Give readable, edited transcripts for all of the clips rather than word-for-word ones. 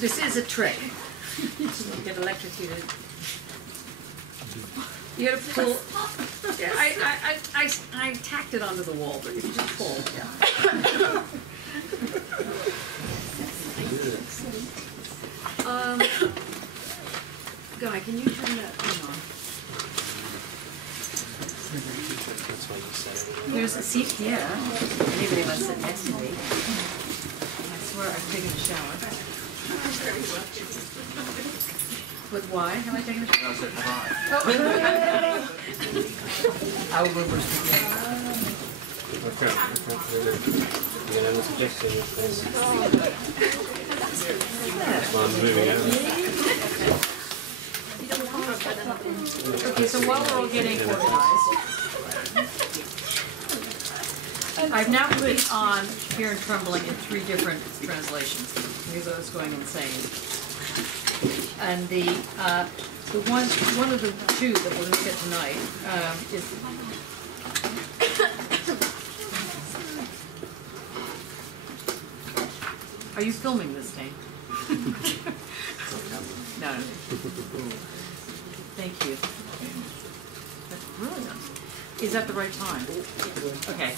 This is a trick. You get electrocuted. You gotta pull. Yeah, I tacked it onto the wall, but you can just pull. Yeah. Guy, can you turn that thing on? There's a seat here. Anybody wants to sit next to me? I swear I've taken a shower. But why have I taken a shower? I said hi. Oh. I will go first again. Okay. You have a suggestion of this? One's moving out. Okay, so while we're all getting organized, I've now put on Here in Trembling in 3 different translations because I was going insane. And the one of the 2 that we're going to get tonight is. Are you filming this, Dane? No. Thank you. That's brilliant. Is that the right time? Okay.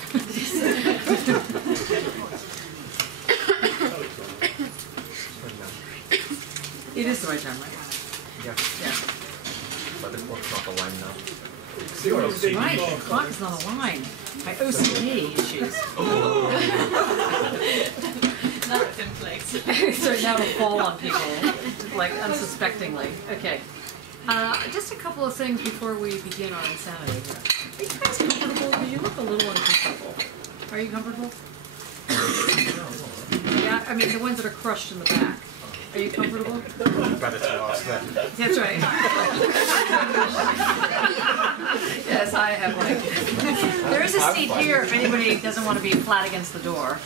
It is the right time, right? Yeah. Yeah. But the clock's not aligned now. Right, the clock is not aligned. My OCD issues. Not in place. So now it'll fall on people, like unsuspectingly. Okay. Just a couple of things before we begin our insanity here. Are you guys comfortable? Because you look a little uncomfortable. Are you comfortable? Yeah, I mean the ones that are crushed in the back. Are you comfortable? Better to ask them. That's right. Yes, I have one. There is a seat here if anybody doesn't want to be flat against the door.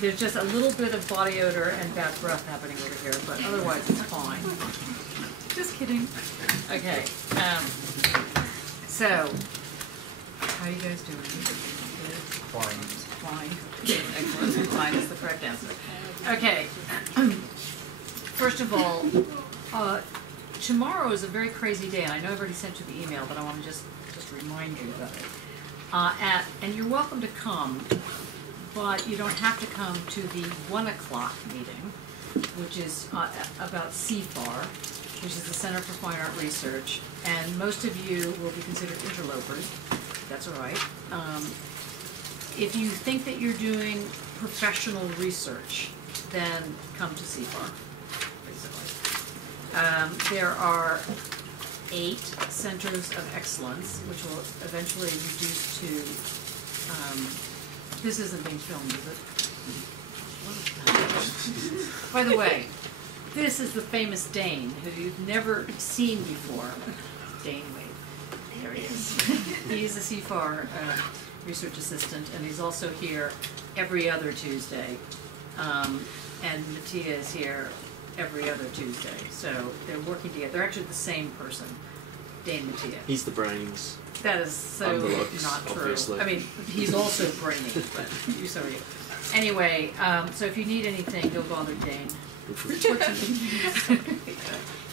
There's just a little bit of body odor and bad breath happening over here, but otherwise it's fine. Just kidding. Okay. So, how are you guys doing? Fine. Fine. Excellent. Fine is the correct answer. Okay. First of all, tomorrow is a very crazy day, and I know I've already sent you the email, but I want to just remind you about it. And you're welcome to come, but you don't have to come to the 1 o'clock meeting, which is about CFAR, which is the Center for Fine Art Research, and most of you will be considered interlopers. That's all right. If you think that you're doing professional research, then come to CFAR, basically. There are 8 centers of excellence, which will eventually reduce to, this isn't being filmed, is it? By the way, this is the famous Dane, who you've never seen before. Dane Wade. There he is. He's a CFAR research assistant, and he's also here every other Tuesday. And Mattia is here every other Tuesday. So they're working together. They're actually the same person, Dane Mattia. He's the brains. That is so the looks, not true. obviously. I mean, he's also brainy, but you so are you. Anyway, so if you need anything, don't bother Dane.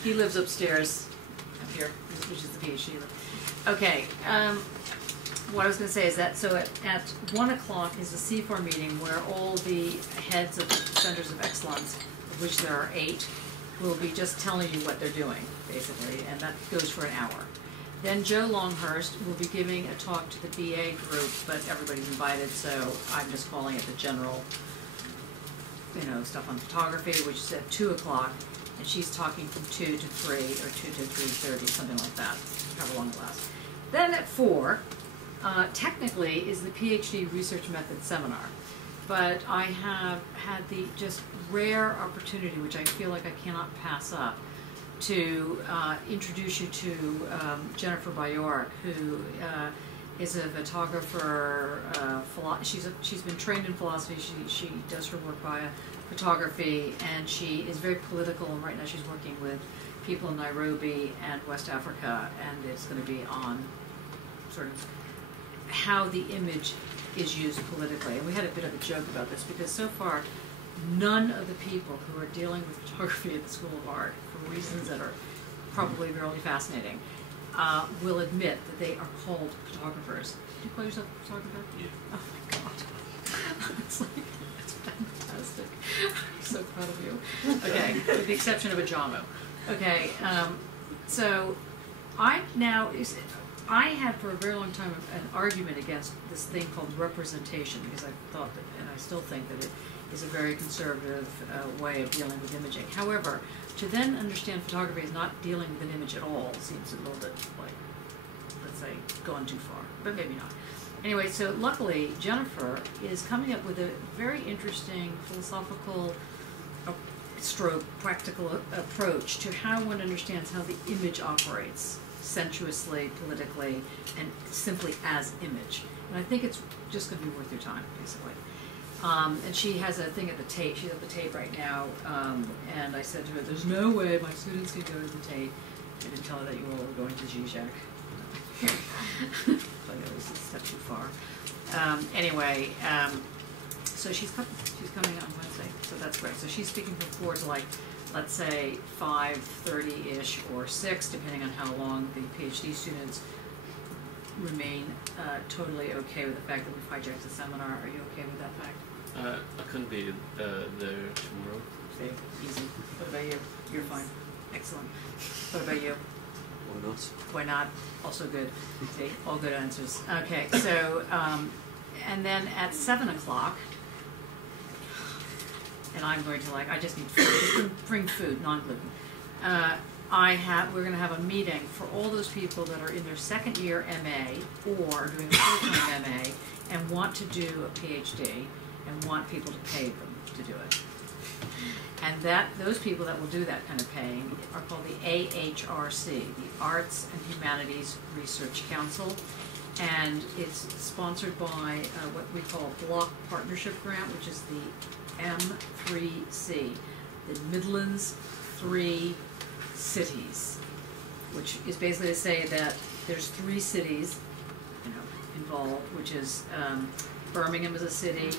He lives upstairs up here, which is the PhD room. Okay, what I was going to say is that, so at 1 o'clock is a CFAR meeting where all the heads of the Centers of Excellence, of which there are 8, will be just telling you what they're doing, basically, and that goes for an hour. Then Joe Longhurst will be giving a talk to the BA group, but everybody's invited, so I'm just calling it the general, stuff on photography, which is at 2 o'clock, and she's talking from 2 to 3, or 2 to 3:30, something like that, however long it lasts. Then at 4, technically is the PhD Research Method Seminar, but I have had the just rare opportunity, which I feel like I cannot pass up, to introduce you to Jennifer Bajork, who is a photographer. She's been trained in philosophy. She does her work via photography, and she is very political. And right now, she's working with people in Nairobi and West Africa, and it's going to be on sort of how the image is used politically. And we had a bit of a joke about this because so far, none of the people who are dealing with photography at the School of Art, for reasons that are probably really fascinating, will admit that they are called photographers. Do you call yourself a photographer? Yeah. Oh my God. It's like, it's fantastic. I'm so proud of you. Okay, with the exception of a JAMU. Okay, so I had for a very long time an argument against this thing called representation, because I thought that, and I still think that it is a very conservative way of dealing with imaging. However, to then understand photography as not dealing with an image at all seems a little bit like, let's say, gone too far, but maybe not. Anyway, so luckily Jennifer is coming up with a very interesting philosophical stroke practical approach to how one understands how the image operates sensuously, politically, and simply as image. And I think it's just going to be worth your time, basically. And she has a thing at the Tate. She's at the Tate right now. And I said to her, there's no way my students can go to the Tate. I didn't tell her that you all were going to Zizek. But it was a step too far. Anyway, so she's coming on Wednesday, so that's great. So she's speaking from 4 to like, let's say 5:30-ish or 6, depending on how long the PhD students remain totally okay with the fact that we've hijacked the seminar. Are you okay with that fact? I couldn't be there tomorrow. Okay, easy. What about you? You're fine. Excellent. What about you? Why not? Why not? Also good. See, all good answers. Okay, so, and then at 7 o'clock, and I'm going to I just need food. Just bring food, non-gluten. We're going to have a meeting for all those people that are in their second year MA or doing a full-time MA and want to do a PhD and want people to pay them to do it. And those people that will do that kind of paying are called the AHRC, the Arts and Humanities Research Council, and it's sponsored by what we call Block Partnership Grant, which is the M3C, the Midlands 3 Cities, which is basically to say that there's 3 cities, involved, which is Birmingham is a city,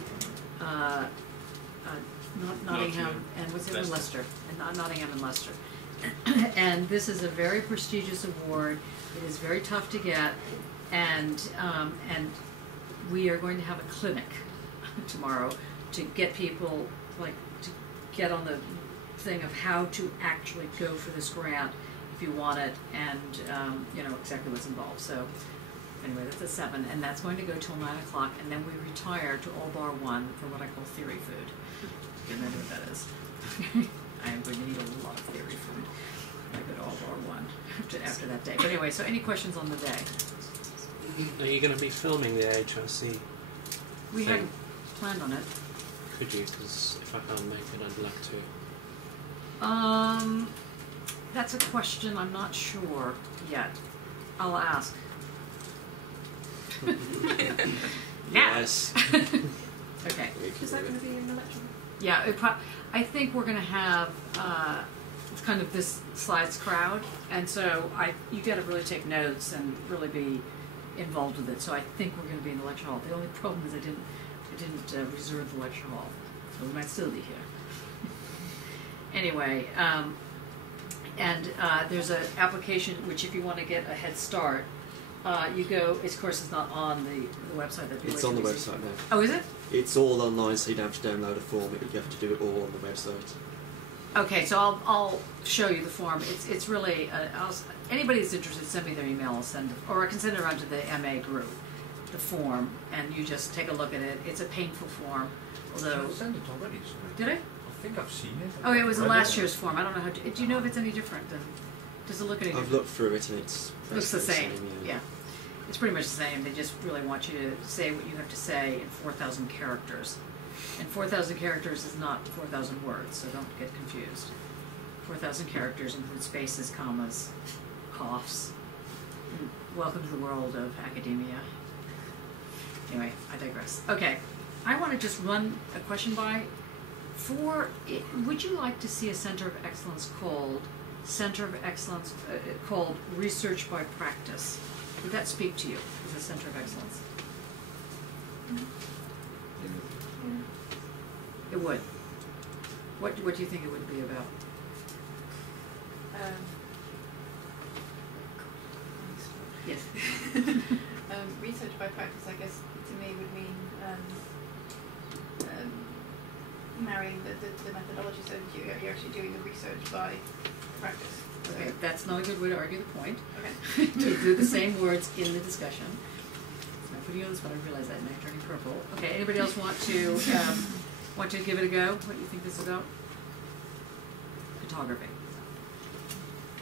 Nottingham, and what's the other? Leicester, and Nottingham and Leicester. And this is a very prestigious award. It is very tough to get, and we are going to have a clinic tomorrow to get people to get on the thing of how to actually go for this grant if you want it, and exactly what's involved. So anyway, that's at 7, and that's going to go till 9 o'clock, and then we retire to all bar 1 for what I call theory food. You know what that is. I am going to need a lot of theory food when I go to all bar 1 after that day. But anyway, so any questions on the day? Are you going to be filming the HRC? We hadn't planned on it. Could you? Because if I can't make it, I'd like to. That's a question I'm not sure yet. I'll ask. Yes. Okay. Is that going to be in the lecture? Yeah, I think we're going to have kind of this slides crowd, and so you got to really take notes and really be involved with it. So I think we're going to be in the lecture hall. The only problem is I didn't reserve the lecture hall, so we might still be here. Anyway, and there's an application which, if you want to get a head start, you go. Of course, it's not on the website. It's on the website now. Oh, is it? It's all online, so you don't have to download a form. You have to do it all on the website. Okay, so I'll show you the form. It's really anybody that's interested, send me their email. I'll send it, or I can send it around to the MA group, the form, and you just take a look at it. It's a painful form, although. I sent it already. Did I? I think I've seen it. Oh, it was last year's form. I don't know how. Do you know if it's any different? Does it look any different? I've looked through it and it's looks the same. Yeah. It's pretty much the same. They just really want you to say what you have to say in 4,000 characters. And 4,000 characters is not 4,000 words, so don't get confused. 4,000 characters include spaces, commas, coughs. Welcome to the world of academia. Anyway, I digress. Okay, I want to just run a question by. Would you like to see a center of excellence called called Research by Practice? Would that speak to you as a center of excellence? It would. What do you think it would be about? Yes. Research by practice, I guess, to me would mean marrying the methodology, so you're actually doing the research by practice. Okay, that's not a good way to argue the point. Okay. To do the same words in the discussion. I'm putting you on the spot, I realize that, now you're turning purple. Okay, anybody else want to give it a go? What do you think this is about? Photography.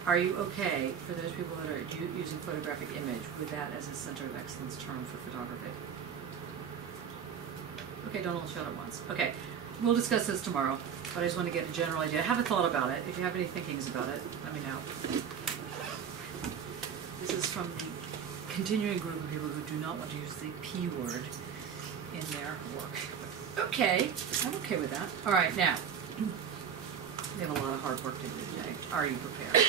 Are you okay, for those people that are using photographic image, with that as a center of excellence term for photography? Okay, don't all shout at once. Okay, we'll discuss this tomorrow, but I just want to get a general idea. Have a thought about it. If you have any thinkings about it, let me know. This is from the continuing group of people who do not want to use the P word in their work. Okay, I'm okay with that. All right, now, we have a lot of hard work to do today. Are you prepared?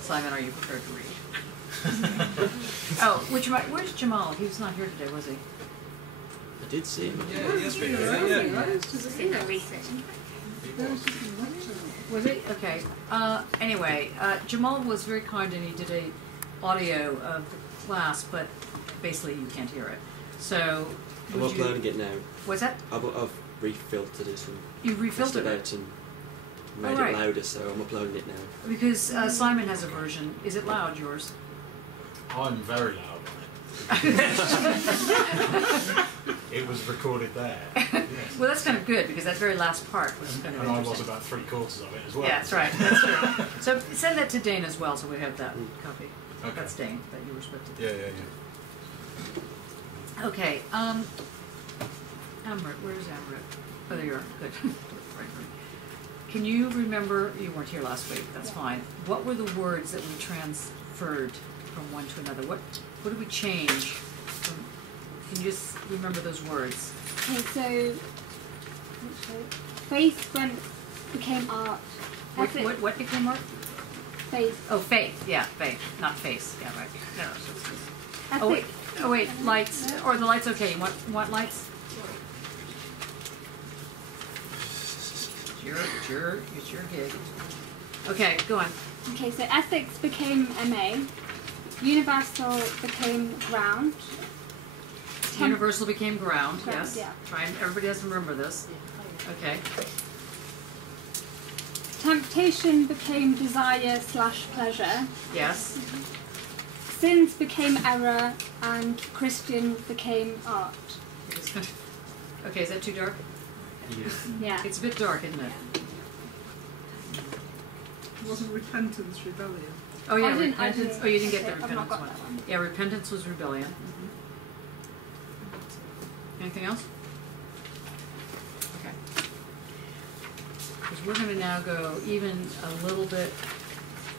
Simon, are you prepared to read? Oh, where's Jamal? He was not here today, was he? I did see him. Yeah, yes, we do. Was he? Okay. Anyway, Jamal was very kind and he did a audio of the class, but basically you can't hear it. So, I'm uploading it now. What's that? I've refiltered it and You refiltered it? out and made right. it louder, so I'm uploading it now. Because Simon has a version. Is it loud, yours? I'm very loud on it. It was recorded there. Yes. Well, that's kind of good because that very last part was kind of And I interesting. was about 3/4 of it as well. Yeah, that's right. That's true. So send that to Dane as well, so we have that copy. Okay. That's Dane that you were supposed to. Yeah. Okay. Amrit, where's Amrit? Oh, there you are. Good. Right. Can you remember? You weren't here last week. That's fine. What were the words that we transferred from one to another? What did we change? Can you just remember those words? Okay, so faith became art. What became art? Faith. Oh, faith. Yeah, faith, not face. Yeah, right. Ethic. Oh wait, lights. Or the lights. Okay, you want lights? It's your gig. Okay, go on. Okay, so ethics became MA. Universal became ground. Universal became ground. Ground, Yes. yeah. Everybody has to remember this. Okay. Temptation became desire/pleasure. Yes. Sins became error, and Christian became art. Okay, is that too dark? Yeah. It's a bit dark, isn't it? Wasn't repentance rebellion? Oh yeah, I didn't- repentance. Oh, you didn't get the I've not repentance got one. that one. Yeah, repentance was rebellion. Anything else? Okay. Because we're going to now go even a little bit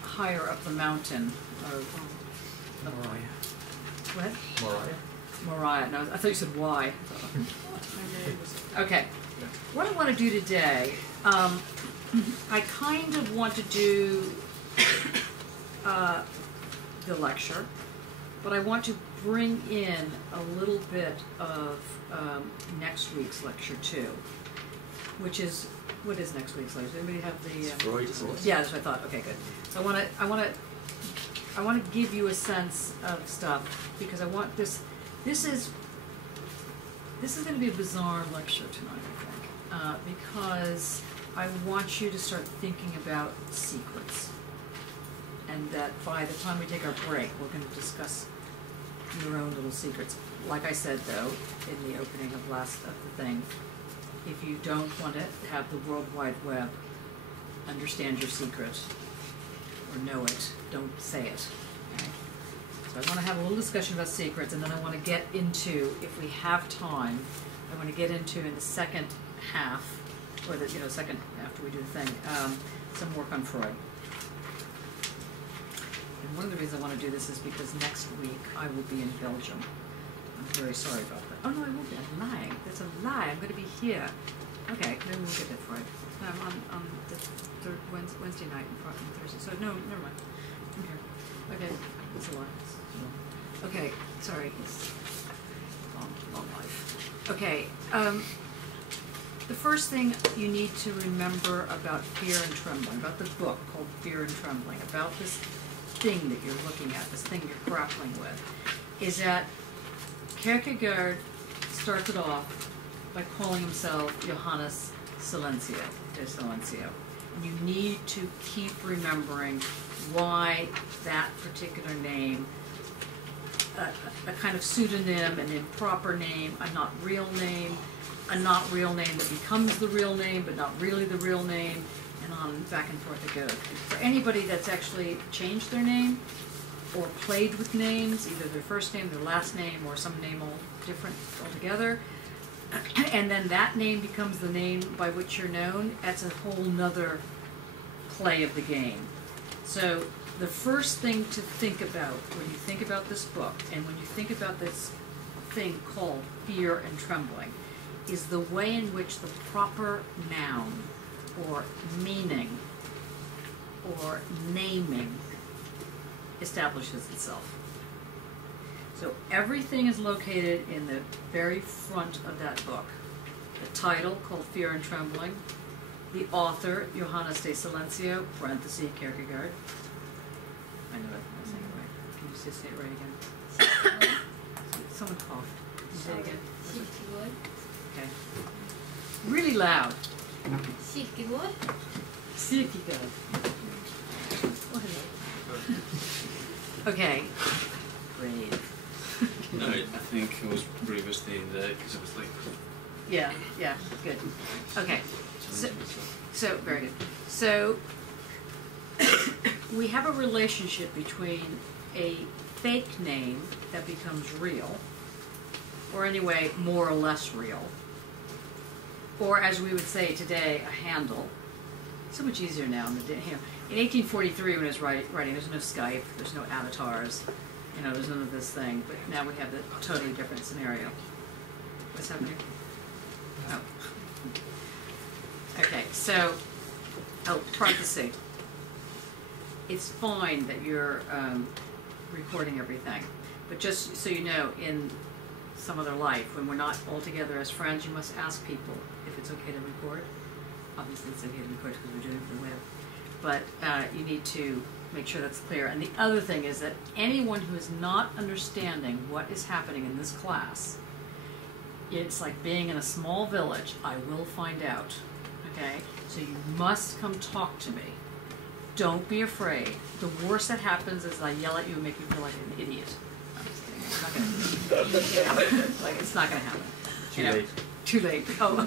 higher up the mountain of what? Moriah. No, I thought you said why. Okay. What I want to do today, I kind of want to do the lecture, but I want to bring in a little bit of next week's lecture too, which is, what is next week's lecture? Does anybody have the? It's Freud, isn't it? Yeah, that's what I thought. Okay, good. So I want to give you a sense of stuff because I want this. This is going to be a bizarre lecture tonight, I think, because I want you to start thinking about secrets, and that by the time we take our break, we're going to discuss your own little secrets. Like I said, though, in the opening of the thing, if you don't want to have the World Wide Web understand your secret or know it, don't say it. Okay? So I want to have a little discussion about secrets, and then I want to get into, if we have time, I want to get into in the second half, or the second after we do the thing, some work on Freud. And one of the reasons I want to do this is because next week I will be in Belgium. I'm very sorry about that. Oh no, I won't be. I'm lying. That's a lie. I'm going to be here. Okay, maybe we'll get that Freud. No, I'm on the third Wednesday night and Thursday. So no, never mind. I'm here. Okay, it's a lie. Okay, sorry. It's long life. Okay. the first thing you need to remember about Fear and Trembling, about the book called Fear and Trembling, about this thing that you're looking at, this thing you're grappling with, is that Kierkegaard started off by calling himself Johannes Silencio, de Silencio. And you need to keep remembering why that particular name, a kind of pseudonym, an improper name, a not real name that becomes the real name, but not really the real name, and on back and forth it goes. For anybody that's actually changed their name, or played with names, either their first name, their last name, or some name all different altogether, and then that name becomes the name by which you're known, that's a whole nother play of the game. So the first thing to think about when you think about this book, and when you think about this thing called Fear and Trembling, is the way in which the proper noun, or meaning, or naming establishes itself. So everything is located in the very front of that book. The title, called Fear and Trembling, the author, Johannes de Silencio, parenthesis, Kierkegaard. I know it, I'm saying it right. Can you just say it right again? Someone coughed. Can you say it again? Okay. Really loud. Kierkegaard. Kierkegaard. Oh, hello. Okay. Brave. No, I think it was previously there because it was like. Yeah, good. Okay. So very good. So we have a relationship between a fake name that becomes real, or anyway, more or less real, or as we would say today, a handle. So much easier now in the day. You know, in 1843, when I was writing, there's no Skype, there's no avatars, there's none of this thing. But now we have a totally different scenario. What's happening? Oh. Okay, so, parenthesis. It's fine that you're recording everything, but just so you know, in some other life, when we're not all together as friends, you must ask people if it's okay to record. Obviously it's okay to record because we're doing it for the web, but you need to make sure that's clear. And the other thing is that anyone who is not understanding what is happening in this class, it's like being in a small village. I will find out, okay? So you must come talk to me. Don't be afraid. The worst that happens is I yell at you and make you feel like an idiot. I'm just kidding. It's not gonna, like, it's not gonna happen. Too late. Too late. Oh.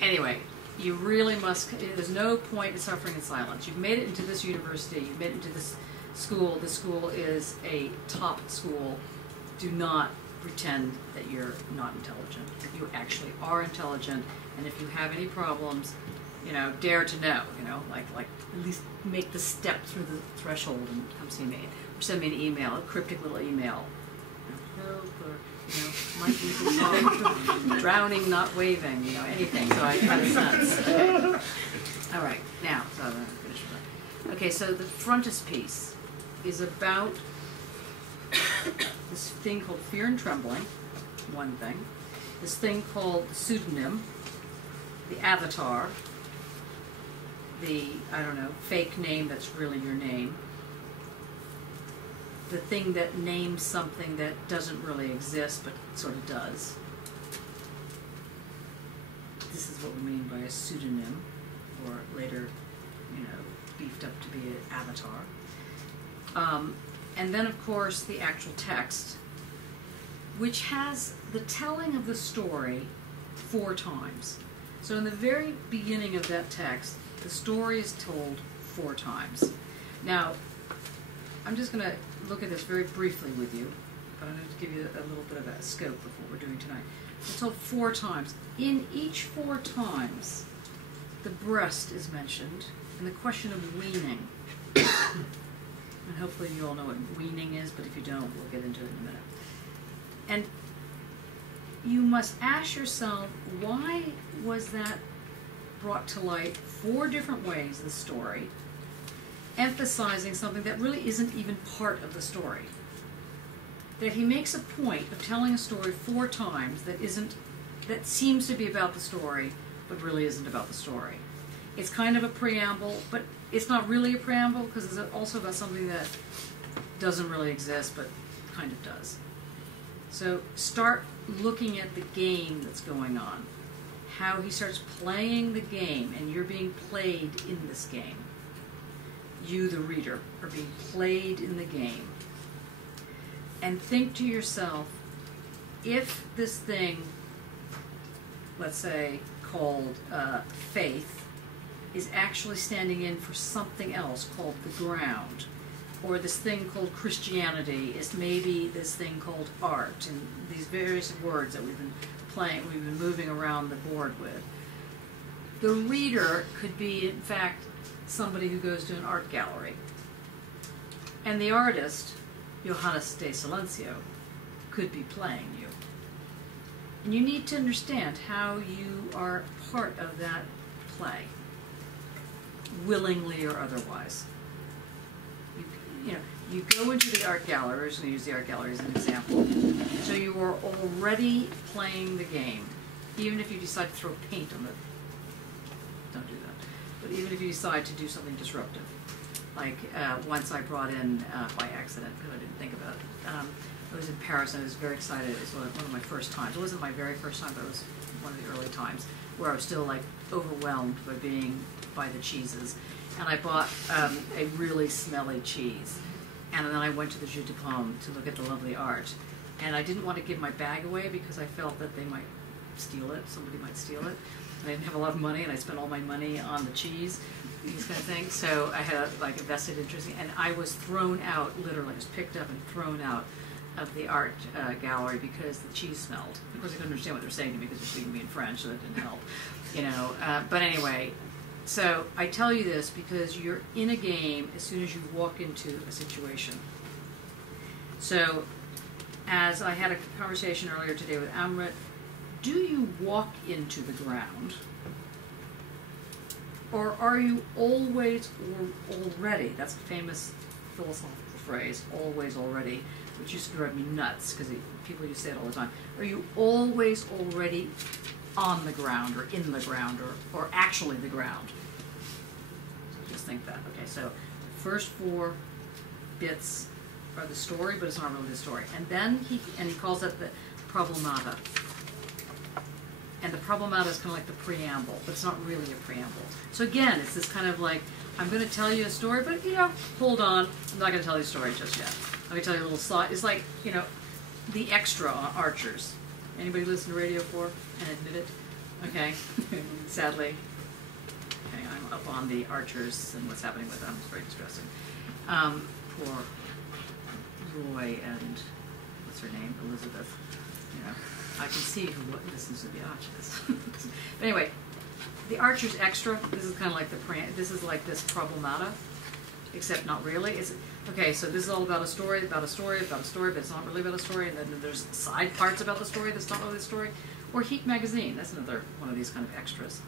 Anyway, you really must, there's no point in suffering in silence. You've made it into this university, you've made it into this school. This school is a top school. Do not pretend that you're not intelligent. You actually are intelligent, and if you have any problems, dare to know, like at least make the step through the threshold and come see me. Or send me an email, a cryptic little email. Help, or, might be drowning, not waving, anything, so I have a sense. Okay. All right, now, so I'm going to finish with that. Okay, so the frontispiece is about this thing called Fear and Trembling, one thing. This thing called the pseudonym, the avatar, the, fake name that's really your name, the thing that names something that doesn't really exist but sort of does. This is what we mean by a pseudonym, or later, beefed up to be an avatar. And then, of course, the actual text, which has the telling of the story 4 times. So in the very beginning of that text, the story is told 4 times. Now, I'm just going to look at this very briefly with you, but I'm going to give you a little bit of a scope of what we're doing tonight. It's told 4 times. In each 4 times, the breast is mentioned, and the question of weaning. And hopefully you all know what weaning is, but if you don't, we'll get into it in a minute. And you must ask yourself, why was that brought to light 4 different ways, the story, emphasizing something that really isn't even part of the story? That he makes a point of telling a story 4 times that isn't that seems to be about the story, but really isn't about the story. It's kind of a preamble, but it's not really a preamble because it's also about something that doesn't really exist, but kind of does. So start looking at the game that's going on, how he starts playing the game, and you're being played in this game. You, the reader, are being played in the game. And think to yourself, if this thing, let's say, called faith, is actually standing in for something else called the ground, or this thing called Christianity is maybe this thing called art, and these various words that we've been moving around the board with. The reader could be, in fact, somebody who goes to an art gallery. And the artist, Johannes de Silencio, could be playing you. And you need to understand how you are part of that play, willingly or otherwise. You go into the art gallery. We're just going to use the art gallery as an example. So you are already playing the game, even if you decide to throw paint on it. Don't do that. But even if you decide to do something disruptive, like once I brought in by accident because I didn't think about it. I was in Paris and I was very excited. It was one of my first times. It wasn't my very first time, but it was one of the early times where I was still like overwhelmed by the cheeses. And I bought a really smelly cheese. And then I went to the Jeu de Paume to look at the lovely art. And I didn't want to give my bag away because I felt that they might steal it. Somebody might steal it. I didn't have a lot of money, and I spent all my money on the cheese, these kind of things. So I had like a vested interest, and I was thrown out, literally. I was picked up and thrown out of the art gallery because the cheese smelled. Of course, I couldn't understand what they're saying to me because they're speaking to me in French, so that didn't help. But anyway, so I tell you this because you're in a game as soon as you walk into a situation. So, as I had a conversation earlier today with Amrit, do you walk into the ground, or are you always already? That's a famous philosophical phrase, always already, which used to drive me nuts because people used to say it all the time. Are you always already on the ground, or in the ground, or actually the ground? So just think that. Okay, so the first 4 bits are the story, but it's not really the story. And then he calls that the problemata. And the problemata is kind of like the preamble, but it's not really a preamble. So again, it's this kind of like, I'm going to tell you a story, but hold on, I'm not going to tell you a story just yet. I'm going to tell you a little slide. It's like, the extra on Archers. Anybody listen to Radio 4 and admit it? Okay, sadly. Okay, I'm up on the Archers and what's happening with them. It's very distressing. Poor Roy and, what's her name, Elizabeth. I can see who listens to the Archers. But anyway, the Archers extra, this is kind of like this is like this problemata, except not really. Okay, so this is all about a story, but it's not really about a story, and then there's side parts about the story that's not really the story. Or Heat Magazine, that's another one of these kind of extras.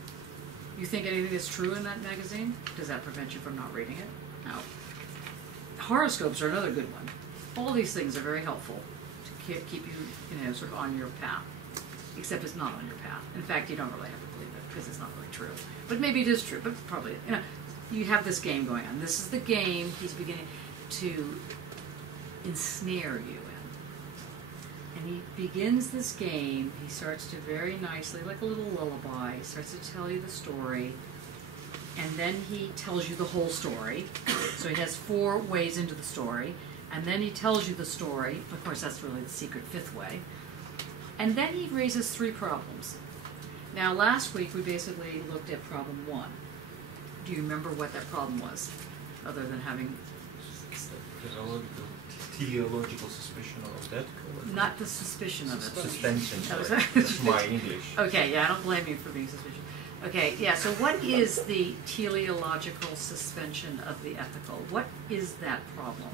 You think anything is true in that magazine? Does that prevent you from not reading it? No. Horoscopes are another good one. All these things are very helpful to keep you, sort of on your path. Except it's not on your path. In fact, you don't really have to believe it because it's not really true. But maybe it is true. But probably, you have this game going on. This is the game he's beginning to ensnare you in. And he begins this game. He starts to very nicely, like a little lullaby, he starts to tell you the story. And then he tells you the whole story. So he has 4 ways into the story. And then he tells you the story. Of course, that's really the secret 5th way. And then he raises 3 problems. Now, last week we basically looked at problem 1. Do you remember what that problem was, other than having... Theological suspicion of that? Not the suspicion of it. Suspension, sorry. That's my English. Okay, yeah, I don't blame you for being suspicious. Okay, yeah, so what is the teleological suspension of the ethical? What is that problem?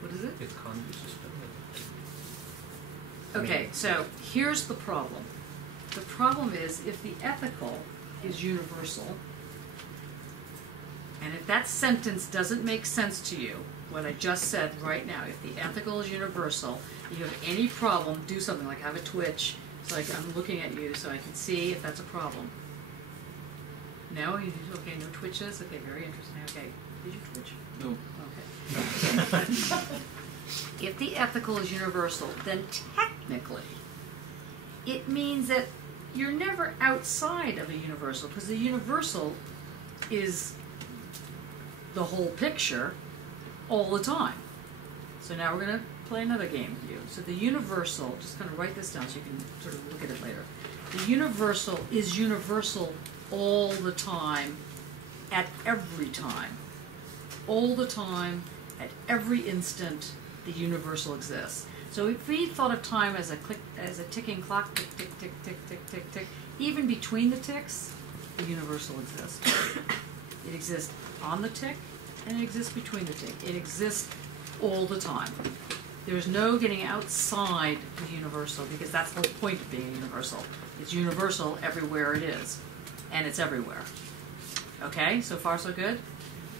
What is it? It can't be suspended. Okay, so here's the problem. The problem is if the ethical is universal, and if that sentence doesn't make sense to you, what I just said right now, if the ethical is universal, you have any problem, do something like have a twitch. So like I'm looking at you so I can see if that's a problem. No? Okay, no twitches? Okay, very interesting. Okay. Did you twitch? No. Okay. If the ethical is universal, then technically it means that you're never outside of a universal, because the universal is the whole picture all the time. So now we're going to play another game with you. So the universal, just kind of write this down so you can sort of look at it later. The universal is universal all the time, at every time. All the time, at every instant, the universal exists. So if we thought of time as a ticking clock, tick, tick, tick, tick, tick, tick, tick, even between the ticks, the universal exists. It exists on the tick, and it exists between the tick. It exists all the time. There's no getting outside the universal, because that's the whole point of being a universal. It's universal everywhere it is, and it's everywhere. Okay, so far so good?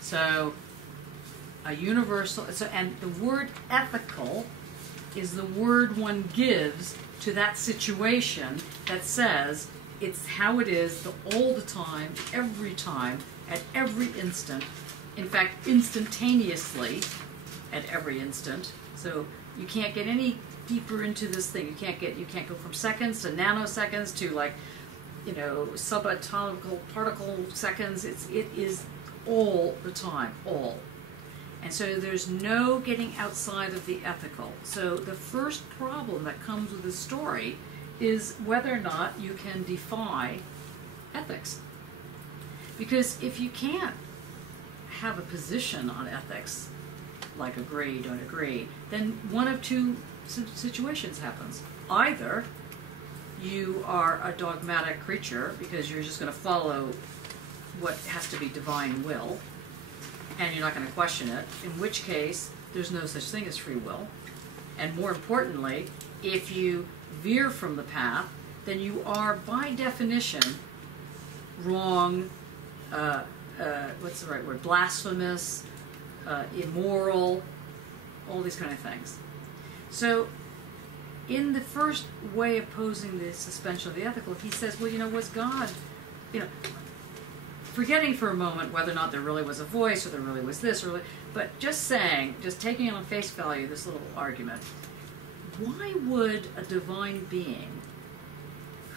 So, a universal, and the word ethical is the word one gives to that situation that says it's how it is all the time, every time, at every instant, in fact, instantaneously at every instant. So you can't get any deeper into this thing. You can't go from seconds to nanoseconds to subatomic particle seconds. It is all the time, all. And so there's no getting outside of the ethical. So the first problem that comes with this story is whether or not you can defy ethics. Because if you can't have a position on ethics, like agree, don't agree, then one of two situations happens. Either you are a dogmatic creature because you're just going to follow what has to be divine will, and you're not going to question it, in which case there's no such thing as free will. And more importantly, if you veer from the path, then you are by definition wrong, what's the right word, blasphemous, immoral, all these kind of things. So in the first way of posing the suspension of the ethical, he says, well, was God, forgetting for a moment whether or not there really was a voice or there really was this, but just taking it on face value, this little argument, why would a divine being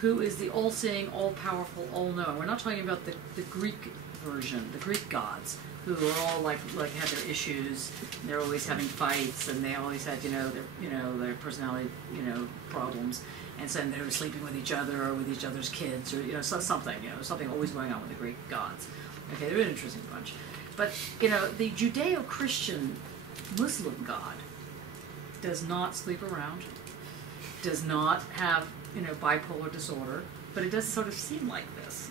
who is the all-seeing, all-powerful, all-knowing, we're not talking about the Greek version, the Greek gods, who are all like had their issues, and they're always having fights, and they always had their personality problems, and so they were sleeping with each other or with each other's kids, or something always going on with the Greek gods. Okay, they're an interesting bunch, but the Judeo-Christian Muslim God does not sleep around, does not have bipolar disorder, but it does sort of seem like this,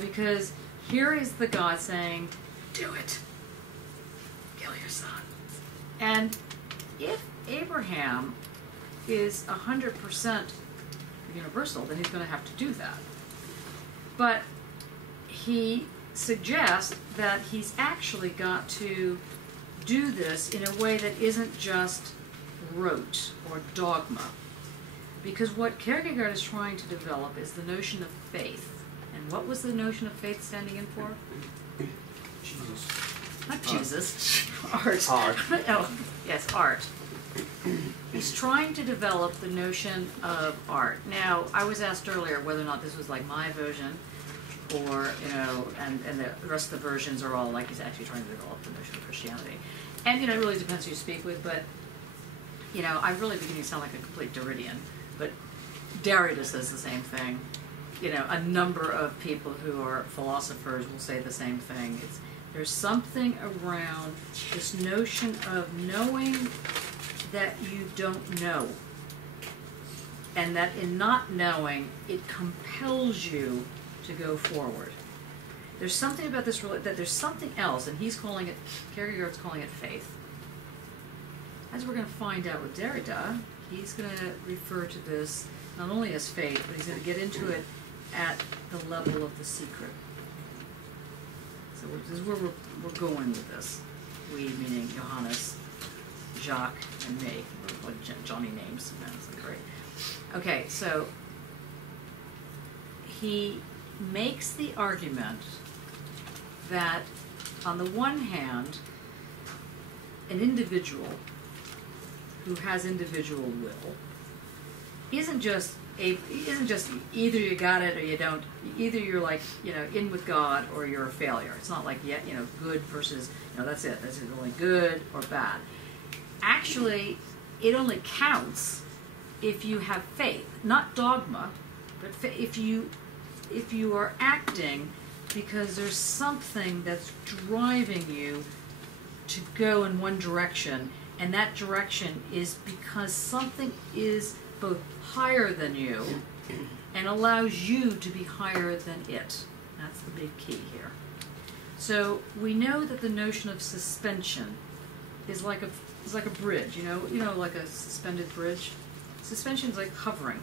because here is the God saying, do it. Kill your son. And if Abraham is 100% universal, then he's going to have to do that. But he suggests that he's actually got to do this in a way that isn't just rote or dogma. Because what Kierkegaard is trying to develop is the notion of faith. And what was the notion of faith standing in for? Jesus. Not Jesus. Art. Art. Oh, yes, art. He's trying to develop the notion of art. Now, I was asked earlier whether or not this was like my version, or, and the rest of the versions are all like he's actually trying to develop the notion of Christianity. And, it really depends who you speak with, but, I'm really beginning to sound like a complete Derridian. But Derrida says the same thing. A number of people who are philosophers will say the same thing. There's something around this notion of knowing that you don't know. And that in not knowing, it compels you to go forward. There's something about this, that there's something else, and Kierkegaard's calling it faith. As we're going to find out with Derrida, he's going to refer to this not only as faith, but he's going to get into it at the level of the secret. So this is where we're going with this. We, meaning Johannes, Jacques and me, what Johnny names. That's great. Okay, so he makes the argument that on the one hand, an individual who has individual will isn't just either you got it or you don't. Either you're like, in with God, or you're a failure. It's not like, good versus, that's it. That's only good or bad. Actually, it only counts if you have faith, not dogma, but if you are acting because there's something that's driving you to go in one direction, and that direction is because something is both higher than you and allows you to be higher than it. That's the big key here. So we know that the notion of suspension is like a bridge, like a suspended bridge. Suspension is like hovering.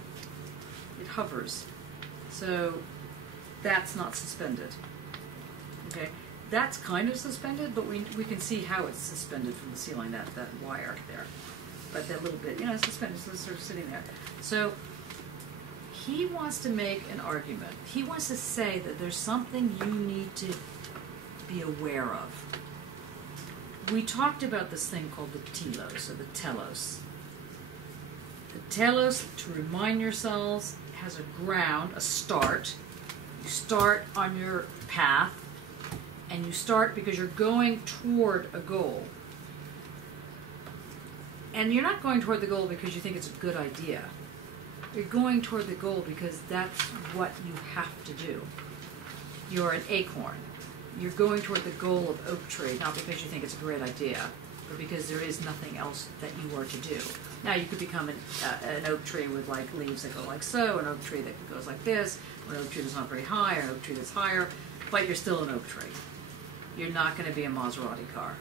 It hovers. So that's not suspended. Okay? That's kind of suspended, but we can see how it's suspended from the ceiling, that wire there. But that little bit, it's suspended, so it's sort of sitting there. So he wants to make an argument. He wants to say that there's something you need to be aware of. We talked about this thing called the telos, or the telos. The telos, to remind yourselves, has a ground, a start. You start on your path, and you start because you're going toward a goal. And you're not going toward the goal because you think it's a good idea. You're going toward the goal because that's what you have to do. You're an acorn. You're going toward the goal of oak tree, not because you think it's a great idea, but because there is nothing else that you are to do. Now you could become an oak tree with like leaves that go like so, an oak tree that goes like this, an oak tree that's not very high, an oak tree that's higher, but you're still an oak tree. You're not going to be a Maserati car.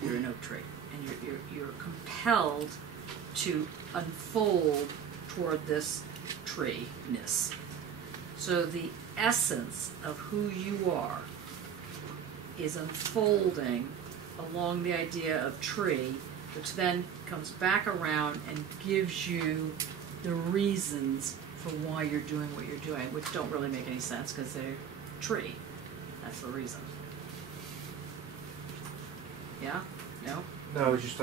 You're an oak tree. And you're compelled to unfold toward this tree-ness. So the essence of who you are is unfolding along the idea of tree, which then comes back around and gives you the reasons for why you're doing what you're doing, which don't really make any sense because they're tree. That's the reason. Yeah? No? No, I just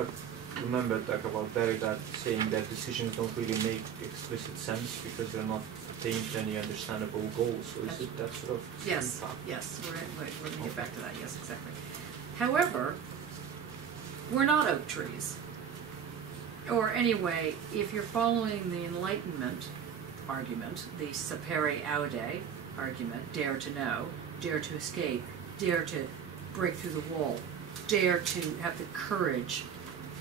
remembered about Derrida saying that decisions don't really make explicit sense because they're not attained to any understandable goal. So is it that sort of Yes, impact? yes, we're going to get back to that, yes, exactly. However, we're not oak trees. Or anyway, if you're following the Enlightenment argument, the sapere aude argument, dare to know, dare to escape, dare to break through the wall, dare to have the courage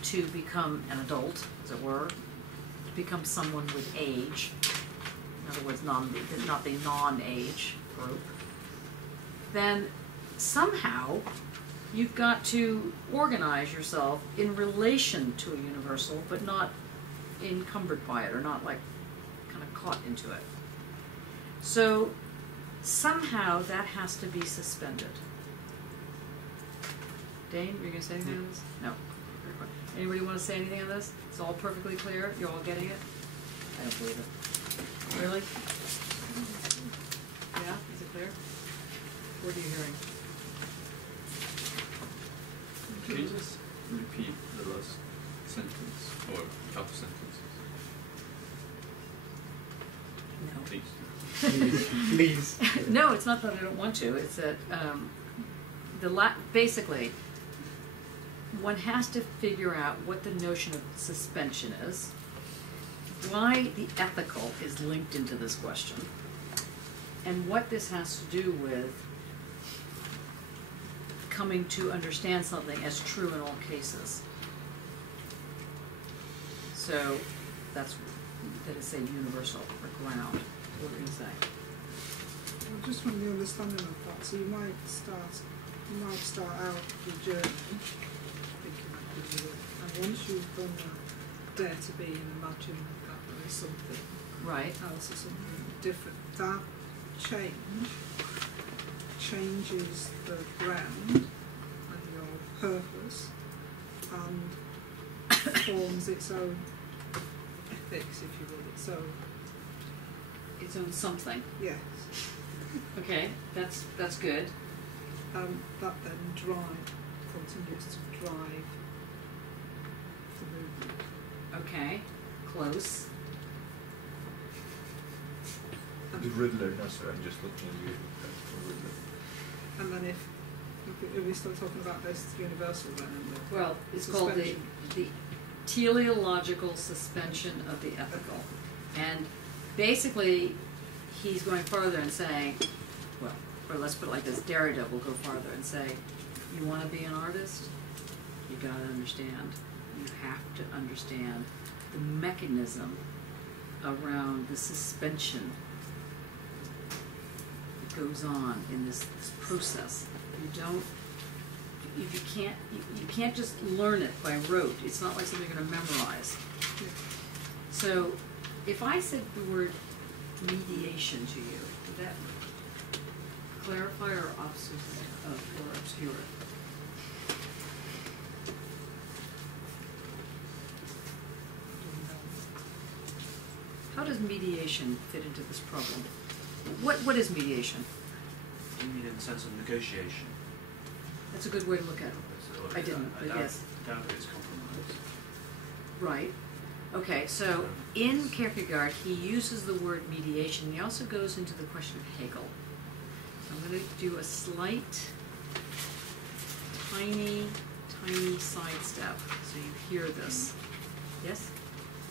to become an adult, as it were, to become someone with age, in other words, not the non-age group, then somehow you've got to organize yourself in relation to a universal, but not encumbered by it, or not like kind of caught into it. So somehow that has to be suspended. Dane, you're going to say anything on this? No. Anybody want to say anything on this? It's all perfectly clear? You're all getting it? I don't believe it. Really? Yeah? Is it clear? What are you hearing? Can you just repeat the last sentence, or couple sentences? No. Please. Please. No, it's not that I don't want to. It's that basically, one has to figure out what the notion of suspension is, why the ethical is linked into this question, and what this has to do with coming to understand something as true in all cases. So that is a universal or ground. What were you going to say? Well, just from the understanding of that, so you might start out the journey thinking that could be it, and once you've done that, dare to be and imagine that there is something Right. else or something different. That changes the ground and your purpose, and forms its own ethics, if you will, its own. Its own something. Yes. Okay, that's good. That then continues to drive the movement. Okay, close. The Riddler, no sir, I'm just looking at you. That's the Riddler. And then if we're still talking about this universal then, and the Well, it's called the teleological suspension of the ethical. And basically, he's going further and saying, well, or let's put it like this, Derrida will go farther and say, you want to be an artist? You got to understand. You have to understand the mechanism around the suspension that goes on in this process. You can't just learn it by rote. It's not like something you're going to memorize. So, if I said the word mediation to you, would that clarify or obscure it? How does mediation fit into this problem? What is mediation? You mean in the sense of negotiation? That's a good way to look at it. I didn't, but yes. I doubt it's compromise. Right. Okay, so in Kierkegaard, he uses the word mediation. He also goes into the question of Hegel. I'm going to do a slight, tiny sidestep so you hear this. Yes?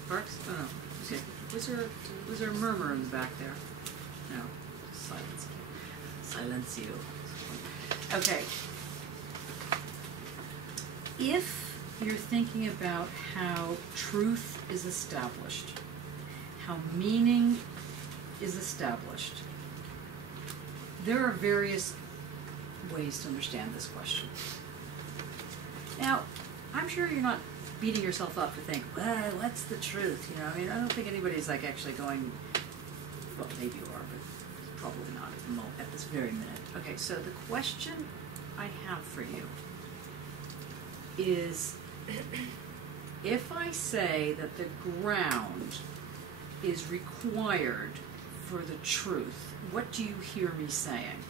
Sparks? Oh, no. Okay. Was there a murmur in the back there? No. Silence. Silencio. Okay. If you're thinking about how truth is established, how meaning is established, there are various ways to understand this question. Now, I'm sure you're not beating yourself up to think, well, what's the truth? You know, I mean, I don't think anybody's like actually going, well, maybe you are, but probably not at this very minute. Okay, so the question I have for you is, if I say that the ground is required for the truth, what do you hear me saying?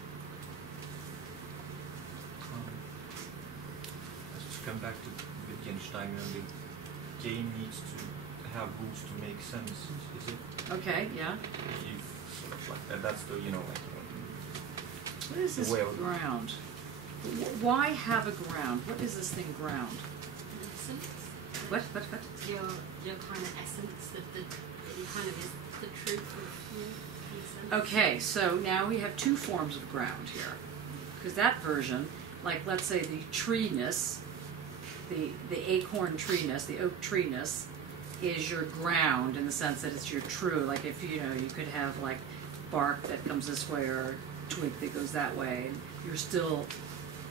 Let's come back to Wittgenstein, the game needs to have rules to make sense, is it? Okay, yeah. If, sort of like that, that's the, you know, like... What is this ground? Why have a ground? What is this thing ground? Essence. What? Your kind of essence, that kind of is the truth of you. Okay, so now we have two forms of ground here. Because that version, like let's say the treeness, the acorn treeness, the oak treeness, is your ground in the sense that it's your true. Like if you could have like bark that comes this way or a twig that goes that way, and you're still,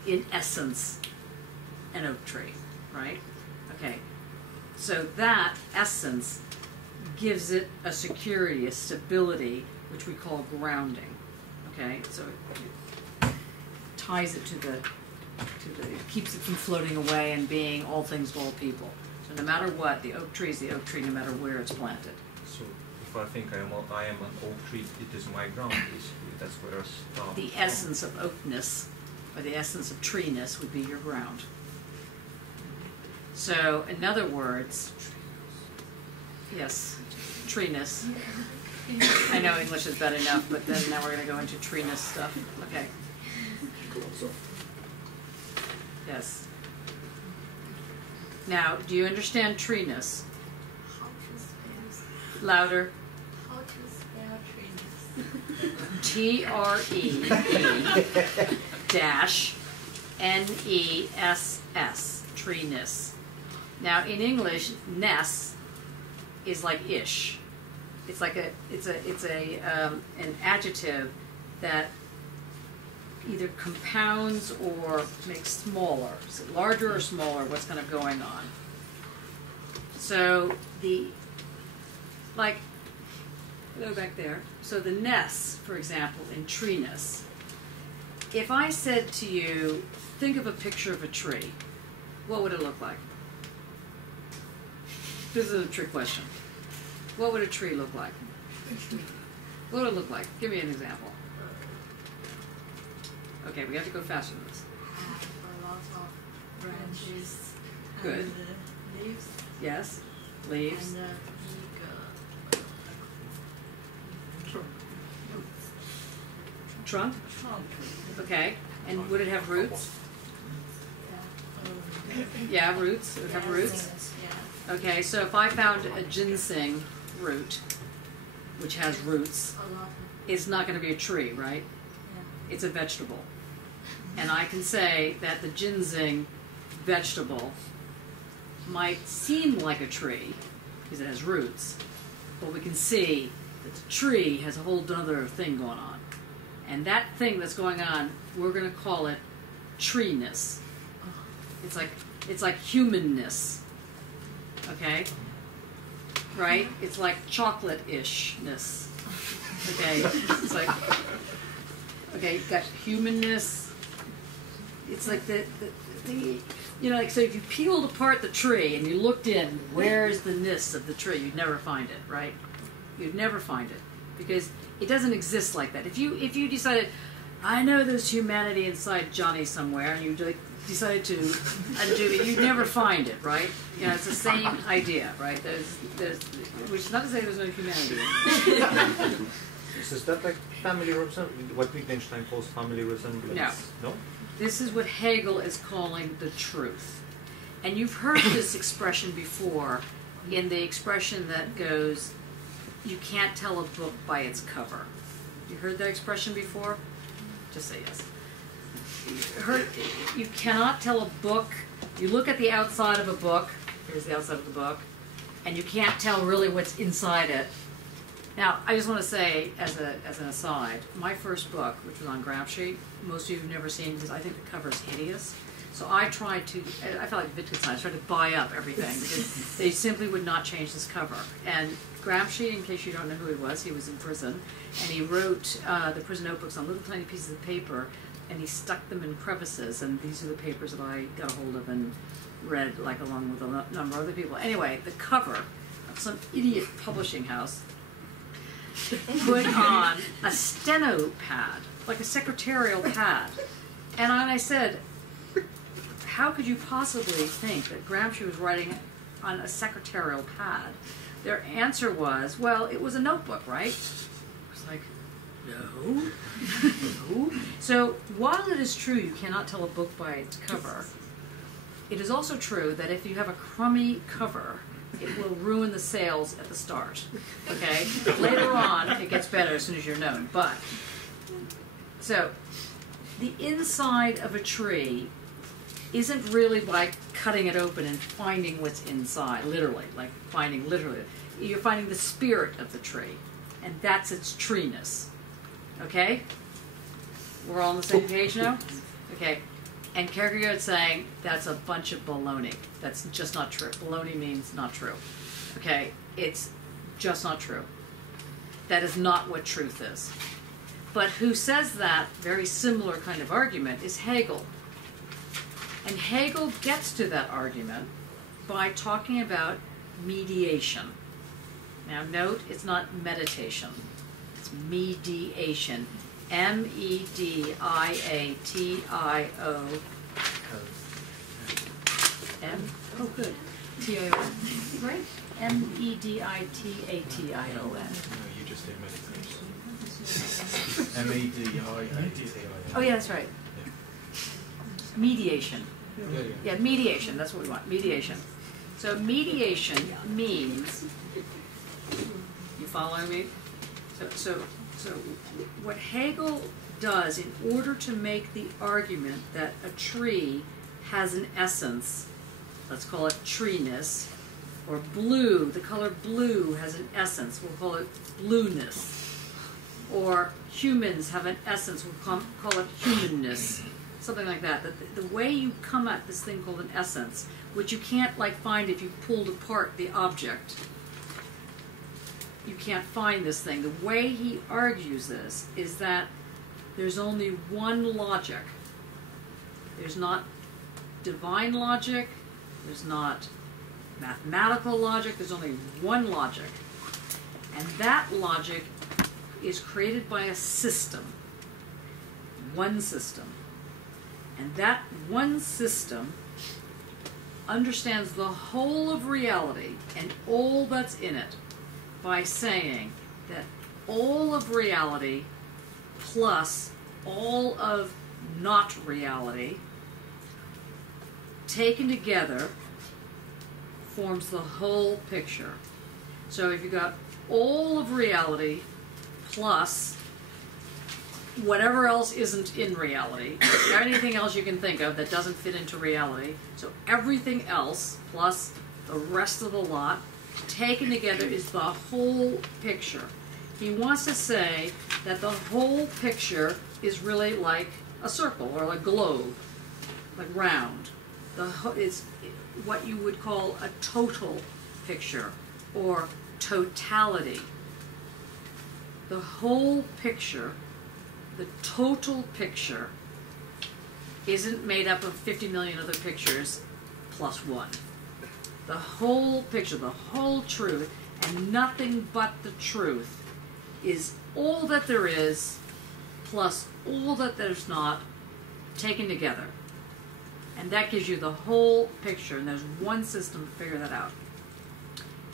in essence, an oak tree, right? Okay, so that essence gives it a security, a stability, which we call grounding. Okay, so it ties it to the it keeps it from floating away and being all things to all people. So no matter what, the oak tree is the oak tree, no matter where it's planted. So if I think I am an oak tree, it is my ground, basically. That's where I start. The essence of oakness, or the essence of treeness, would be your ground. So, in other words, yes, treeness. I know English is bad enough, but then now we're going to go into treeness stuff. Okay. Yes. Now, do you understand treeness? How to spell? Louder. How to spell treeness? T-R-E dash N-E-S-S, treeness. Now in English, ness is like ish. It's like an adjective that either compounds or makes smaller, so larger or smaller, what's kind of going on. So go back there. So the ness, for example, in treeness. If I said to you, think of a picture of a tree, what would it look like? This is a trick question. What would a tree look like? What would it look like? Give me an example. Okay, we have to go faster than this. A lot of branches. Good. And leaves. Yes, leaves. And big Trunk. trunk. Okay, and would it have roots? Yeah, roots. It would have roots. Yeah. Okay, so if I found a ginseng root, which has roots, A lot of, it's not going to be a tree, right? yeah. It's a vegetable. And I can say that the ginseng vegetable might seem like a tree because it has roots, but we can see that the tree has a whole other thing going on. And that thing that's going on, we're going to call it treeness. It's like humanness. Okay? Right? It's like chocolate-ishness. Okay? It's like, okay, you've got humanness. It's like the you know, like, so if you peeled apart the tree and you looked in, where's the ness of the tree? You'd never find it, right? You'd never find it because it doesn't exist like that. If you decided, I know there's humanity inside Johnny somewhere, and you decided to undo it, you'd never find it, right? You know, it's the same idea, right? There's, which is not to say there's no humanity. So is that like family resemblance? What Wittgenstein calls family resemblance? No. This is what Hegel is calling the truth. And you've heard this expression before in the expression that goes, you can't tell a book by its cover. You heard that expression before? Just say yes. You cannot tell a book, you look at the outside of a book, here's the outside of the book, and you can't tell really what's inside it. Now, I just want to say, as an aside, my first book, which was on Gramsci, most of you have never seen because I think the cover is hideous. So I felt like Wittgenstein, I tried to buy up everything because they simply would not change this cover. And Gramsci, in case you don't know who he was in prison, and he wrote the prison notebooks on little tiny pieces of paper, and he stuck them in crevices, and these are the papers that I got a hold of and read, like, along with a number of other people. Anyway, the cover of some idiot publishing house put on a steno pad, like a secretarial pad. And I said, how could you possibly think that Gramsci was writing on a secretarial pad? Their answer was, well, it was a notebook, right? I was like, no. No. So while it is true you cannot tell a book by its cover, it is also true that if you have a crummy cover, it will ruin the sales at the start. Okay? Later on, it gets better as soon as you're known. But, so, the inside of a tree isn't really like cutting it open and finding what's inside, literally, like finding literally. You're finding the spirit of the tree, and that's its treeness. Okay? We're all on the same page now? Okay. And Kierkegaard's saying that's a bunch of baloney. That's just not true. Baloney means not true. Okay? It's just not true. That is not what truth is. But who says that very similar kind of argument is Hegel. And Hegel gets to that argument by talking about mediation. Now note, it's not meditation. It's mediation. M-E-D-I-A-T-I-O. Oh, good. T-I-O-N. Right? M-E-D-I-T-A-T-I-O-N. No, you just did meditation. M-E-D-I-A-T-A-I-O. Oh, yeah, that's right. Mediation. Yeah, mediation. That's what we want. Mediation. So mediation means, you following me? So what Hegel does in order to make the argument that a tree has an essence, let's call it treeness, or blue, the color blue has an essence, we'll call it blueness, or humans have an essence, we'll call it humanness, something like that. The way you come at this thing called an essence, which you can't like find if you pulled apart the object, you can't find this thing. The way he argues this is that there's only one logic. There's not divine logic, there's not mathematical logic, there's only one logic. And that logic is created by a system. One system. And that one system understands the whole of reality and all that's in it by saying that all of reality plus all of not reality taken together forms the whole picture. So if you got all of reality plus whatever else isn't in reality, anything else you can think of that doesn't fit into reality, so everything else plus the rest of the lot taken together is the whole picture. He wants to say that the whole picture is really like a circle or a globe, like round. It's what you would call a total picture or totality. The whole picture, the total picture, isn't made up of 50 million other pictures plus one. The whole picture, the whole truth, and nothing but the truth, is all that there is plus all that there's not taken together. And that gives you the whole picture, and there's one system to figure that out.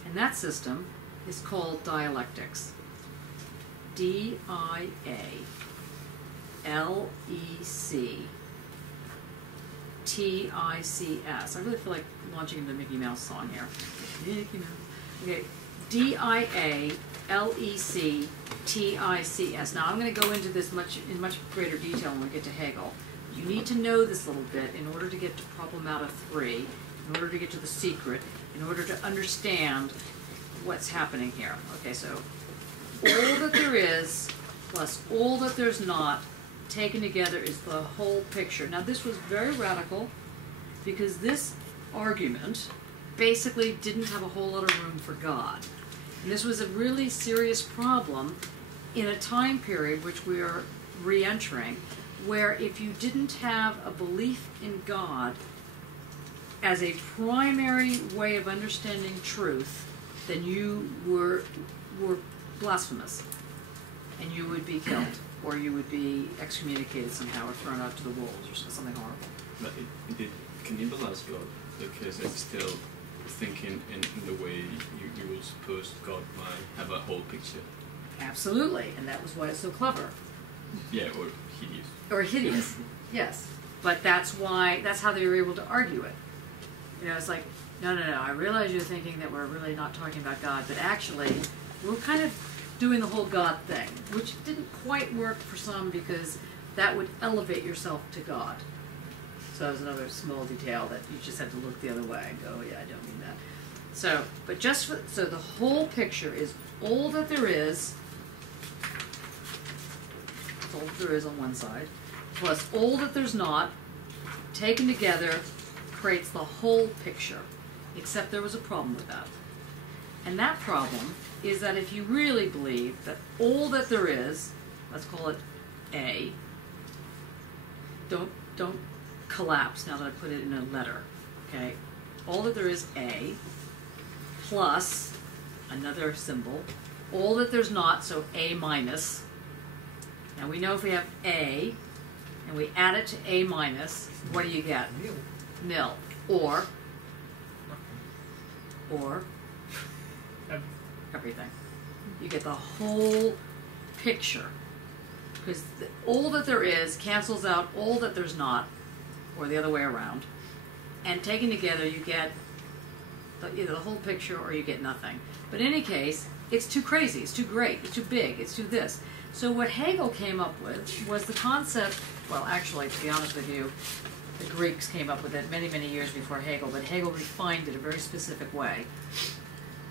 And that system is called dialectics. D-I-A-L-E-C-T-I-C-S. I really feel like launching the Mickey Mouse song here. Mickey Mouse. Okay, D-I-A-L-E-C-T-I-C-S. Now I'm going to go into this in much greater detail when we get to Hegel. You need to know this little bit in order to get to Problematta 3, in order to get to the secret, in order to understand what's happening here. Okay, so all that there is plus all that there's not taken together is the whole picture. Now this was very radical because this argument basically didn't have a whole lot of room for God. And this was a really serious problem in a time period which we are re-entering, where if you didn't have a belief in God as a primary way of understanding truth, then you were blasphemous, and you would be killed, or you would be excommunicated somehow, or thrown out to the wolves, or something horrible. But it did cannibalize God, because it's still thinking in the way you would suppose God might have a whole picture. Absolutely, and that was why it's so clever. Yeah, or hideous. Or hideous, yes. But that's how they were able to argue it. You know, it's like, no, I realize you're thinking that we're really not talking about God, but actually, we're kind of doing the whole God thing, which didn't quite work for some because that would elevate yourself to God. So that was another small detail that you just had to look the other way and go, yeah, I don't mean that. So, but so the whole picture is all that there is, all that there is on one side, plus all that there's not, taken together, creates the whole picture. Except there was a problem with that. And that problem is that if you really believe that all that there is, let's call it A, don't collapse now that I put it in a letter, okay? All that there is A, plus another symbol, all that there's not, so A minus. Now we know if we have A, and we add it to A minus, what do you get? Nil. Or everything. You get the whole picture. Because all that there is cancels out all that there's not, or the other way around. And taken together, you get either the whole picture or you get nothing. But in any case, it's too crazy, it's too great, it's too big, it's too this. So what Hegel came up with was the concept, well actually, to be honest with you, the Greeks came up with it many, many years before Hegel, but Hegel refined it a very specific way.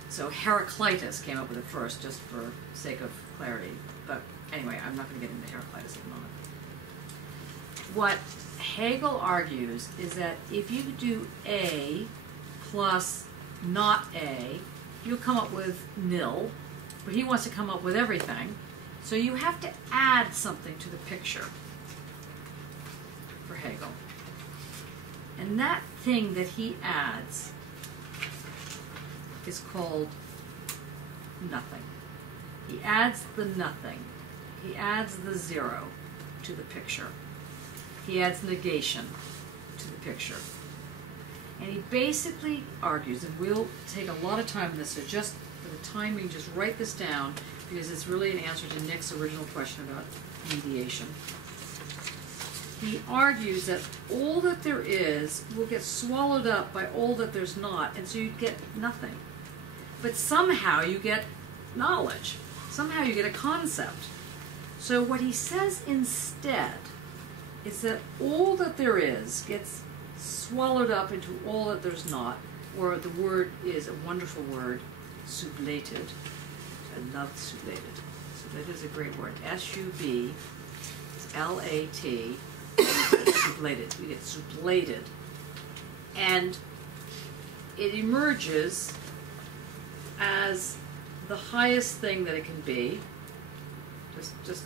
So Heraclitus came up with it first, just for sake of clarity. But anyway, I'm not going to get into Heraclitus at the moment. What Hegel argues is that if you do A plus not A, you'll come up with nil, but he wants to come up with everything. So you have to add something to the picture for Hegel. And that thing that he adds is called nothing. He adds the nothing. He adds the zero to the picture. He adds negation to the picture. And he basically argues, and we'll take a lot of time on this, so just for the timing, just write this down, because it's really an answer to Nick's original question about mediation. He argues that all that there is will get swallowed up by all that there's not, and so you get nothing. But somehow you get knowledge. Somehow you get a concept. So what he says instead is that all that there is gets swallowed up into all that there's not, or the word is a wonderful word, sublated. I love sublated. Sublated is a great word. S-U-B-L-A-T. Sublated. We get sublated. And it emerges as the highest thing that it can be. Just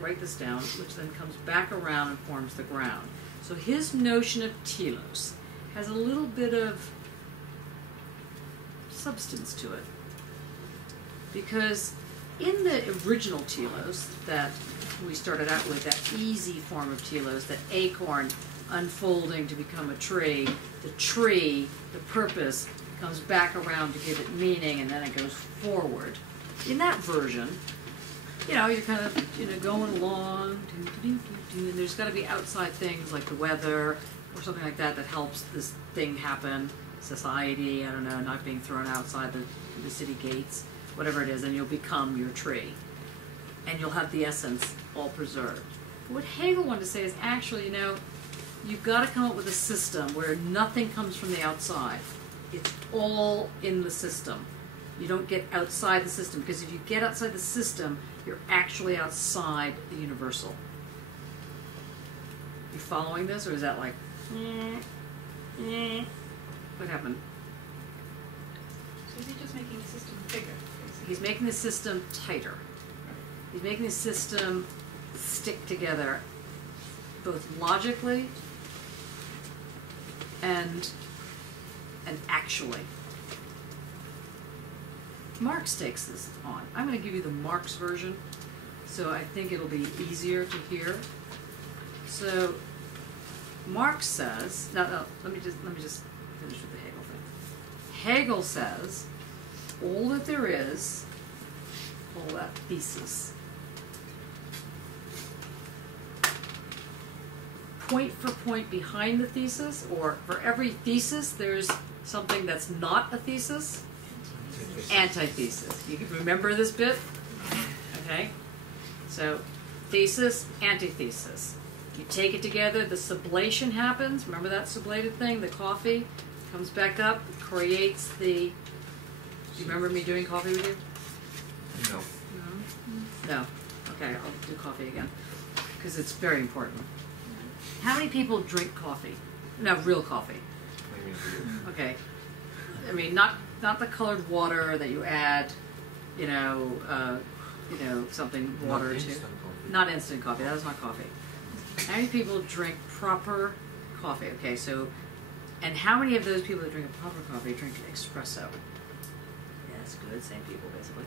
write this down, which then comes back around and forms the ground. So his notion of telos has a little bit of substance to it. Because in the original telos that we started out with, that easy form of telos, that acorn unfolding to become a tree, the purpose, comes back around to give it meaning, and then it goes forward. In that version, you're kind of, going along, and there's got to be outside things like the weather or something like that that helps this thing happen. Society, I don't know, not being thrown outside the city gates, whatever it is, and you'll become your tree. And you'll have the essence all preserved. But what Hegel wanted to say is actually, you've got to come up with a system where nothing comes from the outside. It's all in the system. You don't get outside the system, because if you get outside the system, you're actually outside the universal. You following this, or is that like, what happened? So is he just making the system bigger? Basically? He's making the system tighter. He's making the system stick together, both logically and actually. Marx takes this on. I'm going to give you the Marx version, so I think it'll be easier to hear. So Marx says, let me just finish with the Hegel thing. Hegel says, all that there is, call that thesis. Point for point behind the thesis, or for every thesis, there's something that's not a thesis. Antithesis. You can remember this bit? Okay? So, thesis, antithesis. You take it together, the sublation happens. Remember that sublated thing? The coffee comes back up, creates the... Do you remember me doing coffee with you? No. No? Okay, I'll do coffee again, because it's very important. How many people drink coffee? No, real coffee. Okay. I mean, not the colored water that you add, something water to. Not instant coffee. That is not coffee. How many people drink proper coffee? Okay, so, and how many of those people that drink a proper coffee drink espresso? Yeah, that's good. Same people, basically.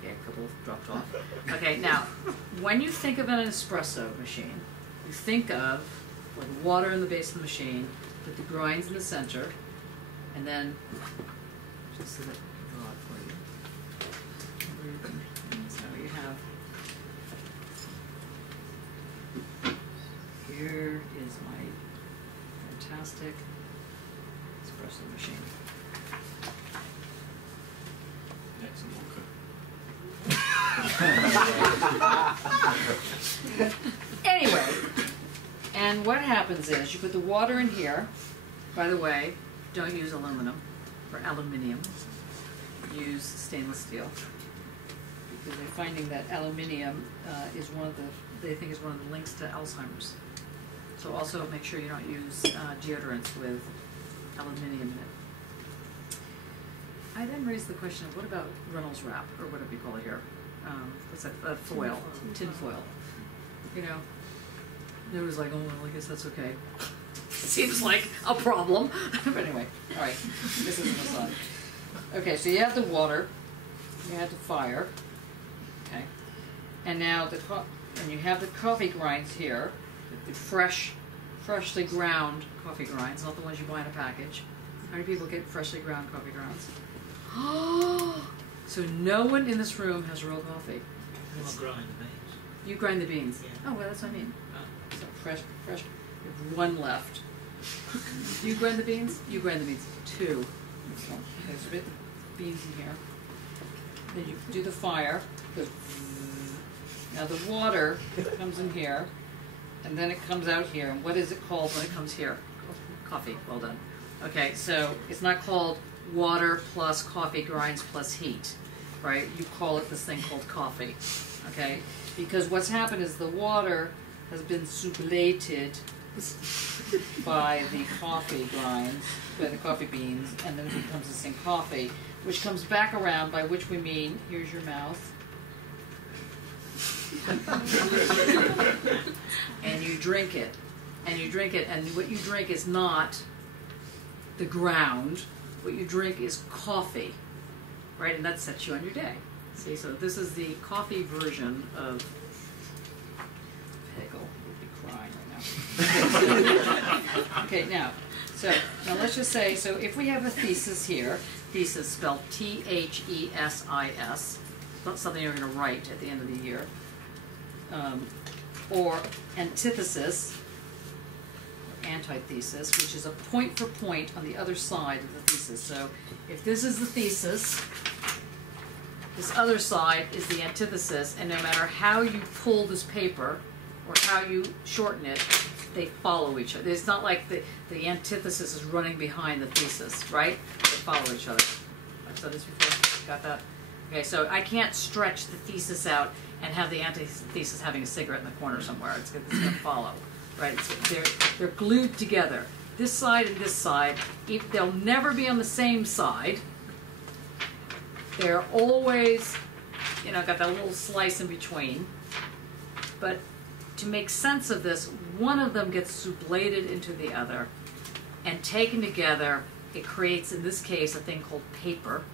Okay, a couple dropped off. Okay, now, when you think of an espresso machine, you think of like water in the base of the machine, put the grinds in the center, and then just so that I can draw it for you. So you have, here is my fantastic espresso machine. Anyway, and what happens is you put the water in here. By the way, don't use aluminum or aluminium. Use stainless steel, because they're finding that aluminium is they think is one of the links to Alzheimer's. So also make sure you don't use deodorants with aluminium in it. I then raised the question of what about Reynolds wrap, or what do we call it here? What's that? Foil, tin foil. It was like, oh well, I guess that's okay. Seems like a problem. But anyway, all right. This is an aside. Okay, so you have the water, you have the fire, okay, and now and you have the coffee grinds here, the freshly ground coffee grinds, not the ones you buy in a package. How many people get freshly ground coffee grounds? So no one in this room has real coffee. I'll grind the beans. You grind the beans. Yeah. Oh, well, that's what I mean. Oh. So fresh. You have one left. You grind the beans? You grind the beans. Two. Okay, so we have the beans in here. Then you do the fire. Goes now the water comes in here, and then it comes out here. And what is it called when it comes here? Coffee. Well done. Okay, so it's not called water plus coffee grinds plus heat, right? You call it this thing called coffee, okay? Because what's happened is the water has been sublated by the coffee grinds, by the coffee beans, and then it becomes this thing coffee, which comes back around, by which we mean, here's your mouth, and you drink it, and what you drink is not the ground. What you drink is coffee, right? And that sets you on your day. See, so this is the coffee version of Hegel. We'll be crying right now. Okay, now let's just say, so if we have a thesis here, thesis spelled Thesis, not something you're going to write at the end of the year, or antithesis, antithesis, which is a point for point on the other side of the thesis. So if this is the thesis, this other side is the antithesis, and no matter how you pull this paper or how you shorten it, they follow each other. It's not like the antithesis is running behind the thesis, right? They follow each other. I've said this before. Got that? Okay, so I can't stretch the thesis out and have the antithesis having a cigarette in the corner somewhere. It's going to follow. Right, so they're glued together. This side and this side, they'll never be on the same side. They're always, got that little slice in between. But to make sense of this, one of them gets sublated into the other, and taken together, it creates, in this case, a thing called paper,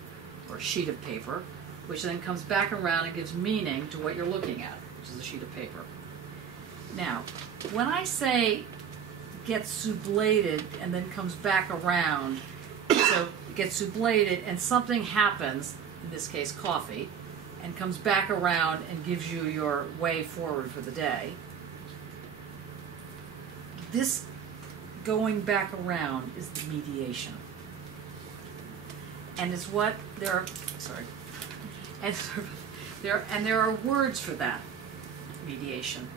or a sheet of paper, which then comes back around and gives meaning to what you're looking at, which is a sheet of paper. Now, when I say gets sublated and then comes back around, so it gets sublated and something happens, in this case coffee, and comes back around and gives you your way forward for the day, this going back around is the mediation. And it's what there are, and there are words for that mediation.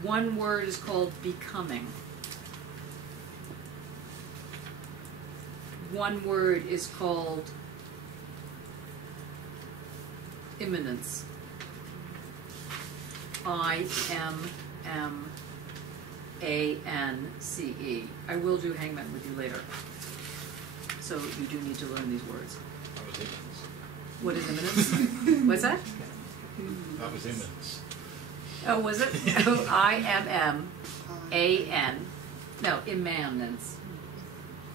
One word is called becoming. One word is called immanence. I-M-M-A-N-C-E. I will do hangman with you later. So you do need to learn these words. That was immense. What is immanence? What's that? That was immense. Oh, was it? Oh, I-M-M-A-N. No, immanence.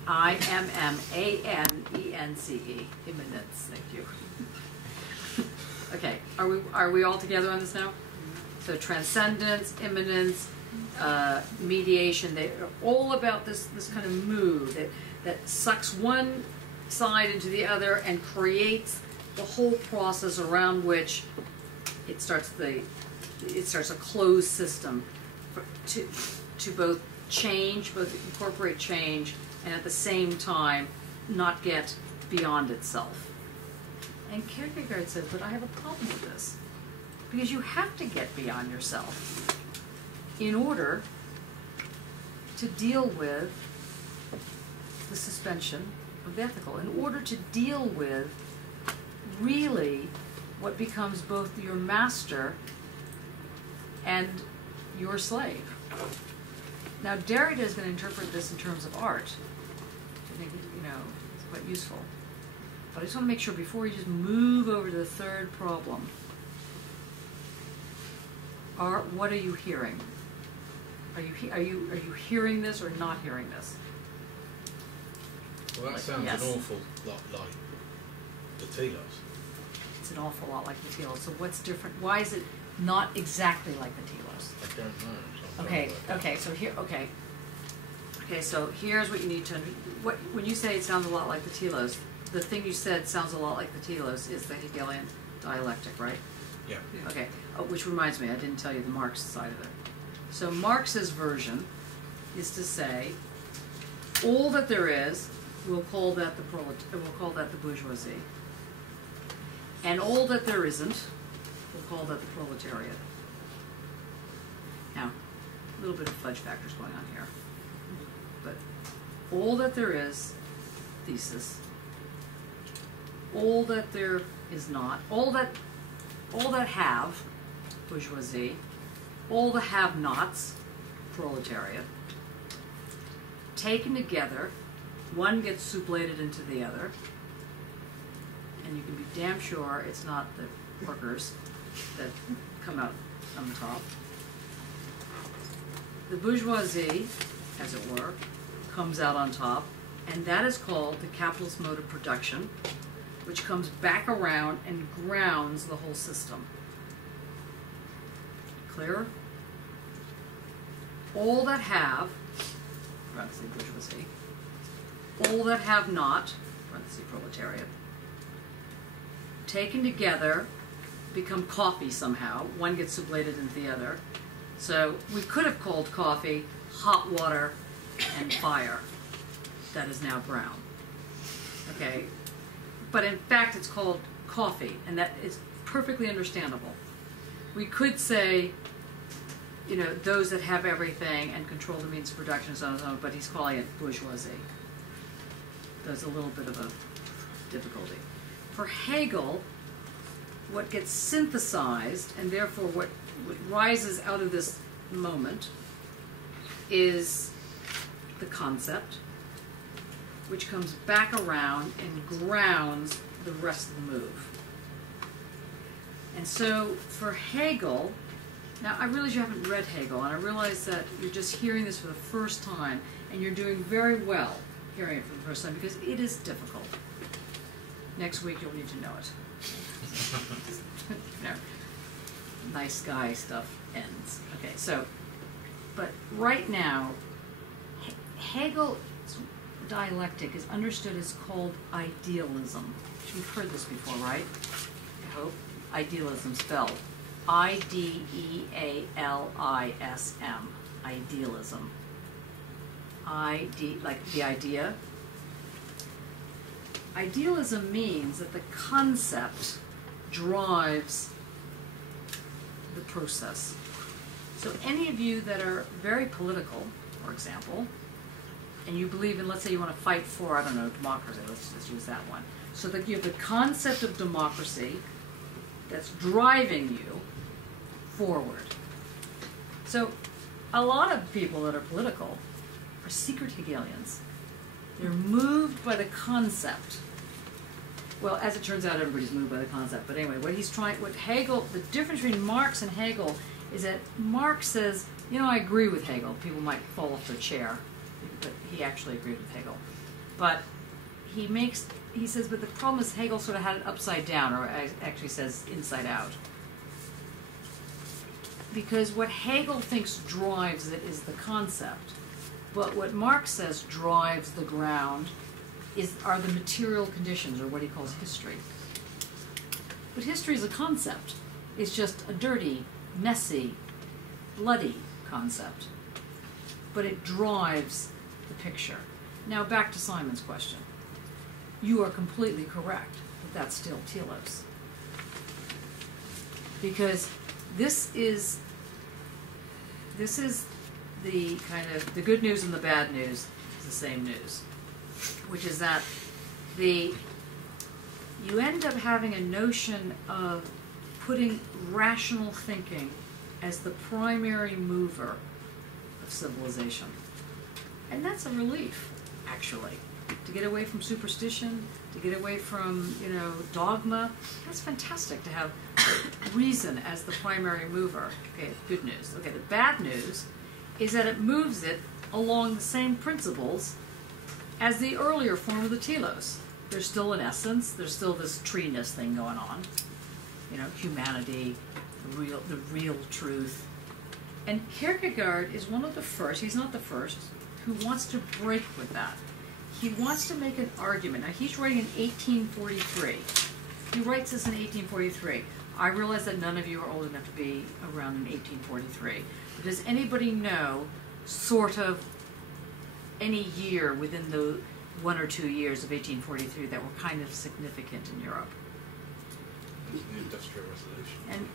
I-M-M-A-N-E-N-C-E. Immanence. Thank you. Okay, are we all together on this now? So transcendence, immanence, mediation, they're all about this kind of move that sucks one side into the other and creates the whole process around which it starts a closed system to both incorporate change, and at the same time not get beyond itself. And Kierkegaard says, but I have a problem with this, because you have to get beyond yourself in order to deal with the suspension of the ethical, in order to deal with really what becomes both your master and your slave. Now, Derrida is going to interpret this in terms of art. I think, it's quite useful. But I just want to make sure before we just move over to the third problem. What are you hearing? Are you hearing this or not hearing this? Well, that sounds Yes. an awful lot like the telos. It's an awful lot like the telos. So what's different? Why is it not exactly like the telos? I don't know. So I'm Okay, trying to work okay, so here, okay. Okay, so here's what you need to, when you say it sounds a lot like the telos, the thing you said sounds a lot like the telos is the Hegelian dialectic, right? Yeah. Yeah. Okay, which reminds me, I didn't tell you the Marx side of it. So Marx's version is to say, all that there is, we'll call that the bourgeoisie. And all that there isn't, we'll call that the proletariat. Now, a little bit of fudge factors going on here. But all that there is, thesis. All that there is not. All that have, bourgeoisie. All the have-nots, proletariat. Taken together, one gets sublated into the other. And you can be damn sure it's not the workers that come out on the top. The bourgeoisie, as it were, comes out on top, and that is called the capitalist mode of production, which comes back around and grounds the whole system. Clear? All that have, parenthesis bourgeoisie, all that have not, parenthesis proletariat, taken together, become coffee somehow. One gets sublated into the other. So we could have called coffee hot water and fire. That is now brown. Okay, but in fact it's called coffee, and that is perfectly understandable. We could say, you know, those that have everything and control the means of production and so on and so on, but he's calling it bourgeoisie. There's a little bit of a difficulty. For Hegel, what gets synthesized, and therefore what rises out of this moment, is the concept, which comes back around and grounds the rest of the move. And so for Hegel, now I realize you haven't read Hegel, and I realize that you're just hearing this for the first time, and you're doing very well hearing it for the first time, because it is difficult. Next week you'll need to know it. You know, nice guy stuff ends. Okay, so, but right now, Hegel's dialectic is understood as called idealism. You've heard this before, right? I hope. Idealism spelled I-D-E-A-L-I-S-M. Idealism. Like the idea. Idealism means that the concept drives the process. So any of you that are very political, for example, and you believe in, let's say you want to fight for, I don't know, democracy, let's just use that one. So that you have the concept of democracy that's driving you forward. So a lot of people that are political are secret Hegelians. They're moved by the concept. Well, as it turns out, everybody's moved by the concept. But anyway, what Hegel, the difference between Marx and Hegel is that Marx says, you know, I agree with Hegel. People might fall off their chair, but he actually agreed with Hegel. But he says, but the problem is Hegel sort of had it upside down, or actually says inside out. Because what Hegel thinks drives it is the concept. But what Marx says drives the ground are the material conditions, or what he calls history. But history is a concept. It's just a dirty, messy, bloody concept. But it drives the picture. Now back to Simon's question. You are completely correct that that's still telos. Because this is the kind of, the good news and the bad news is the same news, which is that you end up having a notion of putting rational thinking as the primary mover of civilization. And that's a relief, actually. To get away from superstition, to get away from, you know, dogma. That's fantastic to have reason as the primary mover. Okay, good news. Okay, the bad news is that it moves it along the same principles as the earlier form of the telos. there's still an essence, there's still this treeness thing going on. You know, humanity, the real truth. And Kierkegaard is one of the first, he's not the first, who wants to break with that. He wants to make an argument. Now, he's writing in 1843. He writes this in 1843. I realize that none of you are old enough to be around in 1843. But does anybody know sort of any year within the 1 or 2 years of 1843 that were kind of significant in Europe? It was the Industrial Revolution. And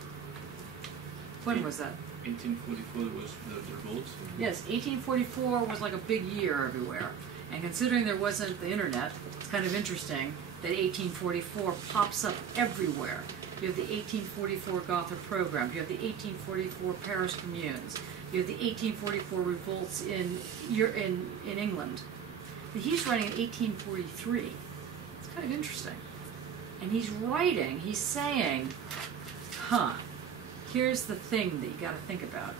when was that? 1844 was the revolt. Yes, 1844 was like a big year everywhere. And considering there wasn't the internet, it's kind of interesting that 1844 pops up everywhere. You have the 1844 Gotha program. You have the 1844 Paris Communes. You have the 1844 revolts in England. But he's writing in 1843. It's kind of interesting. And he's saying, here's the thing that you got to think about.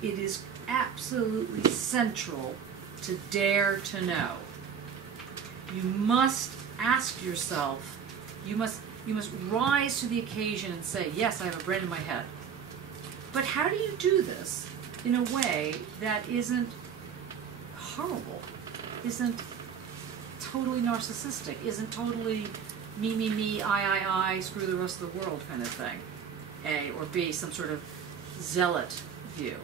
It is absolutely central to dare to know. You must ask yourself, you must rise to the occasion and say, yes, I have a brain in my head. But how do you do this in a way that isn't horrible, isn't totally narcissistic, isn't totally me, I, screw the rest of the world kind of thing? A, or B, some sort of zealot view.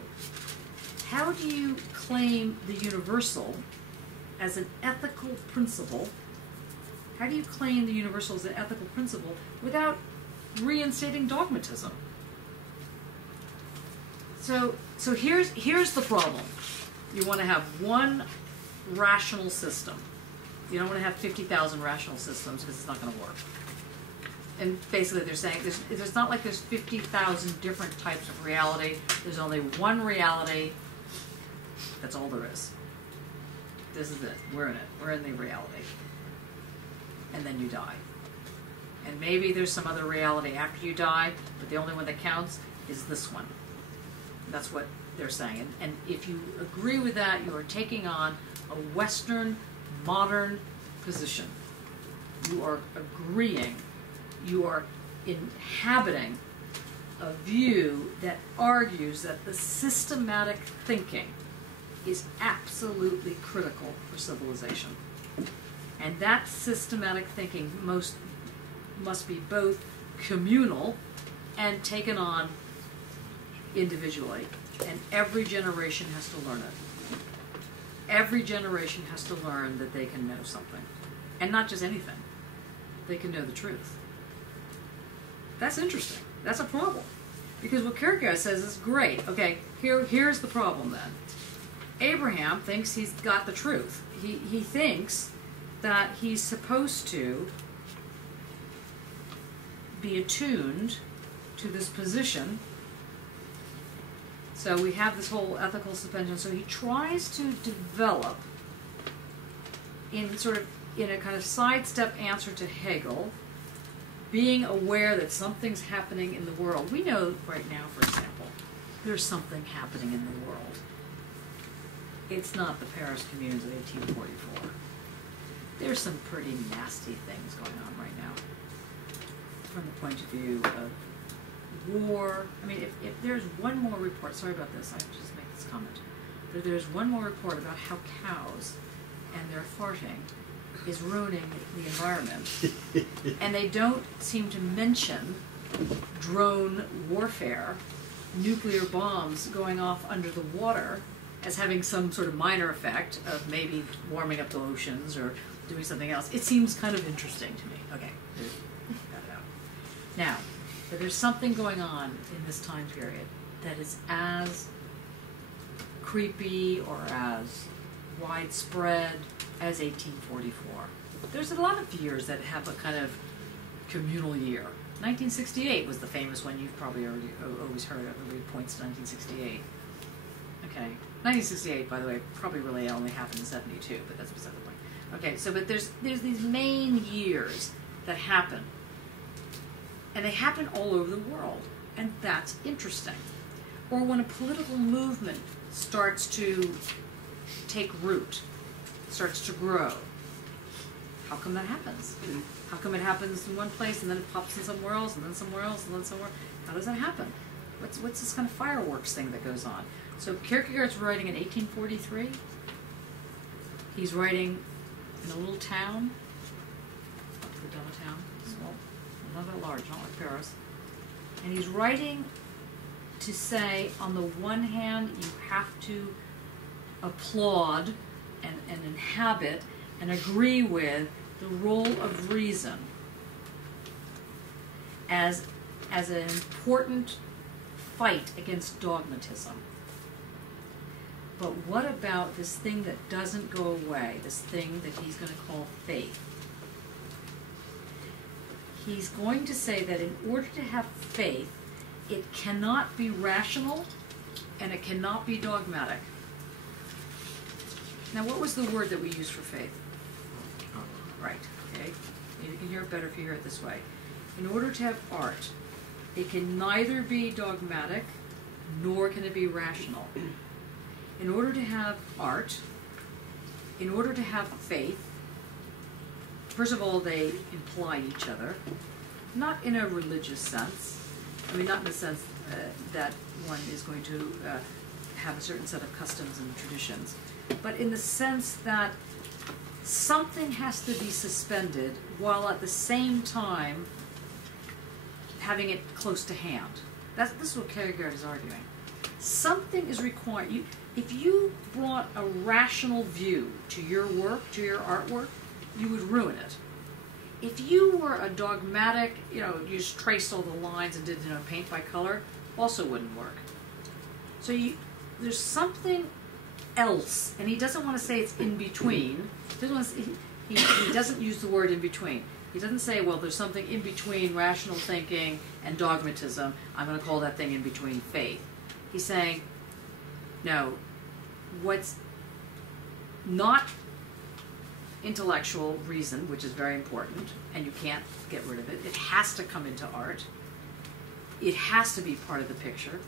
How do you claim the universal as an ethical principle? How do you claim the universal as an ethical principle without reinstating dogmatism? So here's the problem. You want to have one rational system. You don't want to have 50,000 rational systems because it's not going to work. And basically they're saying there's not like there's 50,000 different types of reality. There's only one reality. That's all there is. This is it. We're in it. We're in the reality. And then you die. And maybe there's some other reality after you die, but the only one that counts is this one. That's what they're saying. And if you agree with that, you are taking on a Western, modern position. You are agreeing. You are inhabiting a view that argues that the systematic thinking is absolutely critical for civilization. And that systematic thinking must be both communal and taken on individually. And every generation has to learn it. Every generation has to learn that they can know something. And not just anything. They can know the truth. That's interesting. That's a problem. Because what Kierkegaard says is great. Okay, here's the problem then. Abraham thinks he's got the truth. He thinks that he's supposed to be attuned to this position. So we have this whole ethical suspension. So he tries to develop in a kind of sidestep answer to Hegel, being aware that something's happening in the world. We know right now, for example, there's something happening in the world. It's not the Paris Communes of 1844. There's some pretty nasty things going on right now from the point of view of war. I mean, if there's one more report, sorry about this, I have to just make this comment. But there's one more report about how cows and their farting is ruining the environment. And they don't seem to mention drone warfare, nuclear bombs going off under the water as having some sort of minor effect of maybe warming up the oceans or doing something else. It seems kind of interesting to me. Okay, got it out. Now, but there's something going on in this time period that is as creepy or as widespread as 1844. There's a lot of years that have a kind of communal year. 1968 was the famous one you've probably already always heard of. Everybody points to 1968. Okay, 1968, by the way, probably really only happened in 72, but that's beside the point. Okay, so but there's these main years that happen, and they happen all over the world, and that's interesting. Or when a political movement starts to take root, starts to grow. how come that happens? How come it happens in one place and then it pops in somewhere else and then somewhere else and then somewhere? How does that happen? What's this kind of fireworks thing that goes on? So Kierkegaard's writing in 1843. He's writing in a little town, a town, small, not that large, not like Paris. And he's writing to say, on the one hand, you have to applaud and inhabit and agree with the role of reason as an important fight against dogmatism. But what about this thing that doesn't go away, this thing that he's going to call faith? He's going to say that in order to have faith, it cannot be rational and it cannot be dogmatic. Now, what was the word that we used for faith? Right, okay. You can hear it better if you hear it this way. In order to have art, it can neither be dogmatic nor can it be rational. In order to have art, in order to have faith, first of all, they imply each other, not in a religious sense. I mean, not in the sense that one is going to have a certain set of customs and traditions, but in the sense that something has to be suspended while at the same time having it close to hand. This is what Kierkegaard is arguing. Something is required. If you brought a rational view to your work, to your artwork, you would ruin it. If you were a dogmatic, you just traced all the lines and did, paint by color, also wouldn't work. So there's something else, and he doesn't want to say it's in between. He doesn't use the word in between. He doesn't say, well, there's something in between rational thinking and dogmatism. I'm going to call that thing in between faith. He's saying, no, what's not intellectual reason, which is very important, and you can't get rid of it. It has to come into art. It has to be part of the picture.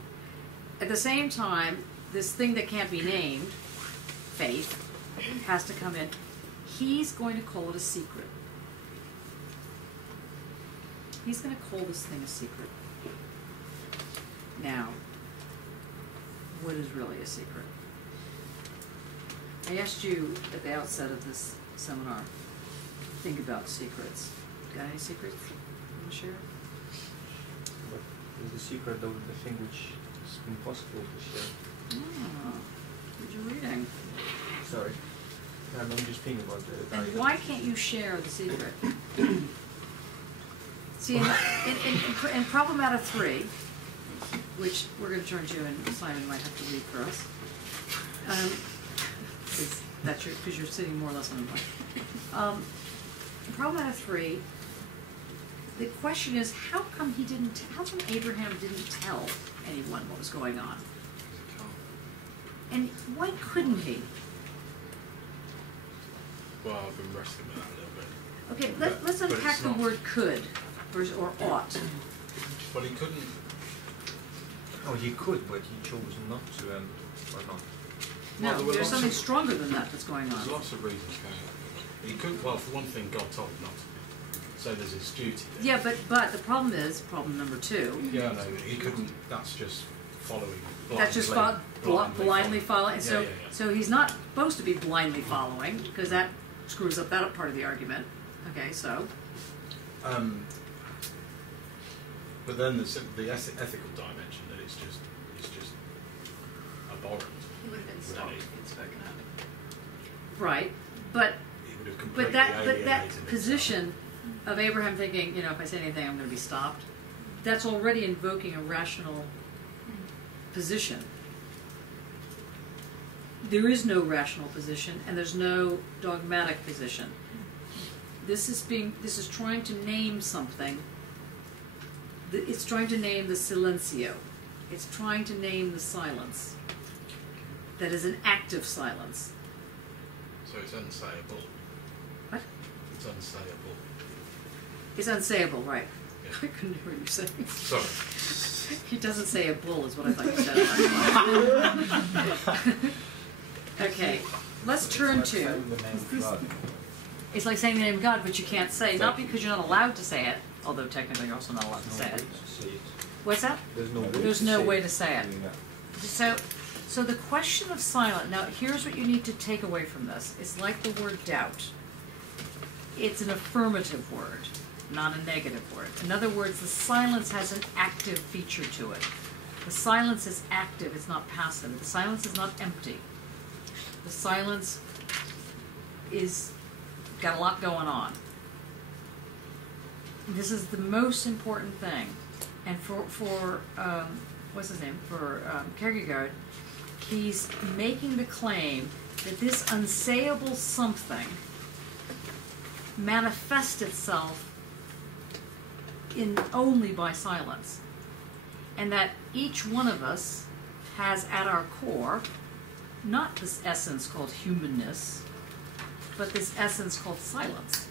At the same time, this thing that can't be named, faith, has to come in. He's going to call it a secret. He's going to call this thing a secret. Now, what is really a secret? I asked you at the outset of this seminar, think about secrets. Got any secrets you want to share? What is the secret of the thing which is impossible to share? What are you reading? Sorry. I'm just thinking about the And why can't you share the secret? See, in problem out of 3, which we're going to turn to and Simon might have to read for us, because you're sitting more or less on the mic. In problem out of 3, the question is, how come Abraham didn't tell anyone what was going on? And why couldn't he? Well, I've been wrestling with that a little bit. Okay, let's unpack the word could or ought. But he couldn't. Oh, he could, but he chose not to, or not. No, Well, there's something stronger than that's going on. There's lots of reasons going on. He could. Well, for one thing, God told him not to. So there's his duty there. Yeah, but the problem is, problem number 2. Yeah, no, he couldn't. That's just following. That's just blindly following. Yeah, yeah. So he's not supposed to be blindly following, because that screws up that part of the argument. Okay, so. But then there's the ethical dimension that it's just abhorrent. He would have been stopped if he'd spoken up. Right, but He would have completely that alienated position of Abraham thinking, if I say anything, I'm going to be stopped. That's already invoking a rational position. There is no rational position, and there's no dogmatic position. This is trying to name something. It's trying to name the silencio. It's trying to name the silence. That is an active silence. So it's unsayable. What? It's unsayable. It's unsayable, right? Yeah. I couldn't hear what you said. Sorry. He doesn't say a bull, is what I thought you said. Okay, let's turn to. It's like saying the name of God, which you can't say, not because you're not allowed to say it, although technically you're also not allowed to say it. What's that? There's no way to say it. So the question of silence, now here's what you need to take away from this. It's like the word doubt. It's an affirmative word, not a negative word. In other words, the silence has an active feature to it. The silence is active, it's not passive. The silence is not empty. The silence is got a lot going on. This is the most important thing. And for what's his name? For Kierkegaard, he's making the claim that this unsayable something manifests itself in only by silence. And that each one of us has at our core not this essence called humanness, but this essence called silence.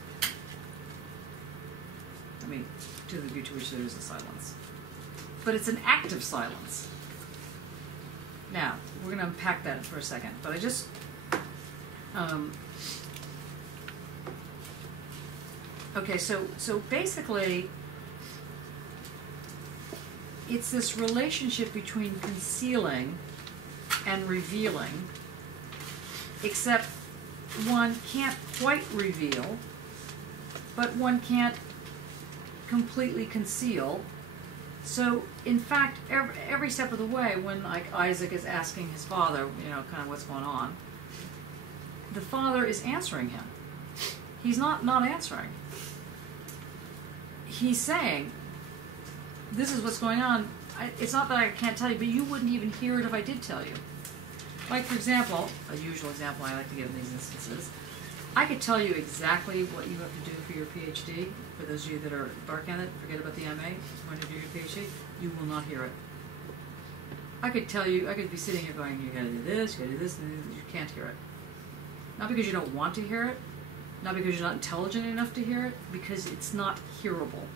I mean, to the degree to which there is a silence. But it's an active silence. Now, we're going to unpack that for a second, but I just... okay, so basically, it's this relationship between concealing and revealing, except one can't quite reveal, but one can't completely conceal. So, in fact, every step of the way, when like Isaac is asking his father, you know, kind of what's going on, the father is answering him. He's not answering. He's saying, this is what's going on. It's not that I can't tell you, but you wouldn't even hear it if I did tell you. Like, for example, a usual example I like to give in these instances, I could tell you exactly what you have to do for your PhD. For those of you that are embarking on it, forget about the MA, want to do your PhD, you will not hear it. I could tell you, I could be sitting here going, you gotta do this, and you can't hear it. Not because you don't want to hear it, not because you're not intelligent enough to hear it, because it's not hearable.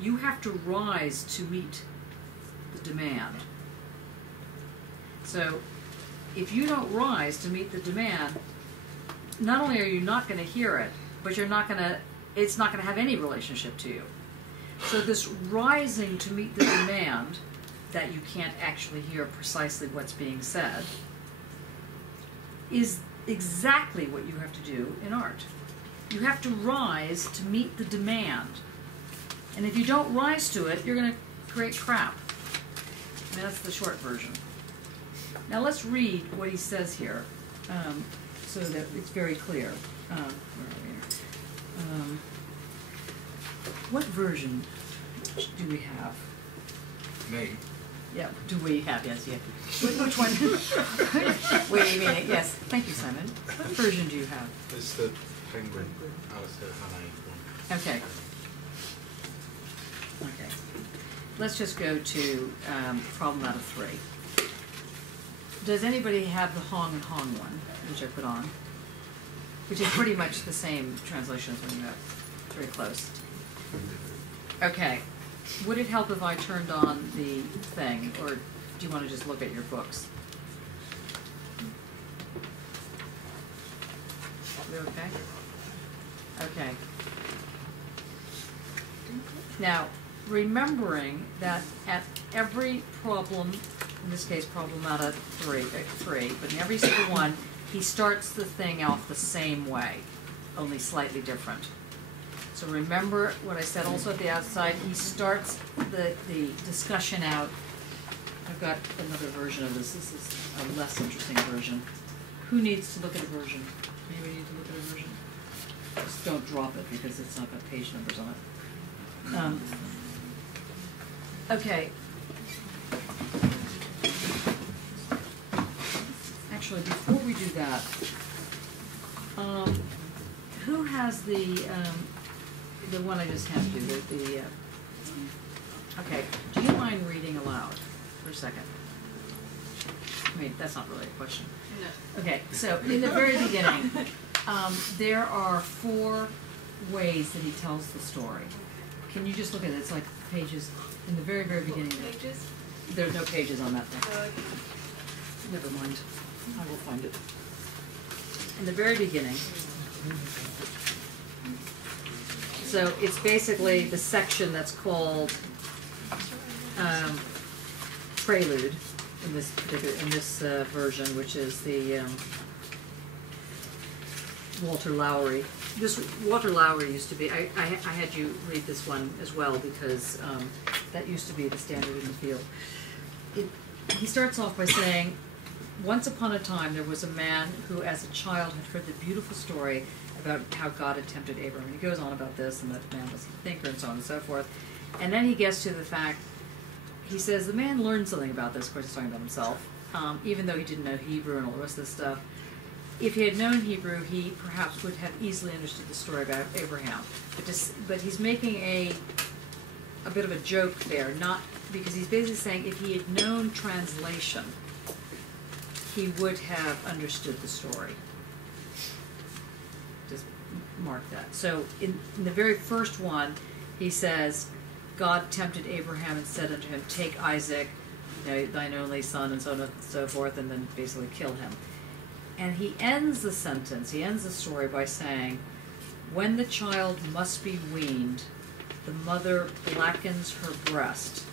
You have to rise to meet the demand. So, if you don't rise to meet the demand, not only are you not going to hear it, but you're not going to, it's not going to have any relationship to you. So this rising to meet the demand that you can't actually hear precisely what's being said is exactly what you have to do in art. You have to rise to meet the demand. And if you don't rise to it, you're going to create crap. And that's the short version. Now let's read what he says here, so that it's very clear. Where are we here? What version do we have? Me. Yeah, do we have? Yes, yeah. Which one? Wait a minute. Yes, thank you, Simon. What version do you have? It's the Penguin, Alistair Hannay one. Okay. Okay. Let's just go to problem out of 3. Does anybody have the Hong and Hong one, which I put on? Which is pretty much the same translation as when you got very close. Okay. Would it help if I turned on the thing, or do you want to just look at your books? We okay? Okay. Now, remembering that at every problem, in this case problem out of 3, but in every single one, he starts the thing off the same way, only slightly different. So remember what I said also at the outside, he starts the discussion out. I've got another version of this. This is a less interesting version. Who needs to look at a version? Anybody need to look at a version? Just don't drop it because it's not got page numbers on it. Okay. Actually, before we do that, who has the one I just handed you? Okay. Do you mind reading aloud for a second? I mean, that's not really a question. No. Okay. So in the very beginning, there are 4 ways that he tells the story. Can you just look at it? It's like pages in the very, very beginning. Pages? There's no pages on that thing. Never mind. I will find it. In the very beginning, So it's basically the section that's called prelude in this version, which is the Walter Lowry. This Walter Lowry used to be. I had you read this one as well because that used to be the standard in the field. He starts off by saying, once upon a time there was a man who as a child had heard the beautiful story about how God had tempted Abraham. And he goes on about this and that the man was a thinker and so on and so forth. And then he gets to the fact, he says the man learned something about this. Of course he's talking about himself, even though he didn't know Hebrew and all the rest of this stuff. If he had known Hebrew, he perhaps would have easily understood the story about Abraham. But he's making a bit of a joke there, not because he's basically saying if he had known translation, he would have understood the story. Just mark that. So in the very first one, he says, God tempted Abraham and said unto him, take Isaac, thine only son, and so on and so forth, and then basically kill him. And he ends the sentence, he ends the story by saying, when the child must be weaned, the mother blackens her breast.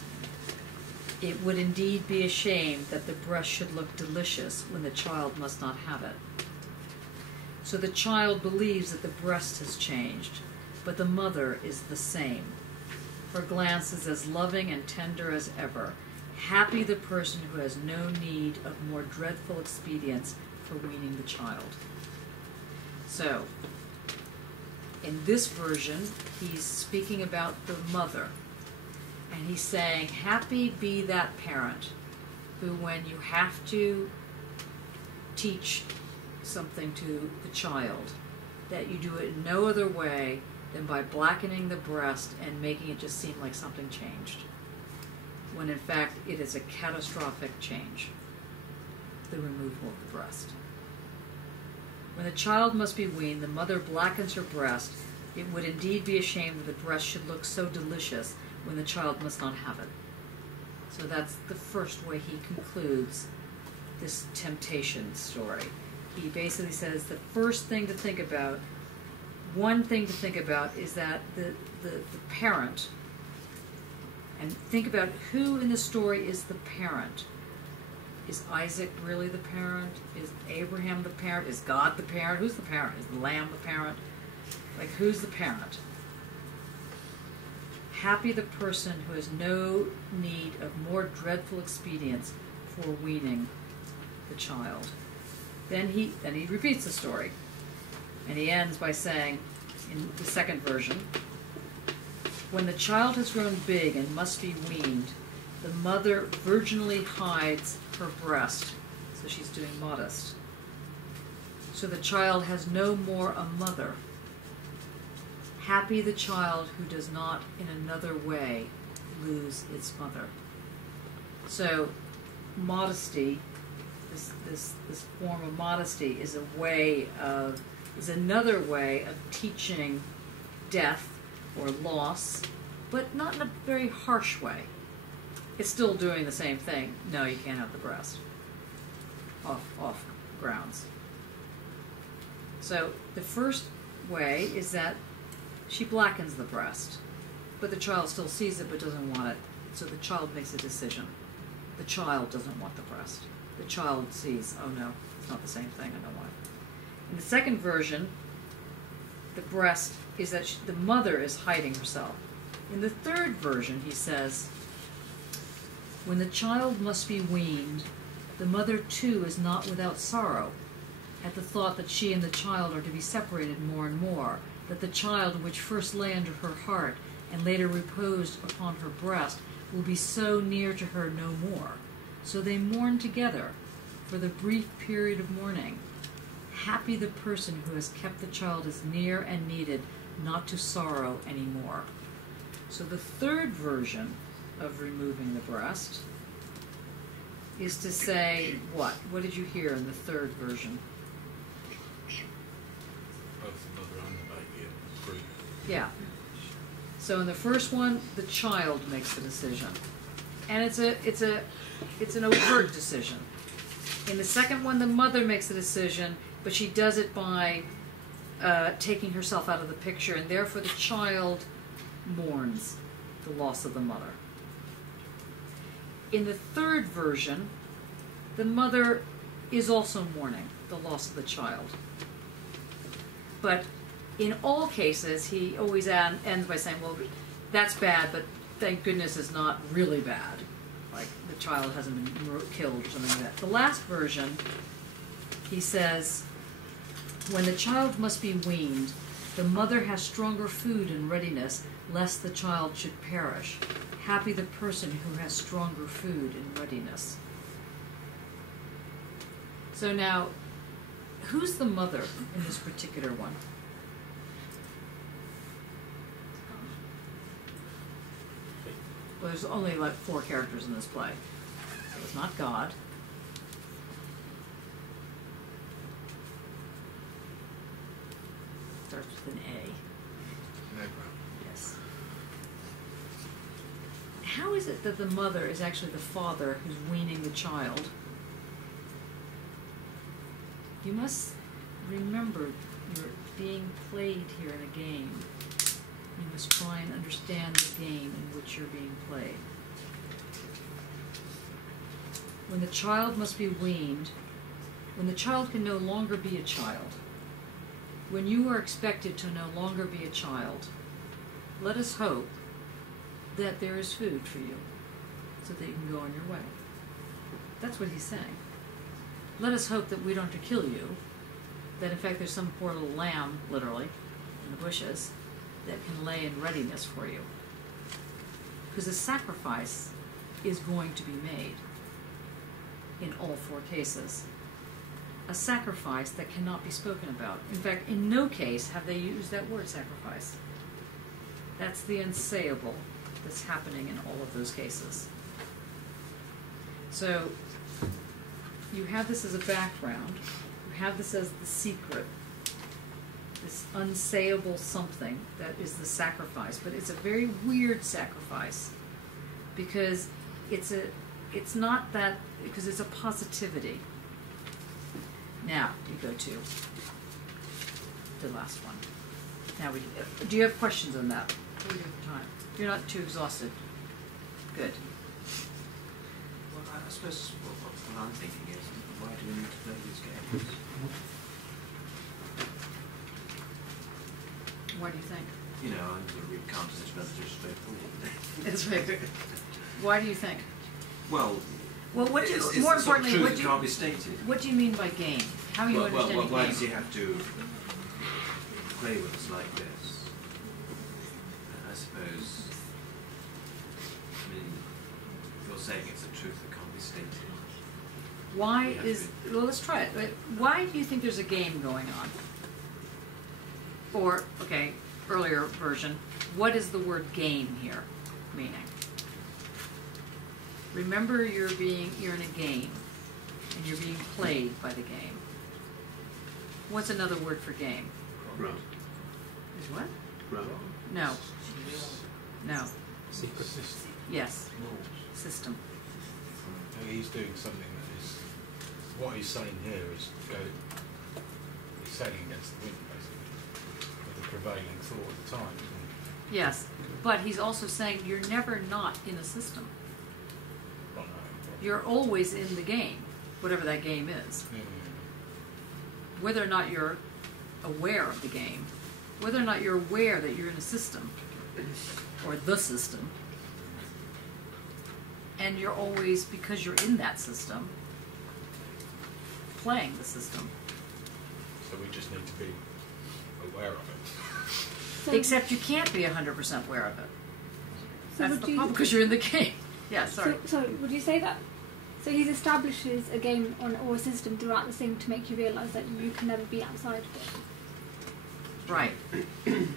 It would indeed be a shame that the breast should look delicious when the child must not have it. So the child believes that the breast has changed, but the mother is the same. Her glance is as loving and tender as ever. Happy the person who has no need of more dreadful expedients for weaning the child. So, in this version, he's speaking about the mother. And he's saying, happy be that parent who, when you have to teach something to the child, that you do it in no other way than by blackening the breast and making it just seem like something changed, when in fact it is a catastrophic change, the removal of the breast. When the child must be weaned, the mother blackens her breast. It would indeed be a shame that the breast should look so delicious when the child must not have it. So that's the first way he concludes this temptation story. He basically says the first thing to think about, one thing to think about is that the parent, and think about who in the story is the parent. Is Isaac really the parent? Is Abraham the parent? Is God the parent? Who's the parent? Is the lamb the parent? Like, who's the parent? Happy the person who has no need of more dreadful expedients for weaning the child. Then he repeats the story. And he ends by saying, in the second version, when the child has grown big and must be weaned, the mother virginally hides her breast. So she's doing modest. So the child has no more a mother. Happy the child who does not in another way lose its mother. So modesty, this form of modesty is another way of teaching death or loss, but not in a very harsh way. It's still doing the same thing. No, you can't have the breast. Off grounds. So the first way is that she blackens the breast, but the child still sees it but doesn't want it. So the child makes a decision. The child doesn't want the breast. The child sees, oh no, it's not the same thing, I don't want it. In the second version, the breast is that the mother is hiding herself. In the third version, he says, when the child must be weaned, the mother too is not without sorrow at the thought that she and the child are to be separated more and more, that the child which first lay under her heart and later reposed upon her breast will be so near to her no more. So they mourn together for the brief period of mourning. Happy the person who has kept the child as near and needed, not to sorrow any more. So the third version of removing the breast is to say what? What did you hear in the third version? Both the mother and the baby are free. Yeah. So in the first one, the child makes the decision, and it's an overt decision. In the second one, the mother makes the decision, but she does it by taking herself out of the picture, and therefore the child mourns the loss of the mother. In the third version, the mother is also mourning the loss of the child. But in all cases, he always ends by saying, well, that's bad, but thank goodness it's not really bad. Like the child hasn't been killed or something like that. The last version, he says, when the child must be weaned, the mother has stronger food in readiness, lest the child should perish. Happy the person who has stronger food in readiness. So now, who's the mother in this particular one? Well, there's only like 4 characters in this play. So it's not God. Starts with an A. Yes. How is it that the mother is actually the father who's weaning the child? You must remember you're being played here in a game. You must try and understand the game in which you're being played. When the child must be weaned, when the child can no longer be a child, when you are expected to no longer be a child, let us hope that there is food for you so that you can go on your way. That's what he's saying. Let us hope that we don't have to kill you, that in fact there's some poor little lamb, literally, in the bushes, that can lay in readiness for you. Because a sacrifice is going to be made in all 4 cases. A sacrifice that cannot be spoken about. In fact, in no case have they used that word sacrifice. That's the unsayable that's happening in all of those cases. So, you have this as a background. You have this as the secret. This unsayable something that is the sacrifice. But it's a very weird sacrifice. Because it's not that, because it's a positivity. Now, you go to the last one. Now, do you have questions on that? What do we do for time? You're not too exhausted. Good. Well, I suppose what I'm thinking is, why do we need to play these games? What do you think? You know, I'm going to read counters as relatively straightforward. It's very good. Why do you think? Well, what do you, it's more the sort of importantly, truth what that do you, can't be stated. what do you mean by game? How are you understanding why game? does he have to play with us like this? I suppose, I mean, you're saying it's a truth that can't be stated. Why is, well, let's try it. Why do you think there's a game going on? Or, okay, earlier version, what is the word game here meaning? Remember you're in a game, and you're being played by the game. What's another word for game? Right. Is what? Right. No. No. Secret. Yes. System. He's doing something that is, what he's saying here is he's sailing against the wind, basically, with the prevailing thought at the time, isn't he? Yes. But he's also saying you're never not in a system. Well, no. You're always in the game, whatever that game is. Whether or not you're aware of the game, whether or not you're aware that you're in a system, or the system, and you're always, because you're in that system, playing the system. So we just need to be aware of it. So, Except you can't be 100% aware of it. so That's would the you, problem, because you're in the game. Yeah, sorry. So would you say that? So he establishes a game or a system throughout the thing to make you realise that you can never be outside of it. Right.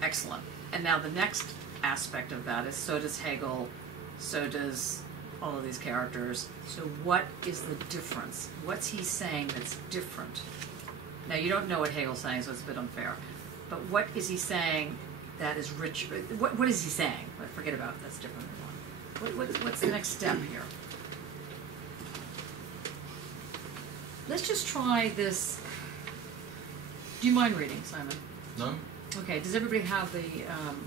Excellent. And now the next aspect of that is, so does Hegel, so does all of these characters. So what is the difference? What's he saying that's different? Now you don't know what Hegel's saying, so it's a bit unfair. But what is he saying that is rich? What is he saying? Forget about it. That's different than one. What's the next step here? Let's just try this. Do you mind reading, Simon? No? Okay, does everybody have the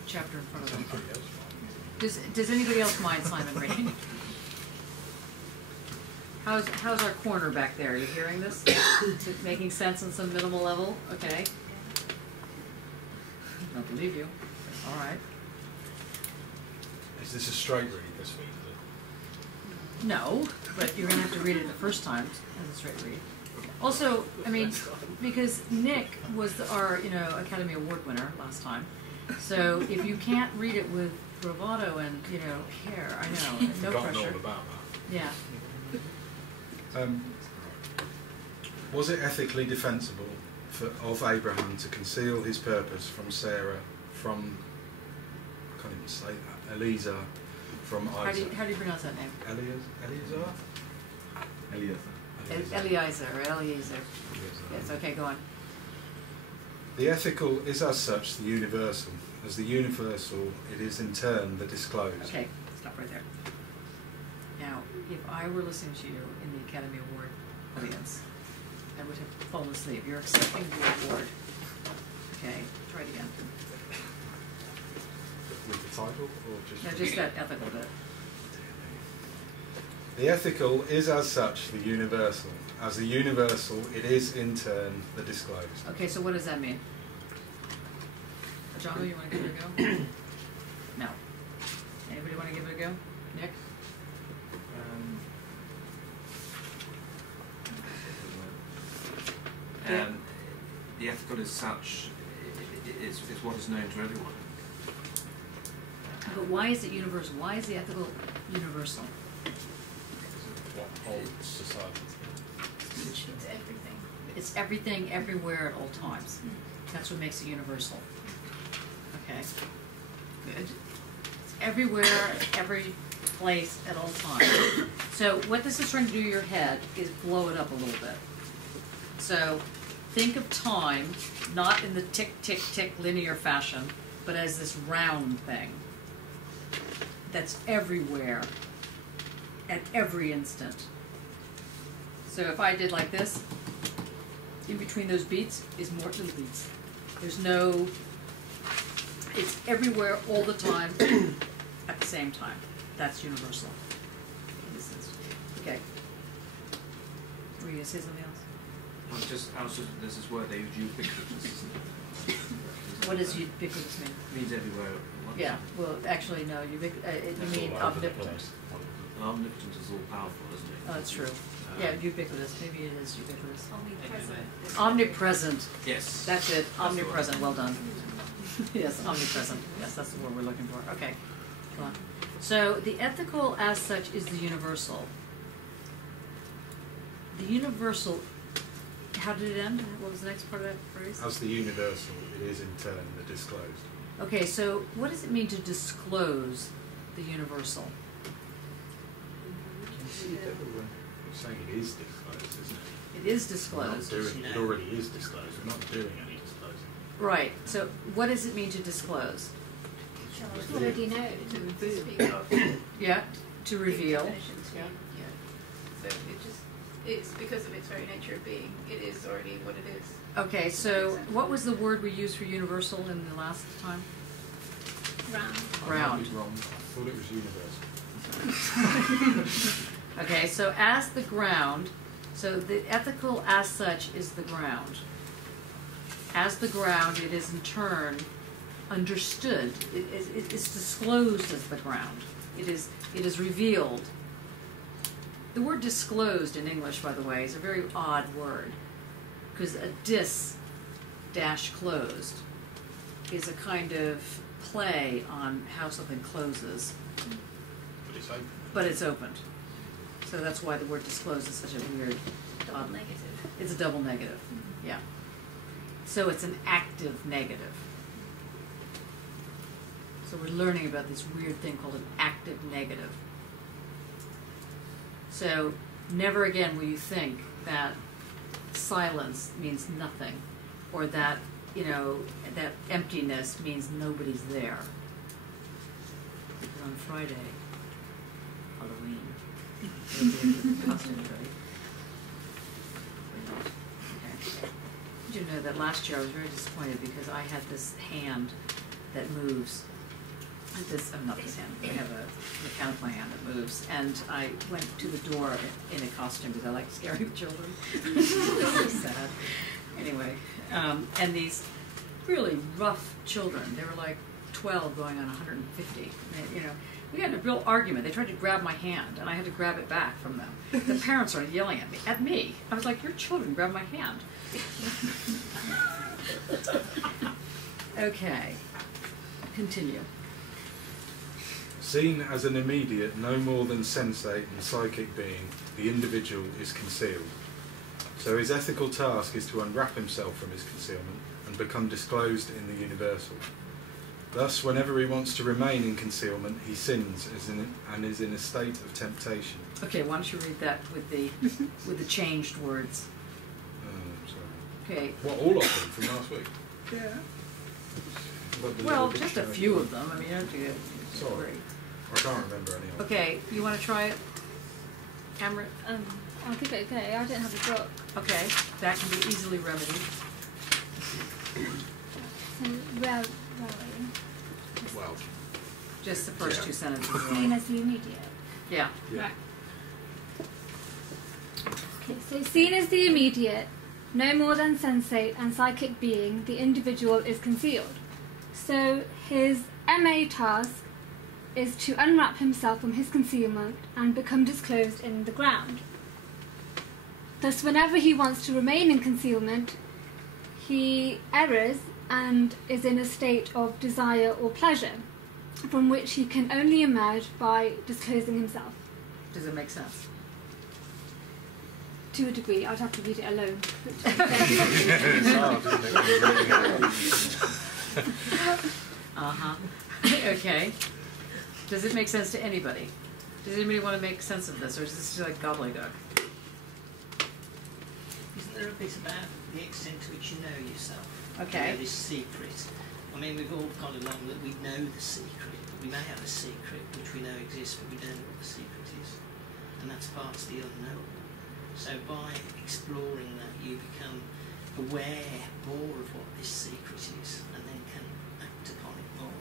chapter in front of them? Somebody else might. Does anybody else mind Simon reading? How's our corner back there? Are you hearing this? Is it making sense on some minimal level? Okay. I don't believe you. All right. Is this a straight read this week? No, but you're gonna have to read it the first time as a straight read. Also, I mean, because Nick was our, Academy Award winner last time. So if you can't read it with bravado and, care, I know, no Forgotten pressure. all about that. Yeah. Was it ethically defensible of Abraham to conceal his purpose from Sarah, from, I can't even say that, Eliezer, from Isaac? How do you pronounce that name? Eliezer? Eliezer or Eliezer. Yes, okay, go on. The ethical is as such the universal. As the universal, it is in turn the disclosed. Okay, stop right there. Now, if I were listening to you in the Academy Award audience, I would have fallen asleep. You're accepting the award. Okay, try it again. With the title, or just? No, just that ethical bit. The ethical is as such the universal. As the universal, it is in turn the disclosed. Okay, so what does that mean? John, you want to give it a go? No. Anybody want to give it a go? Nick? The ethical is such, it's what is known to everyone. But why is it universal? Why is the ethical universal? What holds society? It's everything. It's everything, everywhere, at all times. That's what makes it universal. Okay. Good. It's everywhere, every place, at all times. So what this is trying to do to your head is blow it up a little bit. So think of time not in the tick, tick, tick linear fashion, but as this round thing that's everywhere, at every instant. So if I did like this, in between those beats is more little beats. There's no, it's everywhere all the time at the same time. That's universal. In this instance. Okay. Were you going to say something else? There's this word they use, ubiquitous, isn't it? What does ubiquitous mean? It means everywhere. Yeah, well, actually, no, you mean omnipotent. Omnipotent is all powerful, isn't it? Oh, that's true. Yeah, ubiquitous. Maybe it is ubiquitous. Omnipresent. Omnipresent. Yes. That's it. Omnipresent. Well done. Yes, omnipresent. Yes, that's the word we're looking for. Okay. Go on. So the ethical as such is the universal. The universal, how did it end? What was the next part of that phrase? As the universal, it is in turn the disclosed. Okay, so what does it mean to disclose the universal? You can see it everywhere. You're saying it is disclosed, isn't it? It is We're not disclosed. doing, it already is disclosed. We're not doing any disclosing. Right. So what does it mean to disclose? It's already known. To speak of. Yeah, to reveal. Definition to Yeah. yeah. So it's because of its very nature of being, it is already what it is. Okay, so what was the word we used for universal in the last time? Round. Round. I might be wrong. I thought it was universal. Okay, so as the ground, so the ethical as such is the ground. As the ground, it is in turn understood. It is disclosed as the ground. It is revealed. The word disclosed in English, by the way, is a very odd word, because a dis-closed is a kind of play on how something closes, But it's open. but it's opened. So that's why the word disclosed is such a weird, Double negative. it's a double negative, yeah. So it's an active negative. So we're learning about this weird thing called an active negative. So never again will you think that silence means nothing, or that, that emptiness means nobody's there. On Friday, Halloween, costumes, right? We're not. Okay. you to know that last year I was very disappointed because I had this hand that moves. Not this hand, I have a mechanical hand that moves, and I went to the door in a costume because I like scaring children. So sad. Anyway, and these really rough children, they were like 12 going on 150. And, you know, we had a real argument. They tried to grab my hand, and I had to grab it back from them. The parents started yelling at me. I was like, your children grabbed my hand. Okay, continue. Seen as an immediate, no more than sensate and psychic being, the individual is concealed. So his ethical task is to unwrap himself from his concealment and become disclosed in the universal. Thus, whenever he wants to remain in concealment, he sins and is in a state of temptation. Okay, why don't you read that with the changed words? Sorry. Okay. What, all of them from last week? Yeah. Well, just a few of them. I mean, you don't have to get Sorry. worried. I can't remember any of them. Okay, you want to try it, Cameron? I'll give it a go. I don't have a book. Okay, that can be easily remedied. So, where are we? Well, Just the first Yeah. two sentences. Seen as the immediate. Yeah. yeah. Right. Okay, so seen as the immediate, no more than sensate and psychic being, the individual is concealed. So his MA task is to unwrap himself from his concealment and become disclosed in the ground. Thus, whenever he wants to remain in concealment, he errs and is in a state of desire or pleasure, from which he can only emerge by disclosing himself. Does it make sense? To a degree, I'd have to read it alone. It's hard, isn't it? Uh-huh. Okay. Does it make sense to anybody? Does anybody want to make sense of this, or is this just like gobbledygook? Isn't there a bit about the extent to which you know yourself? Okay. You know, this secret. I mean, we've all gone along that we know the secret, but we may have a secret which we know exists, but we don't know what the secret is. And that's part of the unknowable. So by exploring that, you become aware more of what this secret is, and then can act upon it more.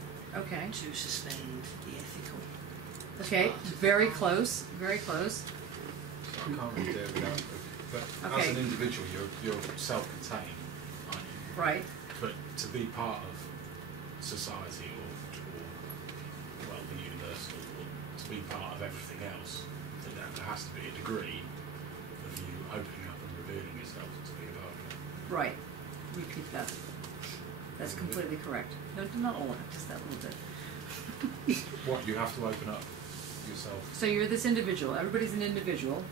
Okay. To suspend the ethical. Okay, very close, very close. I can't really do it without it. But Okay. as an individual, you're self-contained, aren't you? Right. But to be part of society or well, the universal, or to be part of everything else, then there has to be a degree of you opening up and revealing yourself to be a part of it. Right. Repeat that. That's completely correct. No, not all of it, just that little bit. What, you have to open up yourself? So you're this individual. Everybody's an individual.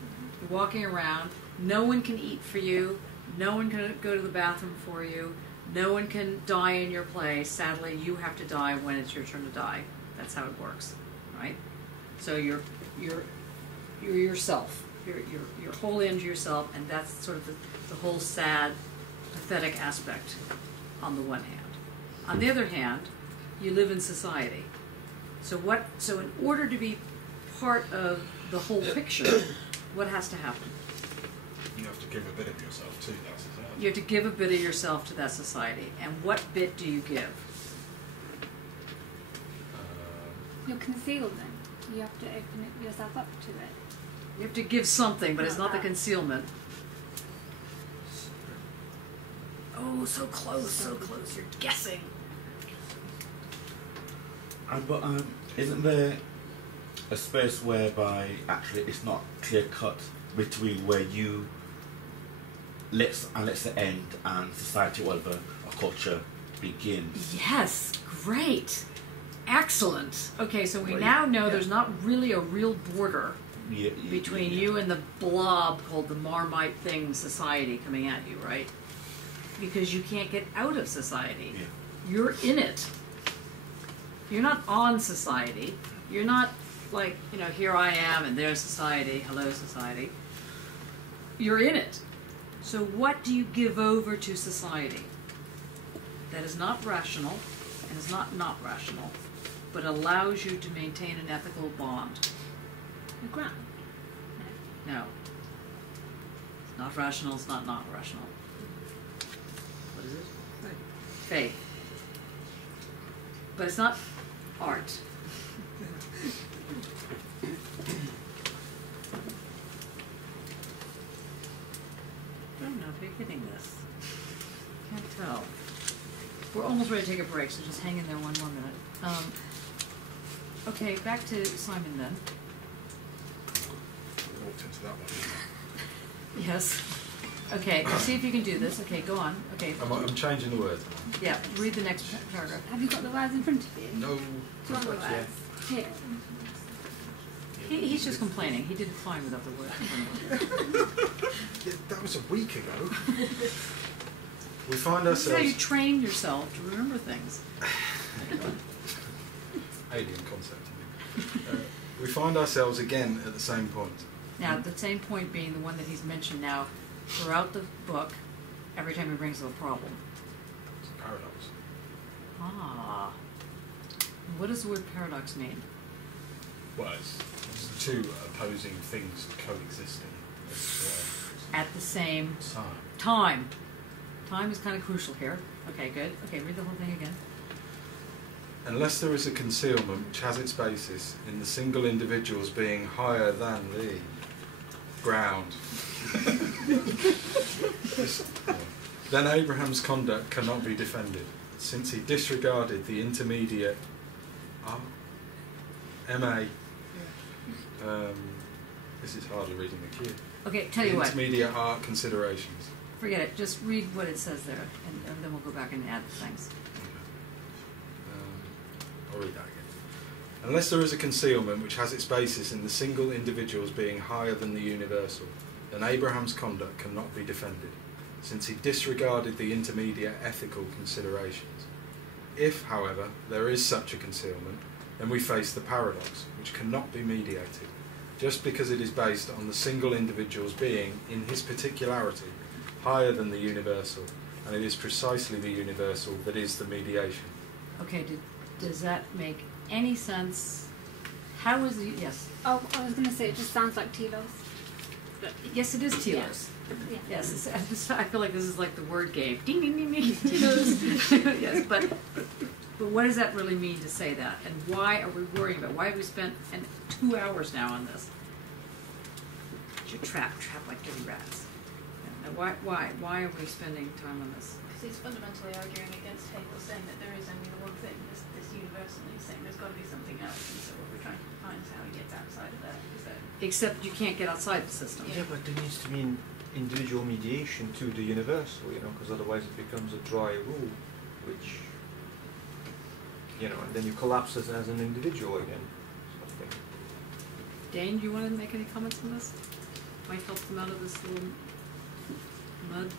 You're walking around. No one can eat for you. No one can go to the bathroom for you. No one can die in your place. Sadly, you have to die when it's your turn to die. That's how it works, right? So you're yourself. You're wholly into yourself, and that's sort of the whole sad, pathetic aspect on the one hand. On the other hand, you live in society. So in order to be part of the whole picture, what has to happen? You have to give a bit of yourself to that society. You have to give a bit of yourself to that society. And what bit do you give? You're concealed then. You have to open yourself up to it. You have to give something, but it's not the concealment. Oh, so close, so close. You're guessing. But isn't there a space whereby actually it's not clear cut between where you let's the end and society, whatever, or culture begins? Yes, great. Excellent. Okay, so we Well, now know yeah. there's not really a real border Yeah, between yeah. you and the blob called the Marmite thing society coming at you, right? Because you can't get out of society. Yeah. You're in it. You're not on society. You're not like, here I am and there's society, hello society. You're in it. So what do you give over to society that is not rational and is not rational, but allows you to maintain an ethical bond? The ground. No. It's not rational, it's not rational. faith. But it's not art. I don't know if you're getting this. Can't tell. We're almost ready to take a break, so just hang in there one more minute. Okay, back to Simon then. Walked into that one. Yes. Okay, see if you can do this. Okay, go on. Okay. I'm changing the words. Yeah, read the next paragraph. Have you got the words in front of you? No. Do you want the words? Here. He's just complaining. He did fine without the word in front of him. Yeah, that was a week ago. We find This is how you ourselves... train yourself to remember things. Alien concept. We find ourselves again at the same point. Now, the same point being the one that he's mentioned now throughout the book, every time he brings up a problem. It's a paradox. Ah. What does the word paradox mean? Well, it's two opposing things coexisting At the same time. time. Time is kind of crucial here. Okay, good. Okay, read the whole thing again. Unless there is a concealment which has its basis in the single individual's being higher than the ground, then Abraham's conduct cannot be defended, since he disregarded the intermediate MA. This is hardly reading the cue. Okay, tell you what. Intermediate art considerations. Forget it. Just read what it says there, and then we'll go back and add things. I'll read that again. Unless there is a concealment which has its basis in the single individual's being higher than the universal, then Abraham's conduct cannot be defended, since he disregarded the intermediate ethical considerations. If, however, there is such a concealment, then we face the paradox, which cannot be mediated, just because it is based on the single individual's being, in his particularity, higher than the universal, and it is precisely the universal that is the mediation. Okay, does that make any sense? How is the, yes? Oh, I was going to say, it just sounds like telos. Yes, it is telos. Yeah. Yes, I feel like this is like the word game. Ding, ding, ding, ding, telos. Yes, but what does that really mean to say that? And why are we worrying about it? Why have we spent 2 hours now on this? You're trapped like dirty rats. And why are we spending time on this? Because he's fundamentally arguing against Hegel, saying that there is only the one thing, this universal, and he's saying there's got to be something else, and so what we're trying to find is how he gets outside of that. Except you can't get outside the system. Yeah, but there needs to be an individual mediation to the universal, because otherwise it becomes a dry rule, which, and then you collapse as an individual again. Sort of thing. Dane, do you want to make any comments on this? Might help them out of this little mud.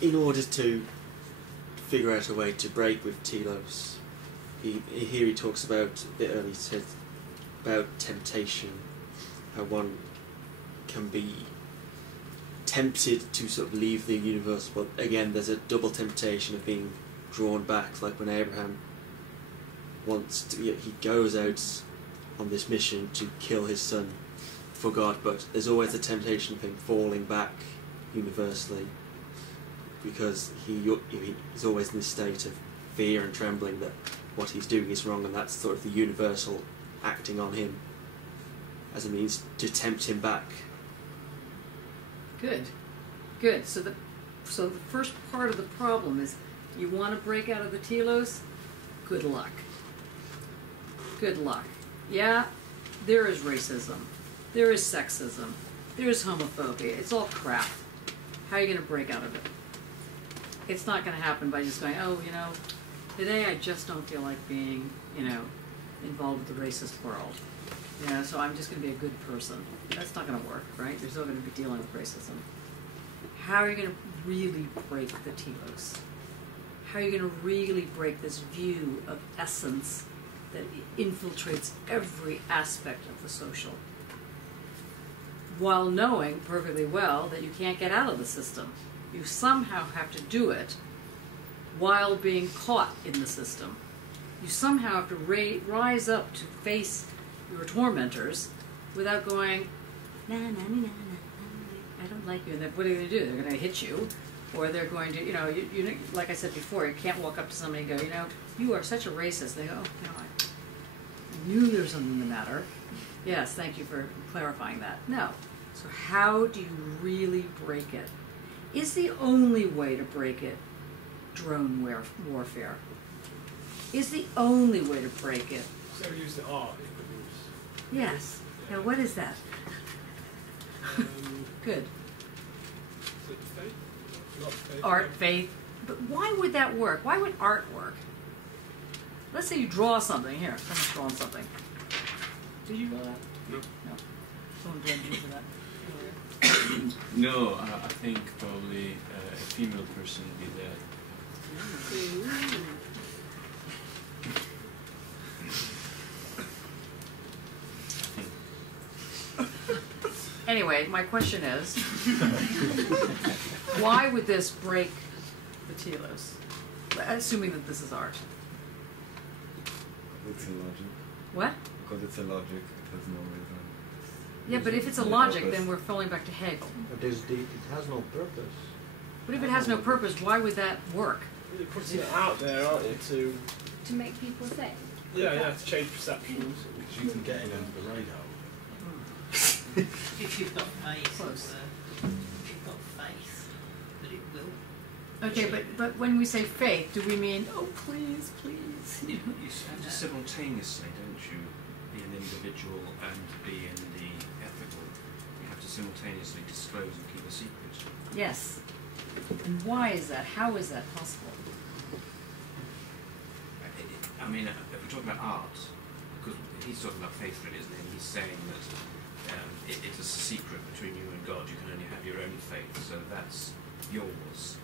In order to figure out a way to break with telos, here he talks about, a bit earlier he said about temptation, how one can be tempted to sort of leave the universe, but again there's a double temptation of being drawn back, like when Abraham he goes out on this mission to kill his son for God, but there's always the temptation of him falling back universally, because he's always in this state of fear and trembling that what he's doing is wrong, and that's sort of the universal acting on him as a means to tempt him back. Good. So the first part of the problem is you want to break out of the telos. Good luck. Yeah, there is racism, there is sexism, there is homophobia. It's all crap. How are you going to break out of it? It's not going to happen by just going, today I just don't feel like being, involved with the racist world. So I'm just going to be a good person. That's not going to work, right? You're still going to be dealing with racism. How are you going to really break the telos? How are you going to really break this view of essence that infiltrates every aspect of the social, while knowing perfectly well that you can't get out of the system? You somehow have to do it while being caught in the system. You somehow have to rise up to face your tormentors without going, na na na na na. I don't like you. And then what are they going to do? They're going to hit you, or they're going to, you like I said before, you can't walk up to somebody and go, you are such a racist. They go, oh, I knew there was something the matter. Yes, thank you for clarifying that. No. So how do you really break it? Is the only way to break it drone warfare? Is the only way to break it? So use the art you could use. Yes. Now what is that? Good. Is it faith? Not faith. Art, faith. But why would that work? Why would art work? Let's say you draw something. Here, someone's drawing something. Did you draw that? No. No. Someone blamed you for that. No, I think probably a female person did that. Anyway, my question is, why would this break the telos? Assuming that this is art. It's illogic. What? Because it's illogic, it has no reason. Yeah, but if it's a logic, then we're falling back to Hegel. But it has no purpose. But if it has no purpose, why would that work? You're putting it out there, aren't you, To make people think. to change perceptions. Because you can get in under the radar. If you've got faith, if you've got faith that it will. Okay, but when we say faith, do we mean, oh, please, please? You have to simultaneously, don't you, be an individual and be in the ethical. You have to simultaneously disclose and keep a secret. Yes. And why is that? How is that possible? I mean, if we're talking about art, because he's talking about faith, really, isn't he? And he's saying that it's a secret between you and God. You can only have your own faith, so that's yours.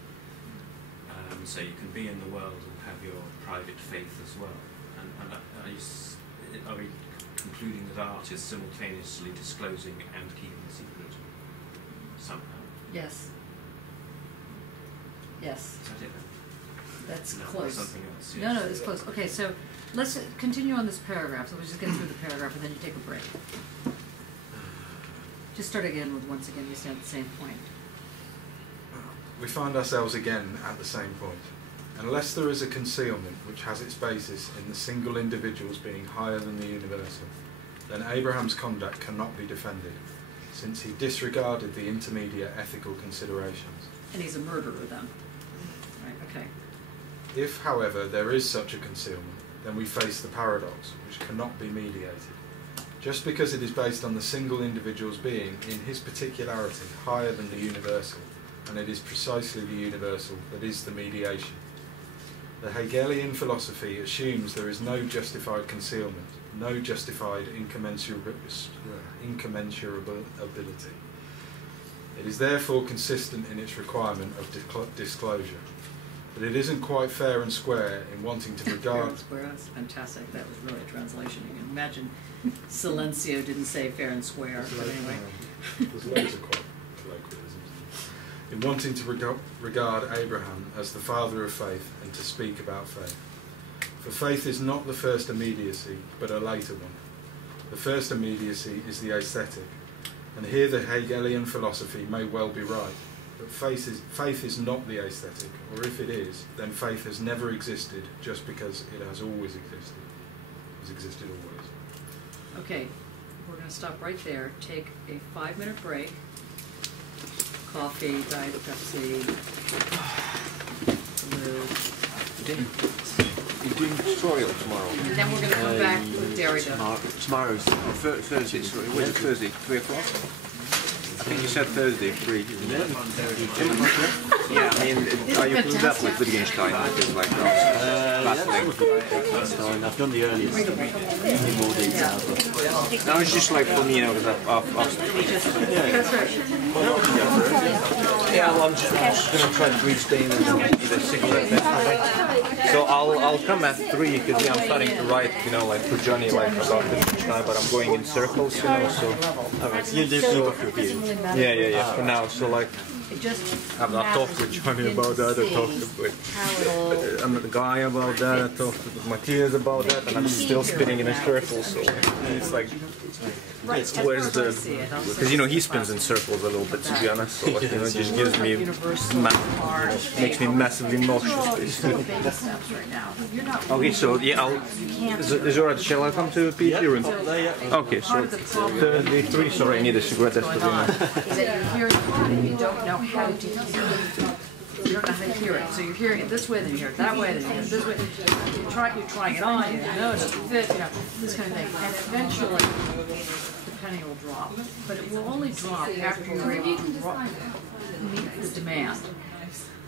So you can be in the world and have your private faith as well. And are we concluding that art is simultaneously disclosing and keeping a secret somehow? Yes. Yes. Is that it then? That's No, close. something else, No, yes. no, it's close. Okay, so let's continue on this paragraph. So we'll just get through the paragraph and then you take a break. Just start again with once again, you stay at the same point. We find ourselves again at the same point. Unless there is a concealment which has its basis in the single individuals being higher than the universal, then Abraham's conduct cannot be defended, since he disregarded the intermediate ethical considerations. And he's a murderer then. Right, okay. If, however, there is such a concealment, then we face the paradox, which cannot be mediated. Just because it is based on the single individual's being, in his particularity, higher than the universal, and it is precisely the universal that is the mediation. The Hegelian philosophy assumes there is no justified concealment, no justified incommensurability. It is therefore consistent in its requirement of disclosure. But it isn't quite fair and square in wanting to regard... Fair and square, that's fantastic. That was really a translation. You can imagine Silencio didn't say fair and square, but anyway. There's loads of colloquialisms. In wanting to regard Abraham as the father of faith and to speak about faith. For faith is not the first immediacy, but a later one. The first immediacy is the aesthetic, and here the Hegelian philosophy may well be right, but faith is not the aesthetic, or if it is, then faith has never existed just because it has always existed. It has existed always. Okay, we're going to stop right there, take a 5-minute break. Coffee, Diet Pepsi, blue. You're doing tutorial tomorrow. And then we're going to come back with dairy dough. Tomorrow's Thursday, sorry. When is it Thursday? 3 o'clock? I think you said Thursday, 3, isn't it? Yeah, I mean, are you clued up with Wittgenstein? Because like, battling. So I've done the earliest in more detail. No, it's just like for me, because yeah, well, I'm just going to try to reach Dane and eat a cigarette. So I'll come at 3 because I'm starting to write, like for Johnny, like about Wittgenstein, but I'm going in circles, so. Alright, so you do the book review. Yeah, for now. So like, It just I've talked with Johnny about that. I talked with the guy about that. I talked with Matthias about that, and I'm still spinning in a circle. So it's like, where's the? Because he spins in circles a little bit, to be honest. So it just gives me, makes me massively nauseous. Okay, so yeah, is alright. Shall I come to Pete? You're in. Okay, so the three. Sorry, I need a cigarette. That's is that you're hearing and you don't know how to hear it. You don't know how to hear it. So you're hearing it this way, then you hear it that way, then you hear it this way. You're trying it on, you know, it doesn't fit, this kind of thing. And eventually, the penny will drop. But it will only drop after you're able to meet the demand.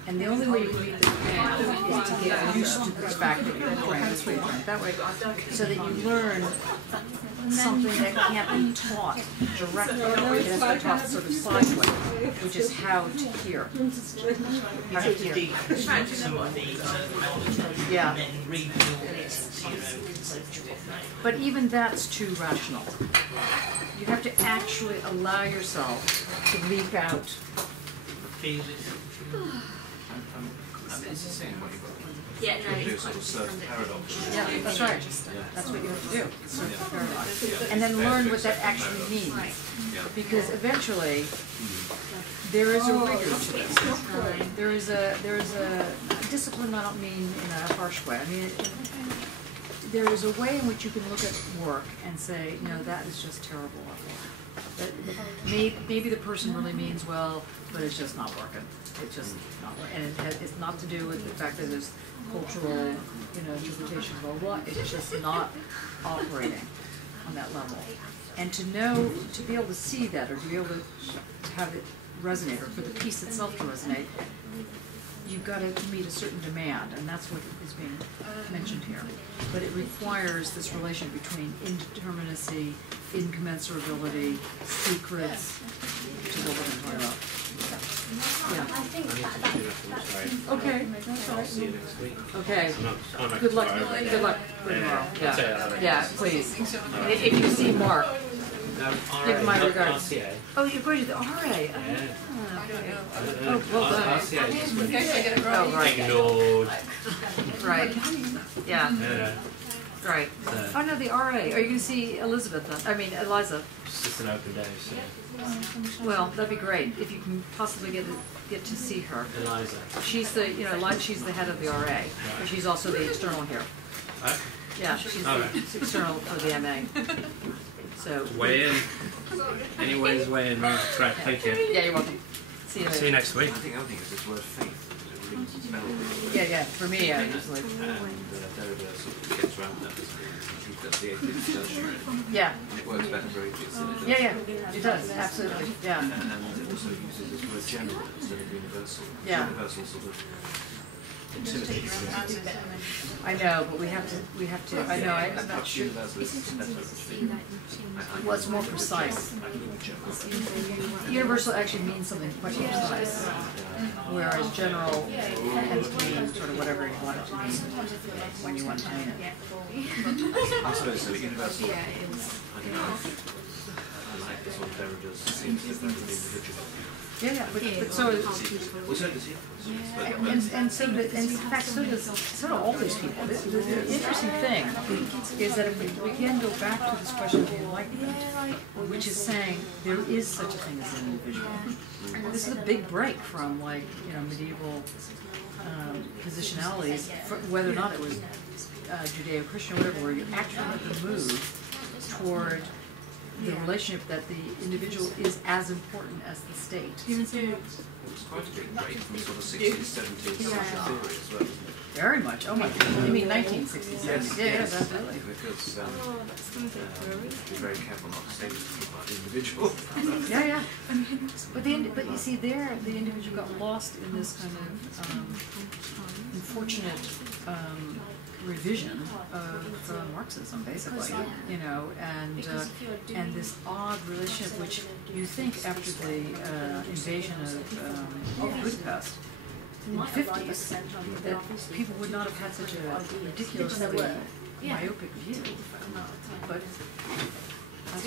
And the only way you can meet the demand is to get used to the fact that you're trying this way, trying that way, so that you learn something that can't be taught directly. It has been taught sort of sideways, which is how to hear. How to hear. Yeah. But even that's too rational. You have to actually allow yourself to leap out. Yeah, no, yeah, that's right. That's what you have to do. And then learn what that actually means. Because eventually, there is a rigor to this. There is a discipline. I don't mean in a harsh way. I mean, there is a way in which you can look at work and say, no, that is just terrible. That maybe the person really means well, but it's just not working. It's just not working. And it's not to do with the fact that there's cultural, interpretation, blah, blah, blah. It's just not operating on that level. And to be able to see that, or to be able to have it resonate, or for the piece itself to resonate, you've got to meet a certain demand, and that's what is being mentioned here. But it requires this relation between indeterminacy, incommensurability, secrets, which is what we're going to talk about. Yeah. I think that's okay. Okay. Good luck. Good luck for tomorrow. Yeah. Yeah, please. If you see Mark, give my regards. Oh, you're going to the RA. Oh, well done. Oh, right. Right. Yeah. Right. Oh no, the RA. Are you going to see Elizabeth then? I mean, Eliza. It's just an open day, so. Well, that'd be great if you can possibly get to see her. Eliza. She's the, she's the head of the RA, but she's also the external here. Right. Yeah, she's the external for the MA. So. Weigh in. Anyways, weigh in. Right, thank you. Yeah, you're welcome. See you later. See you next week. I think the other thing is this word faith. Yeah, for me, I usually. And Derrida sort of gets around that. That's the atheist tertiary. Yeah. And it works better for atheists than it does. Yeah, it does, absolutely. Yeah. And it also uses this word general instead of universal. Yeah. Universal sort of intimidates. I know, but we have to. I know. I'm not sure. Well, it's more precise. Universal actually means something quite precise, whereas general tends to mean sort of whatever you want it to mean when you want to mean it. I suppose so. Universal. I don't know. I like this one. Derrida's seems to be the individual. Yeah, but so. Well, so does he. And so, in fact, so do all these people. The interesting thing is that if we again go back to this question of enlightenment, which is saying there is such a thing as an individual. This is a big break from medieval positionalities, whether or not it was Judeo-Christian or whatever, where you actually have to move toward the relationship that the individual is as important as the state. It's quite a big break from sort of 60s, 70s social theory as well. Very much. Oh my God. You mean 1960s? Yes, yes, absolutely. Because be very careful not to say about the individual. Yeah. But you see, the individual got lost in this kind of unfortunate revision of Marxism, basically, and this odd relationship, which you think after the invasion of Budapest in the 50s, that people would not have had such a ridiculously myopic view. But I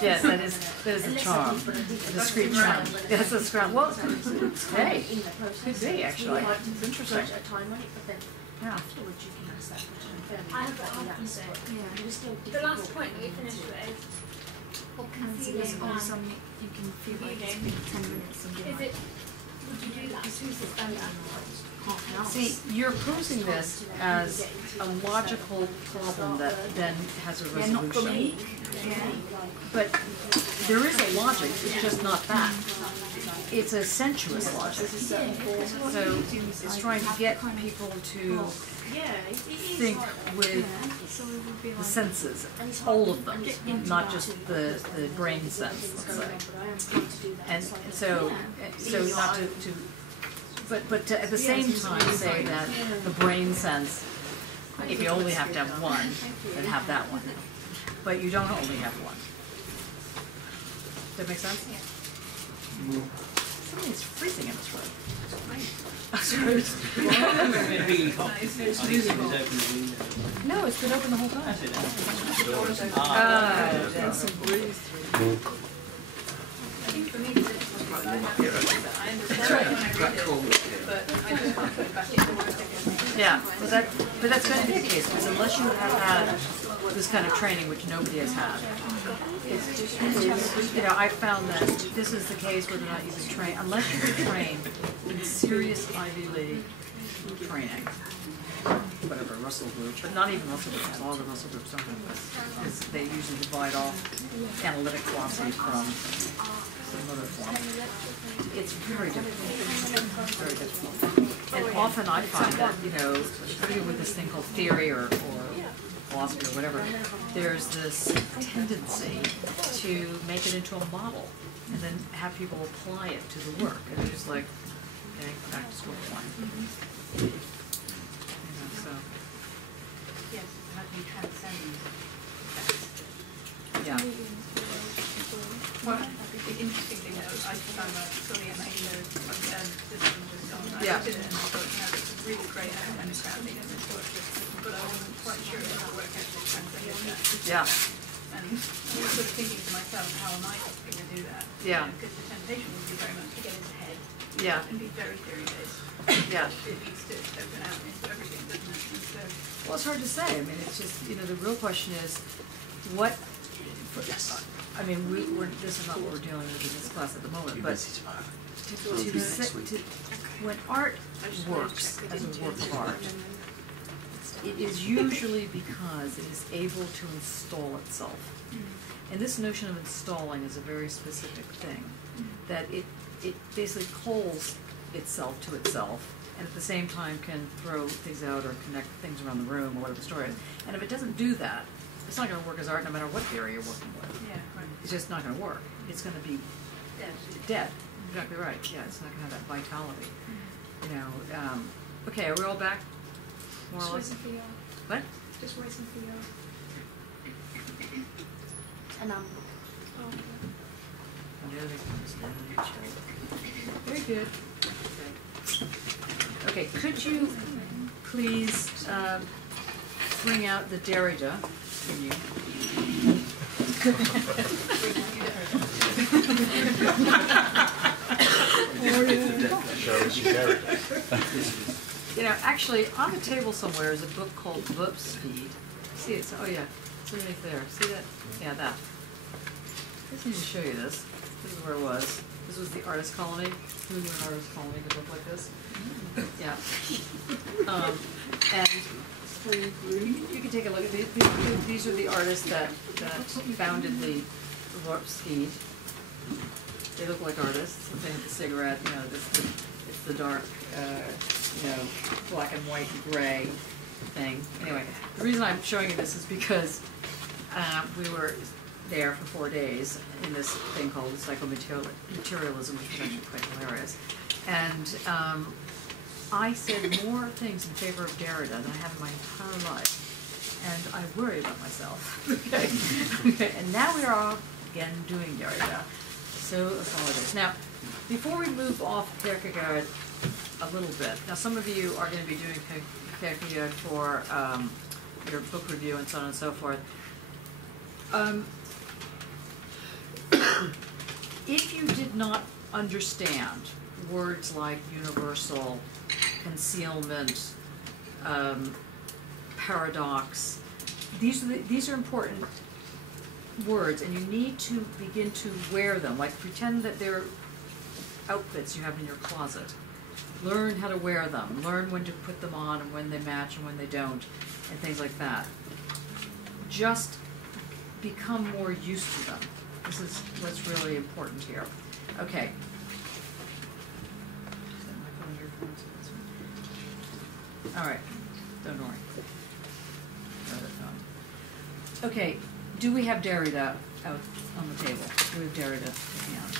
Yes, that is a charm, a discreet charm. Yes, a charm. Well, hey, could be actually. It's interesting. Yeah. I have to say, yeah. The last point that we finished with concealing and you can feel like it's been 10 minutes and is it, would you do that? Who's the standard? See, you're posing this as a logical problem that then has a resolution. But there is a logic, it's just not that. It's a sensuous logic. So it's trying to get people to think with the senses, all of them, not just the brain sense, let's say. And so not to but to at the same time say that the brain sense, if you only have to have one, then have that one. But you don't only have one. Does that make sense? Somebody's freezing in this room. No, it's been open the whole time. There's some breeze through. Yeah, but that's going to be the case, because unless you have had this kind of training, which nobody has had, I found that this is the case whether or not you've been trained, unless you've been trained in serious Ivy League training, whatever, Russell group, but not even Russell groups, all the Russell groups don't have this. They usually divide off analytic philosophy from some other form. It's very difficult, very difficult. And often I find that, particularly with this thing called theory or philosophy or whatever, there's this tendency to make it into a model and then have people apply it to the work. And it's just like, okay, back to square one. So. Yes, how do you transcend Yeah. Well, the interesting thing that I found when I saw the MA system just gone, I Yeah. looked at it and I thought, this is really great understanding of this work, but I wasn't quite sure how the work actually translated that. Yeah. And I was sort of thinking to myself, how am I going to do that? Yeah. Because the temptation would be very much to get his head Yeah. and be very theory-based. Yeah. It needs to open out into everything, doesn't it? And so, Well, it's hard to say. I mean, it's just, the real question is, what, this is not what we're dealing with in this class at the moment, but when art works as a work of art, it is usually because it is able to install itself. And this notion of installing is a very specific thing, that it basically calls itself to itself, and at the same time can throw things out or connect things around the room or whatever the story is. And if it doesn't do that, it's not going to work as art no matter what theory you're working with. yeah, right. It's just not going to work. It's going to be dead. Exactly right. Yeah, it's not going to have that vitality. Okay, are we all back? More or less? What? Just waiting for your... Very good. Okay, could you please bring out the Derrida in you? Actually, on the table somewhere is a book called Boop Speed. See it? Oh yeah, it's underneath there. See that? Yeah, that. I just need to show you this. This is where it was. This was the artist colony. Who knew an artist colony could look like this? Yeah. And you can take a look at these are the artists that founded the Warp Speed. They look like artists. They have the cigarette, it's the dark, black and white and gray thing. Anyway, the reason I'm showing you this is because we were there for 4 days in this thing called psychomaterialism, which was actually quite hilarious. And I said more things in favor of Derrida than I have in my entire life. And I worry about myself. Okay. And now we are all again doing Derrida. So apologies. Now, before we move off Kierkegaard a little bit, now some of you are going to be doing Kierkegaard for your book review and so on and so forth. If you did not understand words like universal, concealment, paradox, these are important words, and you need to begin to wear them. Like pretend that they're outfits you have in your closet. Learn how to wear them. Learn when to put them on and when they match and when they don't, and things like that. Just become more used to them. This is what's really important here. Okay. All right. Don't worry. Okay. Do we have Derrida out on the table? Do we have Derrida in hand?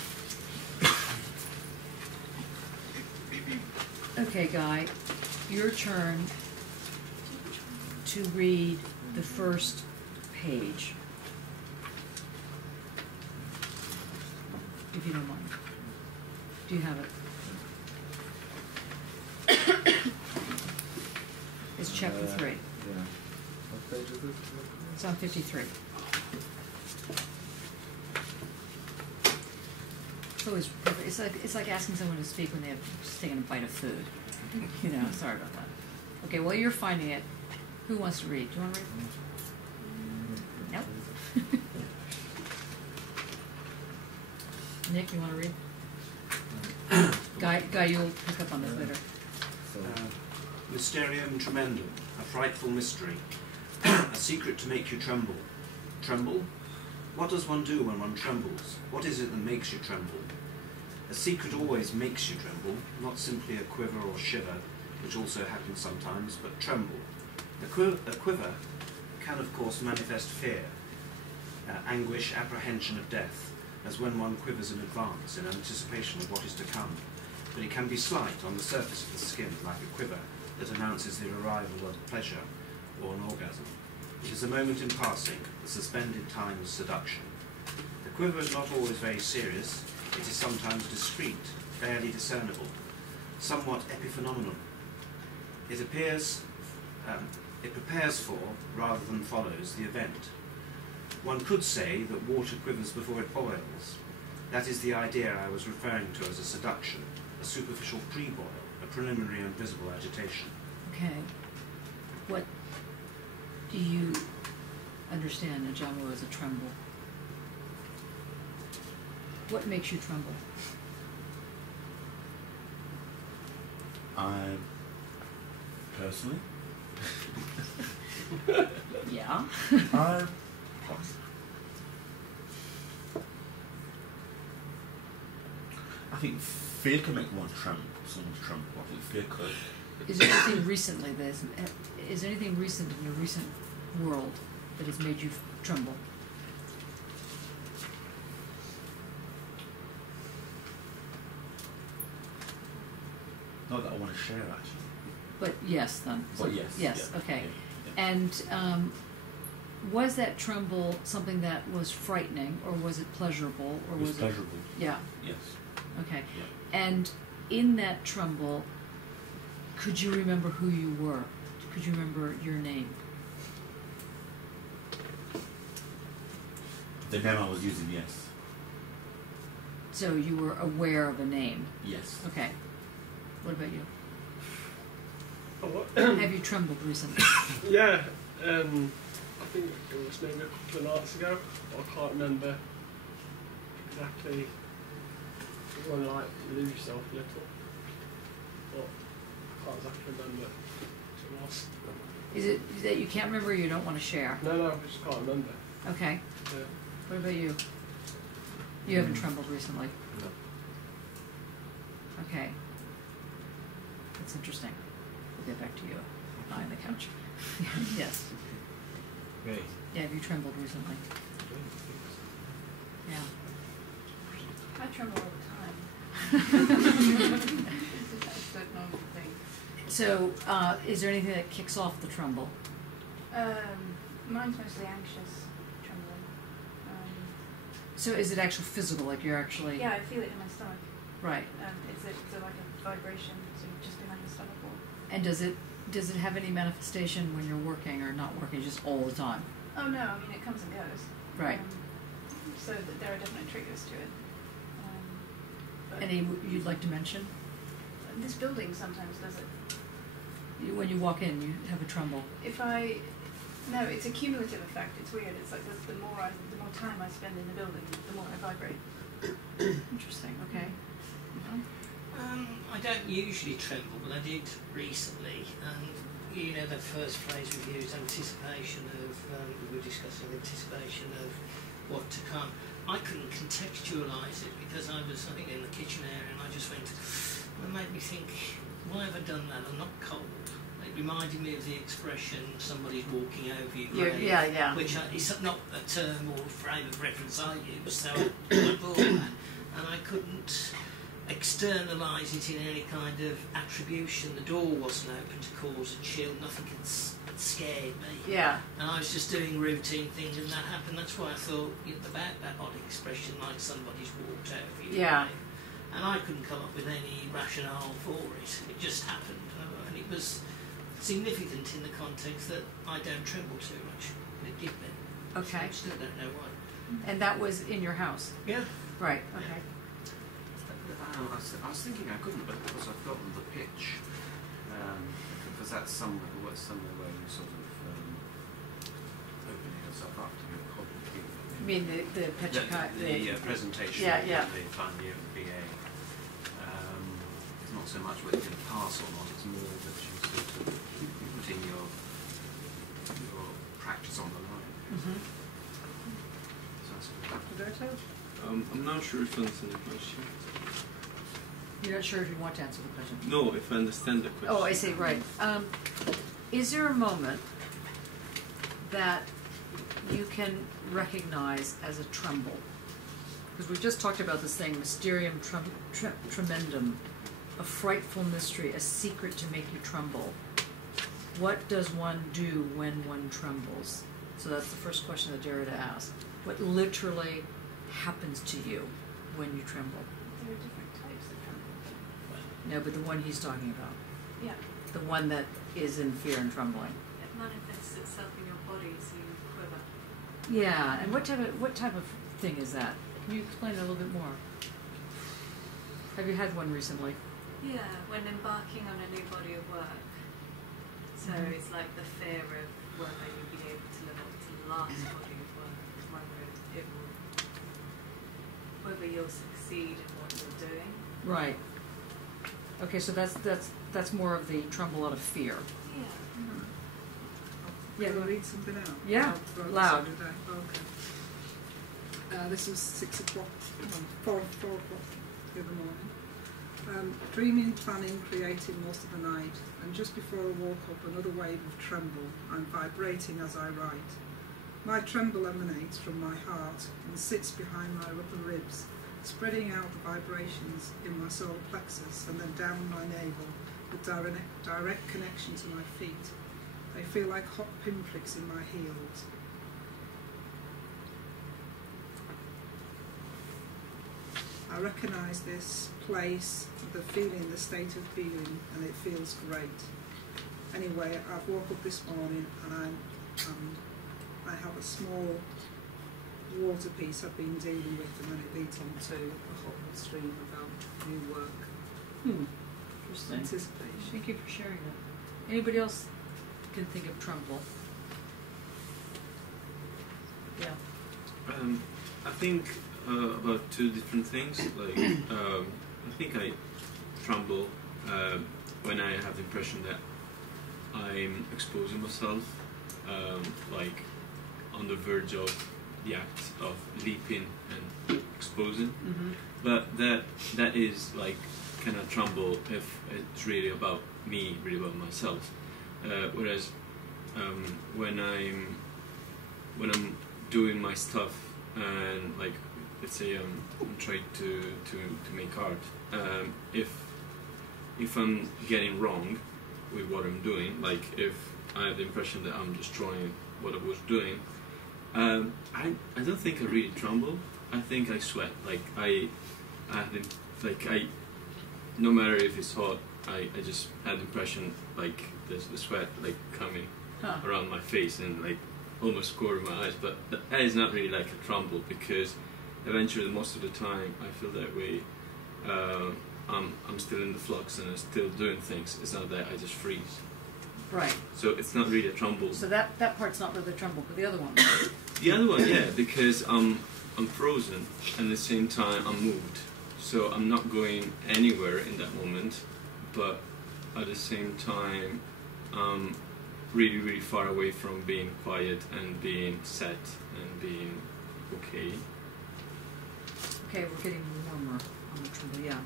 Okay, Guy. Your turn to read the first page, if you don't mind. Do you have it? It's chapter 3. Yeah. What page is it? It's on 53. It's always perfect. It's like asking someone to speak when they have just taken a bite of food. You know, sorry about that. Okay, while you're finding it, who wants to read? Do you want to read? Nope. Nick, you want to read? Guy, you'll pick up on this later. Mysterium tremendum, a frightful mystery, a secret to make you tremble. Tremble? What does one do when one trembles? What is it that makes you tremble? A secret always makes you tremble, not simply a quiver or shiver, which also happens sometimes, but tremble. A quiver can, of course, manifest fear, anguish, apprehension of death, as when one quivers in advance in anticipation of what is to come. But it can be slight on the surface of the skin, like a quiver that announces the arrival of pleasure or an orgasm. It is a moment in passing, the suspended time of seduction. The quiver is not always very serious. It is sometimes discreet, barely discernible, somewhat epiphenomenal. It prepares for, rather than follows, the event. One could say that water quivers before it boils. That is the idea I was referring to as a seduction, a superficial pre-boil, a preliminary and visible agitation. Okay. What do you understand, Ajamu, as a tremble? What makes you tremble? I personally. Yeah. I think fear can make one tremble. Someone tremble. I think fear could. Is there anything recently is there anything recent in your recent world that has made you tremble? Not that I want to share, actually. But yes, then. But yes. Yes. Yeah, Okay. yeah. And was that tremble something that was frightening, or was it pleasurable, or was it pleasurable? Yeah. Yes. Okay. Yeah. And in that tremble, could you remember who you were? Could you remember your name? The name I was using, yes. So you were aware of a name? Yes. Okay. What about you? Oh, what? Have you trembled recently? Yeah, I think it was maybe a couple of nights ago. I can't remember exactly. You want to like lose yourself a little, but I can't exactly remember what it was. Is it that you can't remember or you don't want to share? No, I just can't remember. Okay. Yeah. What about you? You haven't trembled recently? No. Okay. That's interesting. We'll get back to you behind the couch. Yes. Me? Yeah, have you trembled recently? Yeah. I tremble all the time. That's a normal thing. So, is there anything that kicks off the tremble? Mine's mostly anxious trembling. So is it actual physical, like you're actually... Yeah, I feel it in my stomach. Right. It's like a vibration, so just behind the stomach wall. And does it have any manifestation when you're working or not working, just all the time? Oh no, I mean it comes and goes. Right. So that there are definite triggers to it. But Any you'd like to mention? this building sometimes does it. When you walk in, you have a tremble. No, it's a cumulative effect. It's weird. It's like the more time I spend in the building, the more I vibrate. Interesting. Okay. I don't usually tremble, but I did recently. And you know, that first phrase we used, anticipation of. We were discussing anticipation of what to come. I couldn't contextualise it because I was, I think, in the kitchen area, and I just went. It made me think, why have I done that? I'm not cold. It reminded me of the expression, somebody's walking over you, yeah. which is not a term or frame of reference I use, so I bought that. And I couldn't externalise it in any kind of attribution. The door wasn't open to cause a chill, nothing had scared me. Yeah. And I was just doing routine things and that happened. That's why I thought about that odd expression, like somebody's walked over you. Yeah. And I couldn't come up with any rationale for it. It just happened. And it was significant in the context that I don't tremble too much. It did me. Okay. So I still don't know why. And that was in your house? Yeah. Right, okay. I was thinking I couldn't, but because I've gotten the pitch, because that's somewhere where you sort of open yourself up to your public view. You mean the the presentation yeah, yeah. of the final year of BA. It's not so much whether you're going to pass or not, it's more that you sort of putting your practice on the line. Mm-hmm. So that's good. Roberto? I'm not sure if I understand the question. You're not sure if you want to answer the question? No, if I understand the question. Oh, I see, right. Is there a moment that you can recognize as a tremble? Because we've just talked about this thing, mysterium tremendum, a frightful mystery, a secret to make you tremble. What does one do when one trembles? So that's the first question that Derrida asked. What literally happens to you when you tremble? There are different types of tremble. No, but the one he's talking about. Yeah. The one that is in fear and trembling. It manifests itself in your body, so you quiver. Yeah, and what type of thing is that? Can you explain it a little bit more? Have you had one recently? Yeah, when embarking on a new body of work. So it's like the fear of whether you'll be able to live up to the last body of work, whether you'll succeed in what you're doing. Right. Okay, so that's more of the tremble out of fear. Yeah. Yeah. Can I read something out? Yeah, loud. Okay. This was 6 o'clock, 4 o'clock the other morning. Dreaming, planning, creating most of the night, and just before I woke up, another wave of tremble. I'm vibrating as I write. My tremble emanates from my heart and sits behind my upper ribs, spreading out the vibrations in my solar plexus and then down my navel with direct connection to my feet. They feel like hot pinpricks in my heels. I recognise this place, the feeling, the state of being, and it feels great. Anyway, I've woke up this morning and I have a small water piece I've been dealing with, and then it leads on to a whole stream about new work. Interesting. Anticipation. Thank you for sharing that. Anybody else can think of tremble? Yeah. I think about two different things. Like, I think I tremble when I have the impression that I'm exposing myself, like on the verge of the act of leaping and exposing. Mm-hmm. But that is like kind of tremble if it's really about me, really about myself. Whereas when I'm doing my stuff and like let's say I'm trying to make art, if I'm getting wrong with what I'm doing, like if I have the impression that I'm destroying what I was doing, I don't think I really tremble. I think I sweat. Like no matter if it's hot, I just had the impression like there's the sweat like coming around my face, and like almost score in my eyes, but that is not really like a tremble, because eventually most of the time I feel that way. I'm still in the flux and I'm still doing things. It's not that I just freeze. Right. So it's not really a tremble. So that part's not really the tremble, but the other one. The other one, yeah, because I'm frozen and at the same time I'm moved. So I'm not going anywhere in that moment, but at the same time I'm really, really far away from being quiet and being set and being okay. Okay, we're getting warmer on the tremble, yeah.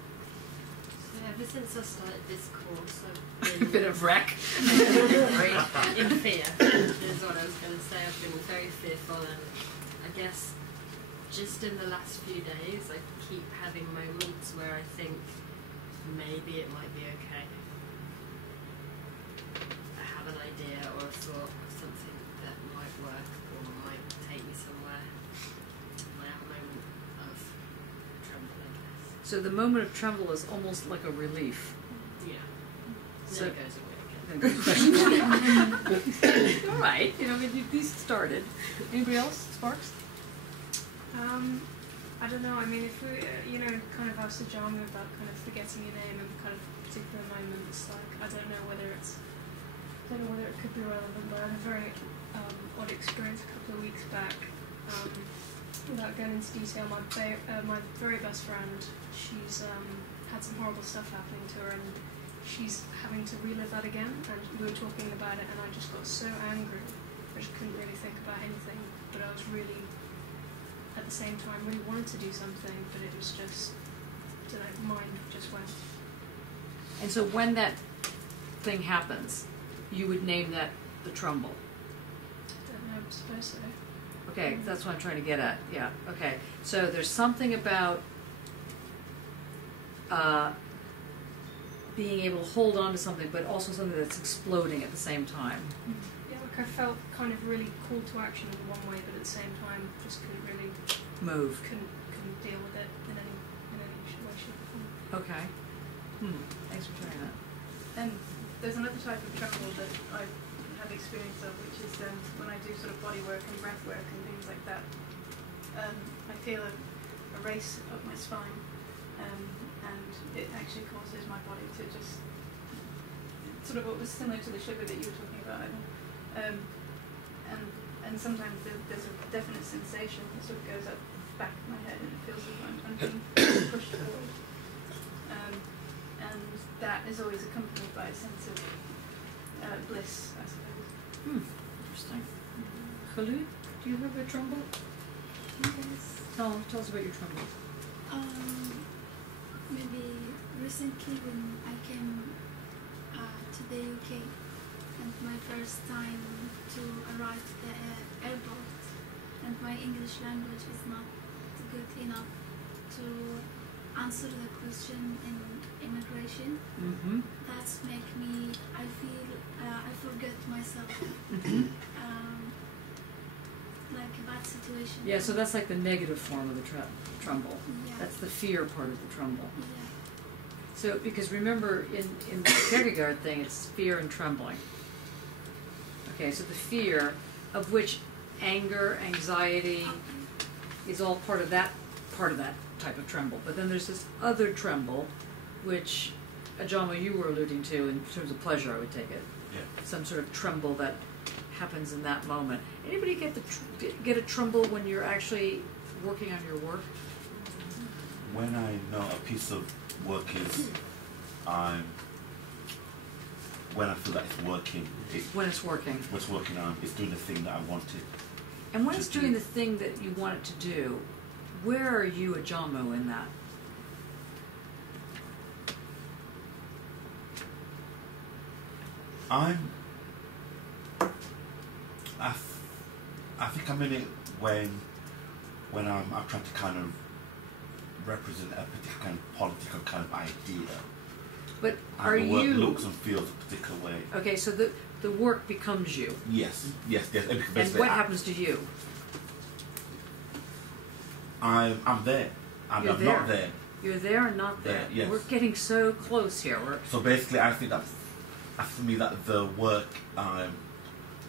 So ever since I started this course, I've A been bit of wreck. in fear, is what I was going to say. I've been very fearful, and I guess just in the last few days I keep having moments where I think maybe it might be okay. I have an idea or a thought of something that might work or might take me somewhere, and I have a moment of tremble, I guess. So the moment of tremble is almost like a relief. Yeah. So Then it goes away again. All right, you know, these started. Anybody else? Sparks? I don't know. I mean, if we, kind of asked Ajami about kind of forgetting your name and kind of particular moments, like I don't know whether it could be relevant, but I had a very odd experience a couple of weeks back. Without going into detail, my very best friend, she's had some horrible stuff happening to her, and she's having to relive that again. And we were talking about it, and I just got so angry. I just couldn't really think about anything, but I was really, at the same time, really wanted to do something, but it was just, mind just went. And so when that thing happens, you would name that the tremble. I don't know, I suppose so. Okay, that's what I'm trying to get at. Yeah, okay. So there's something about being able to hold on to something, but also something that's exploding at the same time. Yeah, like I felt kind of really called to action in one way, but at the same time just couldn't really move. Couldn't deal with it in any way, shape, or form. Okay. Thanks for sharing that. And there's another type of tremble that I have experience of, which is when I do sort of body work and breath work and things like that. I feel a race up my spine, and it actually causes my body to just sort of what was similar to the shiver that you were talking about, Ivan. And sometimes there's a definite sensation that sort of goes up the back of my head, and it feels like I'm being pushed forward. And that is always accompanied by a sense of bliss, I suppose. Interesting. Khalid, do you have a tremble? Yes. Tell us about your tremble. Maybe recently when I came to the UK, and my first time to arrive at the airport, and my English language is not good enough to answer the question in immigration. That's make me, I feel, I forget myself. Like a bad situation. Yeah, so that's like the negative form of the tremble. Yeah. That's the fear part of the tremble. Yeah. So, because remember, in the Kierkegaard thing, it's fear and trembling. Okay, so the fear, of which anger, anxiety, is all part of that type of tremble. But then there's this other tremble, which, Ajama, you were alluding to in terms of pleasure, I would take it. Yeah. Some sort of tremble that happens in that moment. Anybody get a tremble when you're actually working on your work? When I know a piece of work is, when I feel that it's working. When it's working. What's working on, it's doing the thing that I wanted. And when it's doing the thing that you want it to do, where are you, Ajamo, in that? I think I'm in it when I'm trying to kind of represent a particular kind of political kind of idea. But and are the work you looks and feels a particular way. Okay, so the work becomes you. Yes. And what happens to you? I'm there. I'm not there. You're there and not there. Yes. We're getting so close here. So basically, I think that's for me that the work.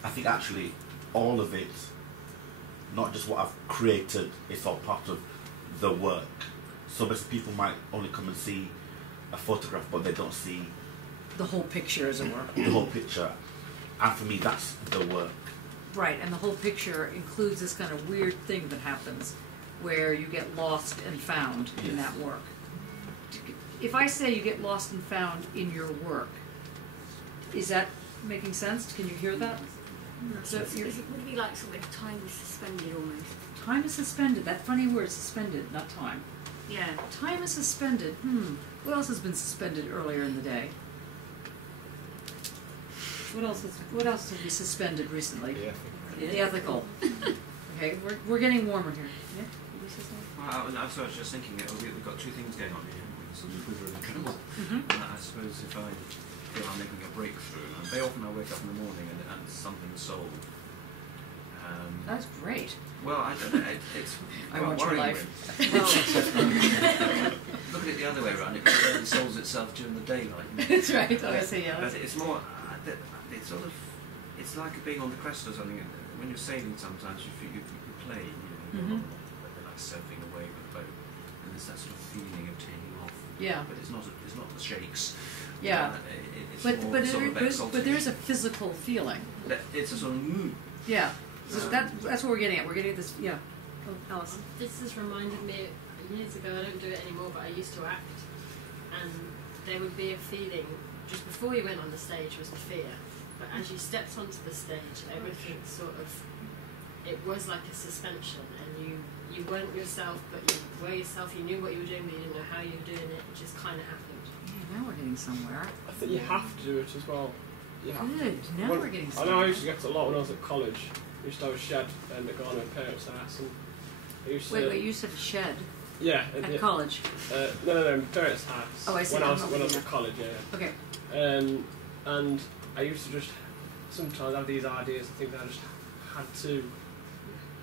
I think actually all of it, not just what I've created, it's all part of the work. So basically people might only come and see a photograph, but they don't see The whole picture, as it were. the whole picture. And for me, that's the work. Right, and the whole picture includes this kind of weird thing that happens where you get lost and found in Yes. that work. If I say you get lost and found in your work, is that making sense? Can you hear that? So Would it be like sort of time is suspended almost? time is suspended. That funny word, suspended, not time. Yeah. Time is suspended. What else has been suspended earlier in the day? What else have we suspended recently? The ethical. Okay, we're getting warmer here. Yeah? Did you say something? I was just thinking, we've got two things going on here. Some quiver and tremble. Mhm. And I suppose if I feel I'm making a breakthrough, and very often I wake up in the morning and something's solved. That's great. Well, I don't know. It's I quite want your worrying, life. really. Well, look at it the other way around. It solves itself during the daylight. That's right. Oh, I see. Yeah. But it's more. It's sort of. It's like being on the crest or something. When you're sailing, sometimes you feel you play. You know, like surfing away with the boat, and there's that sort of feeling of taking off. Yeah. But it's not the shakes. Yeah. It's But more sort of but there's a physical feeling. It's a sort of Yeah. So that's what we're getting at. We're getting at this. Yeah. Oh, Alice. This has reminded me years ago. I don't do it anymore, but I used to act, and there would be a feeling just before you went on the stage was the fear, but as you stepped onto the stage, everything sort of, it was like a suspension, and you weren't yourself, but you were yourself. You knew what you were doing, but you didn't know how you were doing it. It just kind of happened. Yeah, now we're getting somewhere. I think you have to do it as well. You have Good. to. Now we're getting I know I used to get a lot when I was at college. I used to have a shed and a guy in my parents' house, and I used to. Wait, you used to have a shed? Yeah. At college? No, my parents' house. Oh, I see. When I was at college, yeah. Okay. And I used to just sometimes have these ideas. I think I just had to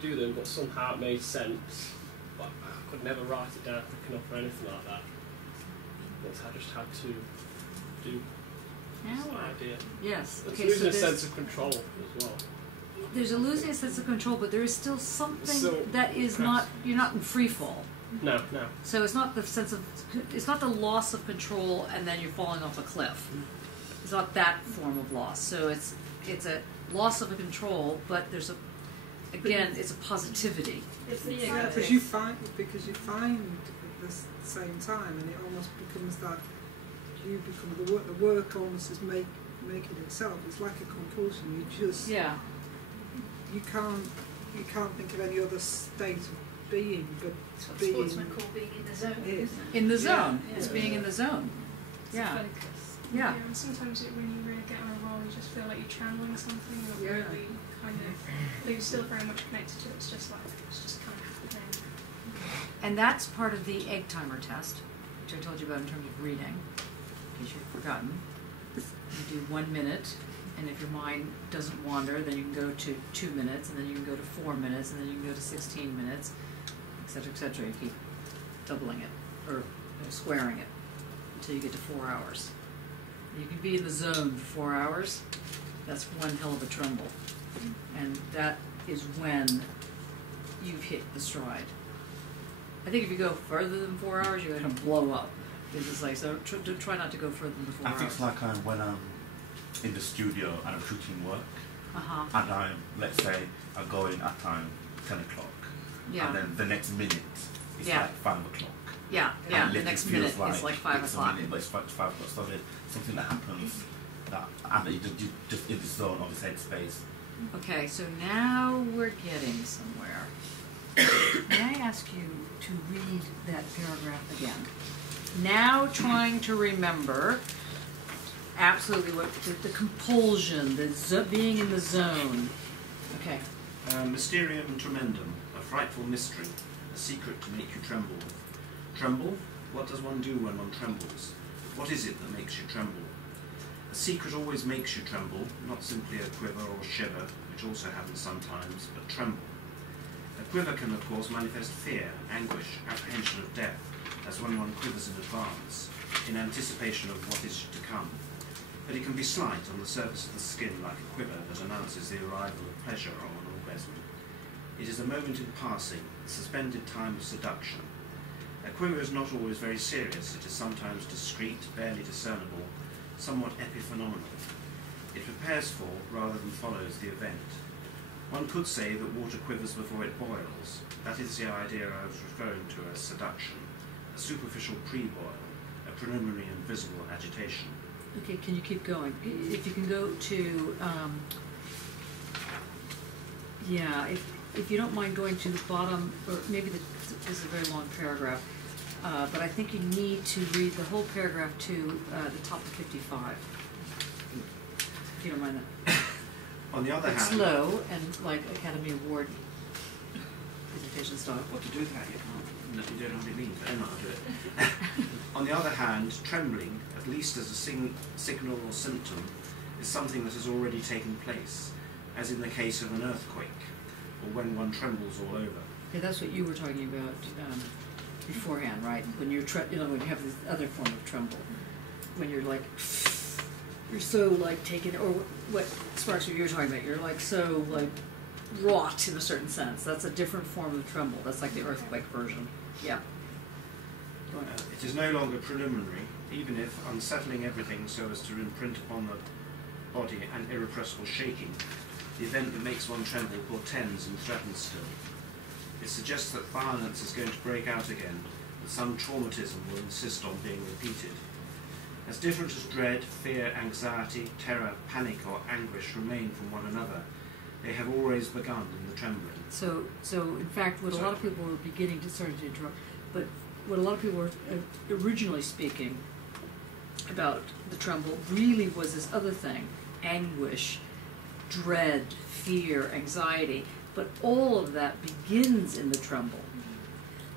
do them, but somehow it made sense. But I could never write it down quick enough or anything like that. But I just had to do this idea. Yes. It's Okay. losing a sense of control as well. There's a losing a sense of control, but there is still something that is not. You're not in free fall. No. So it's not the sense of. It's not the loss of control, and then you're falling off a cliff. It's not that form of loss. So it's a loss of a control, but there's a. Again, it's a positivity. It's because you find at the same time, and it almost becomes that you become the work almost is making it itself. It's like a compulsion. You just you can't think of any other state of being but That's being. what sportsmen call being in the zone. In the zone. Yeah. It's being in the zone. It's Yeah. focus. Yeah. And sometimes when you really get on a roll, you just feel like you're channeling something, or Yeah. really kind of, but you're still very much connected to it. It's just kind of happening. And that's part of the egg timer test, which I told you about in terms of reading, in case you've forgotten. You do 1 minute, and if your mind doesn't wander, then you can go to 2 minutes, and then you can go to 4 minutes, and then you can go to 16 minutes, et cetera, et cetera. You keep doubling it, or squaring it, until you get to 4 hours. You can be in the zone for 4 hours. That's one hell of a tremble. And that is when you've hit the stride. I think if you go further than 4 hours, you're going to blow up. It's like, so try not to go further than 4 I hours. think it's like when I'm in the studio and I'm shooting work, and let's say I go in at 10 o'clock, Yeah. and then the next minute it's Yeah. like 5 o'clock. Yeah, And yeah, it the next feels minute is like 5 it's o'clock. A minute, but it's 5 o'clock. So there's something that happens that, and you just in the zone of this headspace. Okay, so now we're getting somewhere. May I ask you to read that paragraph again? Now trying to remember absolutely what the compulsion, being in the zone. Okay. Mysterium tremendum, a frightful mystery, a secret to make you tremble. Tremble? What does one do when one trembles? What is it that makes you tremble? A secret always makes you tremble, not simply a quiver or shiver, which also happens sometimes, but tremble. A quiver can, of course, manifest fear, anguish, apprehension of death, as when one quivers in advance, in anticipation of what is to come. But it can be slight on the surface of the skin, like a quiver that announces the arrival of pleasure or It is a moment in passing, a suspended time of seduction. A quiver is not always very serious. It is sometimes discreet, barely discernible, somewhat epiphenomenal. It prepares for, rather than follows, the event. One could say that water quivers before it boils. That is the idea I was referring to as seduction, a superficial pre-boil, a preliminary and visible agitation. Okay, can you keep going? If you can go to, if you don't mind going to the bottom, or maybe this is a very long paragraph, but I think you need to read the whole paragraph to the top of 55. If you don't mind that. On the other hand, slow and like Academy Award presentation style. What to do with that? You don't know what it means, but I don't know how to do it. On the other hand, trembling, at least as a signal or symptom, is something that has already taken place, as in the case of an earthquake, or when one trembles all over. Okay, that's what you were talking about beforehand, right? When you're when you have this other form of tremble, when you're like, you're so like taken, or what Sparks, what you were talking about, you're like so like wrought in a certain sense. That's a different form of tremble. That's like the earthquake version. Yeah. It is no longer preliminary, even if unsettling everything so as to imprint upon the body an irrepressible shaking. The event that makes one tremble portends and threatens still. It suggests that violence is going to break out again, that some traumatism will insist on being repeated. As different as dread, fear, anxiety, terror, panic, or anguish remain from one another, they have always begun in the trembling. So in fact, what a lot of people were beginning to start to interrupt, but what a lot of people were originally speaking about the tremble really was this other thing: anguish, dread, fear, anxiety. But all of that begins in the tremble.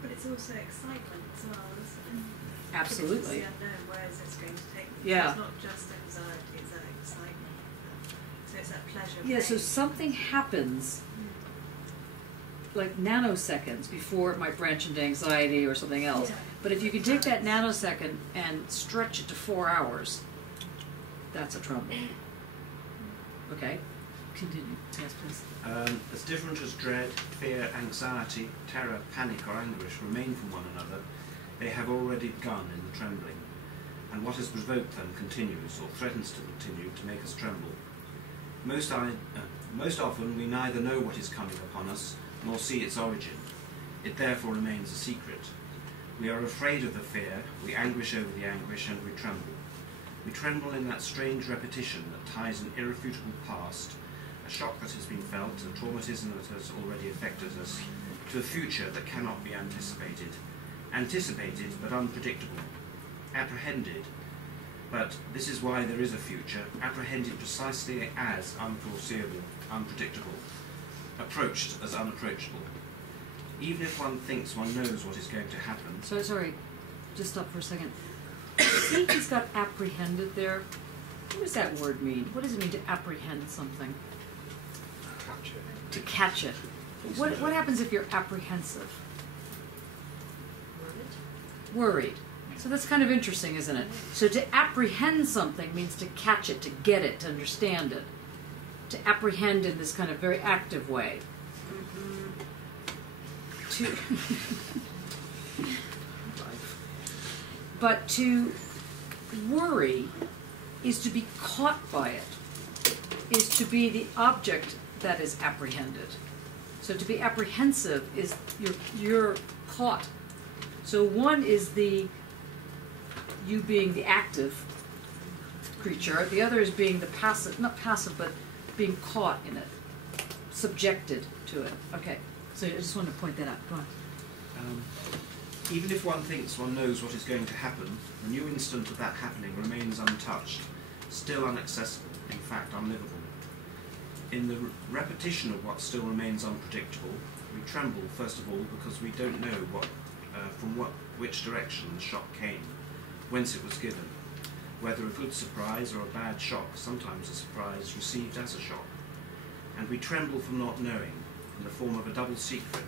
But it's also excitement as well, isn't it? Absolutely. It's the unknown. Where is this going to take me? Yeah. So it's not just anxiety; it's that excitement. So it's that pleasure. Yeah. So something happens, like nanoseconds before it might branch into anxiety or something else. Yeah. But if you can take that nanosecond and stretch it to 4 hours, that's a tremble. Okay. Continue. Yes, please. As different as dread, fear, anxiety, terror, panic, or anguish remain from one another, they have already begun in the trembling, and what has provoked them continues, or threatens to continue, to make us tremble. Most often we neither know what is coming upon us, nor see its origin. It therefore remains a secret. We are afraid of the fear, we anguish over the anguish, and we tremble. We tremble in that strange repetition that ties an irrefutable past, a shock that has been felt, a traumatism that has already affected us, to a future that cannot be anticipated. Anticipated, but unpredictable. Apprehended, but this is why there is a future, apprehended precisely as unforeseeable, unpredictable, approached as unapproachable. Even if one thinks one knows what is going to happen. So sorry, just stop for a second. See, he's got apprehended there. What does that word mean? What does it mean to apprehend something? Catch it. To catch it. What happens if you're apprehensive? Worried. So that's kind of interesting, isn't it? So to apprehend something means to catch it, to get it, to understand it. To apprehend in this kind of very active way. But to worry is to be caught by it, is to be the object that is apprehended. So to be apprehensive is you're caught. So one is you being the active creature, the other is being the passive, not passive, but being caught in it, subjected to it. Okay, so I just wanted to point that out. Go on. Even if one thinks one knows what is going to happen, the new instant of that happening remains untouched, still inaccessible, in fact unlivable. In the repetition of what still remains unpredictable, we tremble first of all because we don't know which direction the shock came, whence it was given, whether a good surprise or a bad shock, sometimes a surprise received as a shock. And we tremble from not knowing, in the form of a double secret,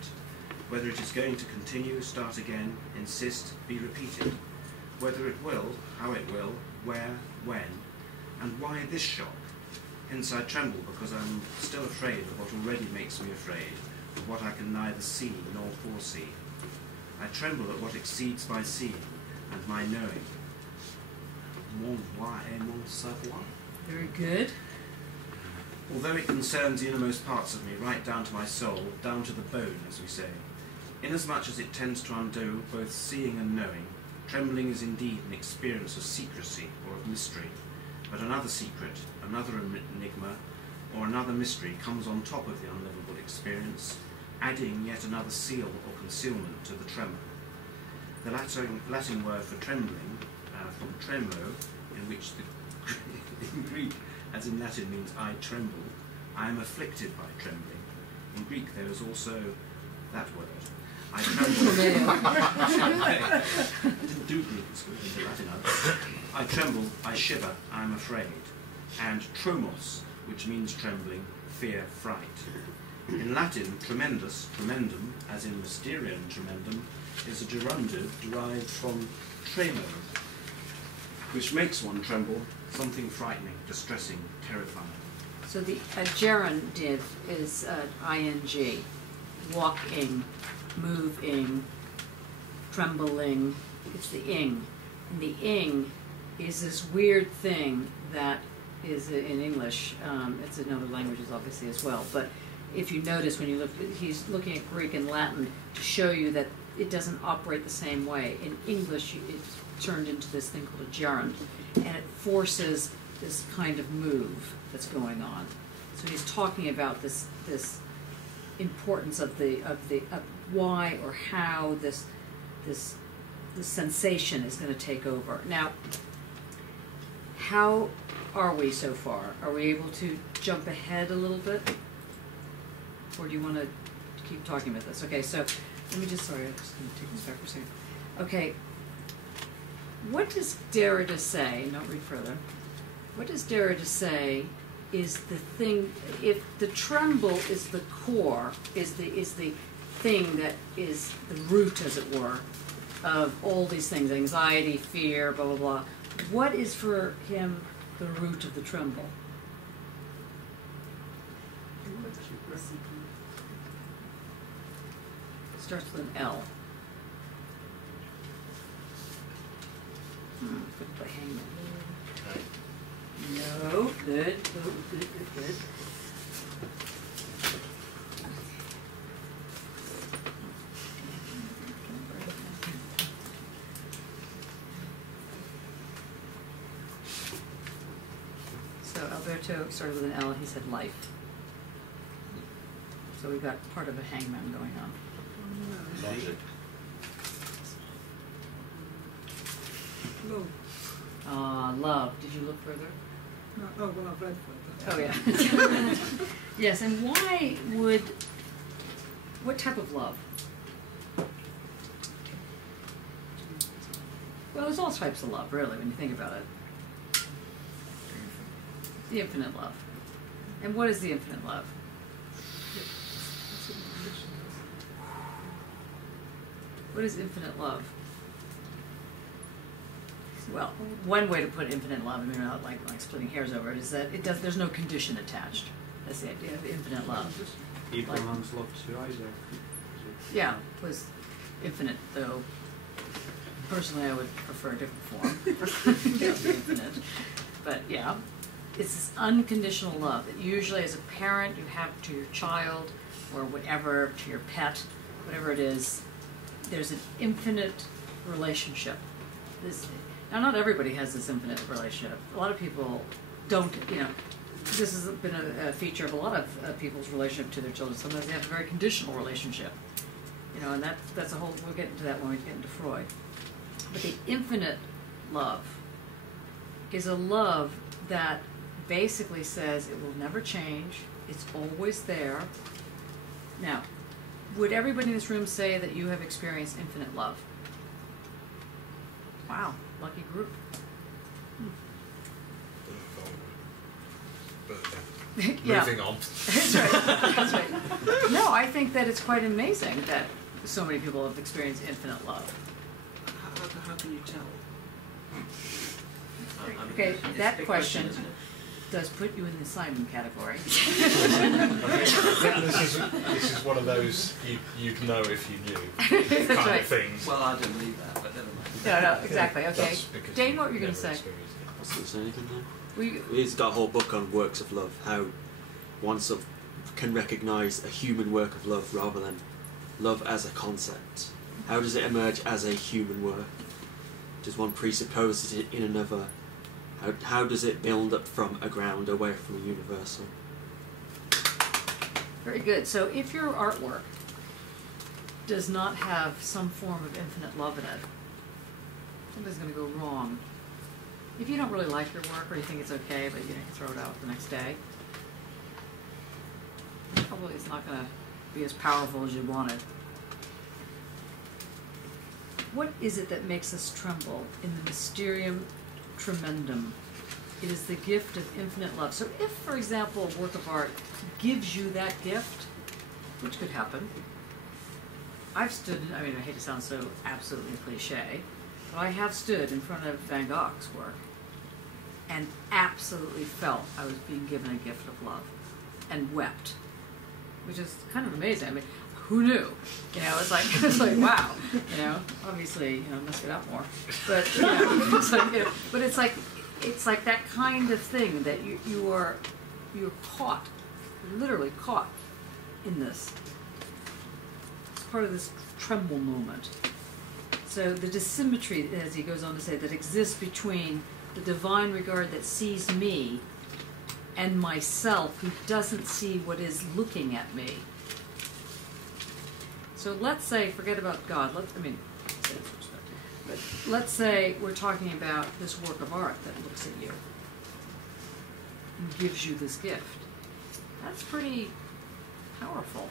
whether it is going to continue, start again, insist, be repeated, whether it will, how it will, where, when, and why this shock. Hence I tremble because I'm still afraid of what already makes me afraid, of what I can neither see nor foresee. I tremble at what exceeds my seeing and my knowing. Mon voir et mon savoir. Very good. Although it concerns the innermost parts of me, right down to my soul, down to the bone, as we say, inasmuch as it tends to undo both seeing and knowing, trembling is indeed an experience of secrecy or of mystery, but another secret, another enigma, or another mystery comes on top of the unlivable experience, adding yet another seal or concealment to the tremor. The Latin word for trembling, from tremolo, in which in Greek, as in Latin, means I tremble. I am afflicted by trembling. In Greek there is also that word. I tremble. I didn't do Greek in school, I did Latin. I tremble, I shiver, I am afraid. And tromos, which means trembling, fear, fright. In Latin, tremendus, tremendum, as in mysterium tremendum, is a gerundive derived from tremo, which makes one tremble, something frightening, distressing, terrifying. So the gerundive is ing, walking, moving, trembling. It's the ing. And the ing is this weird thing that is in English. It's in other languages, obviously, as well. But if you notice when you look, he's looking at Greek and Latin to show you that it doesn't operate the same way. In English, it's turned into this thing called a gerund, and it forces this kind of move that's going on. So he's talking about this importance of why or how this sensation is going to take over. Now, how are we so far? Are we able to jump ahead a little bit, or do you want to keep talking about this? Okay, so let me just, sorry, I'm just going to take this back for a second. Okay, what does Derrida say? Don't read further. What does Derrida say is the thing? If the tremble is the core, is the thing that is the root, as it were, of all these things: anxiety, fear, blah blah blah. What is for him the root of the tremble? Starts with an L. Couldn't play hangman. No, good. So Alberto started with an L, he said life. So we've got part of a hangman going on. Logic. Love. Love. Did you look further? No, oh, well, I've read further. Oh, yeah. Yes, and why would, what type of love? Well, there's all types of love, really, when you think about it. The infinite love. And what is the infinite love? What is infinite love? Well, one way to put infinite love, I mean, not like splitting hairs over it, is that it does. There's no condition attached. That's the idea of infinite love. Abraham's love to Isaac. Yeah, was infinite, though. Personally, I would prefer a different form. Infinite, but yeah, it's this unconditional love that usually, as a parent, you have to your child, or whatever, to your pet, whatever it is. There's an infinite relationship. Now, not everybody has this infinite relationship. A lot of people don't, this has been a feature of a lot of people's relationship to their children. Sometimes they have a very conditional relationship, and that's a whole, we'll get into that when we get into Freud. But the infinite love is a love that basically says it will never change, it's always there. Now, would everybody in this room say that you have experienced infinite love? Wow, lucky group. Yeah. Moving on. That's right. That's right. No, I think that it's quite amazing that so many people have experienced infinite love. How can you tell? Okay, that question. does put you in the Simon category. I think this is one of those you'd know if you knew kind right. of things. Well, I don't believe that, but never mind. No, exactly. Okay, Dane, what were you going to say? I was going to say anything now. We, He's got a whole book on works of love, how one sort of can recognise a human work of love rather than love as a concept. How does it emerge as a human work? Does one presuppose it in another? How does it build up from a ground away from a universal? Very good. So if your artwork does not have some form of infinite love in it, something's going to go wrong. If you don't really like your work or you think it's okay, but you throw it out the next day, probably it's not going to be as powerful as you wanted. What is it that makes us tremble in the mysterium tremendum? It is the gift of infinite love. So if, for example, a work of art gives you that gift, which could happen, I've stood, I mean, I hate to sound so absolutely cliche, but I have stood in front of Van Gogh's work and absolutely felt I was being given a gift of love and wept, which is kind of amazing. I mean, who knew? It's like wow. Obviously, must get out more. But it's like that kind of thing that you're caught, literally caught in this. It's part of this tremble moment. So the dissymmetry, as he goes on to say, that exists between the divine regard that sees me and myself, who doesn't see what is looking at me. So let's say, forget about God, but let's say we're talking about this work of art that looks at you and gives you this gift. That's pretty powerful.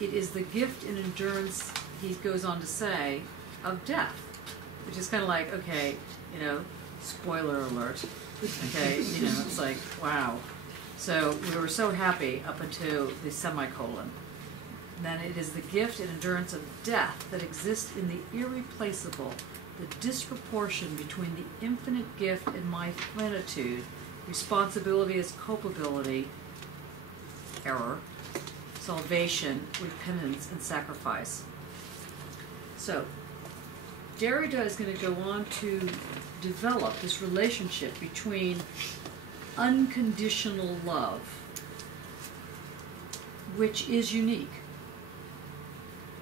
It is the gift and endurance, he goes on to say, of death, which is kind of like, okay, spoiler alert, okay, it's like, wow. So we were so happy up until the semicolon. And then it is the gift and endurance of death that exists in the irreplaceable, the disproportion between the infinite gift and my plenitude, responsibility as culpability, error, salvation, repentance, and sacrifice. So Derrida is going to go on to develop this relationship between unconditional love, which is unique.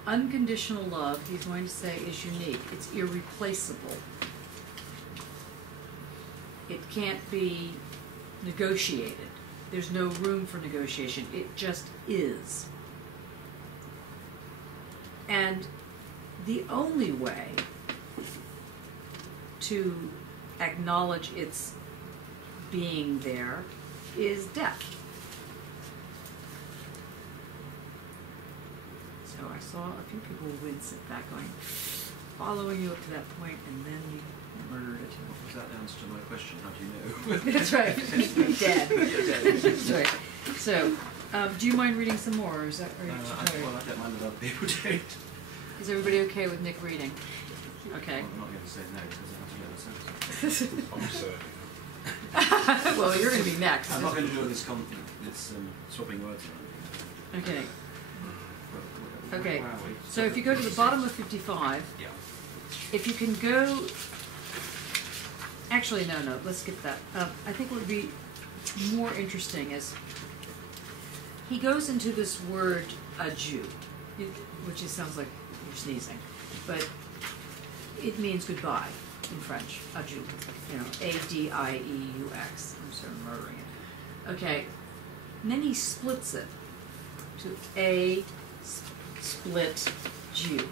Unconditional love, he's going to say, is unique. It's irreplaceable. It can't be negotiated. There's no room for negotiation. It just is. And the only way to acknowledge its being there is death. So I saw a few people wince at that, going, following you up to that point, and then you murdered it. Was that the answer to my question? How do you know? That's right. You're dead. That's right. So, do you mind reading some more, or is that? I don't mind that other people do. Is everybody okay with Nick reading? Okay. I'm not going to say no because I have to get a sense. I'm certain. Well, you're going to be next. I'm not going to do this swapping words around. Okay. Okay. Where are we? So if you go to the bottom of 55, yeah. If you can go. Actually, no. Let's skip that. I think what would be more interesting is he goes into this word adieu, which sounds like you're sneezing, but it means goodbye in French. Adieu. A-D-I-E-U-X. I'm sort of murdering it. Okay. And then he splits it to A split Jew,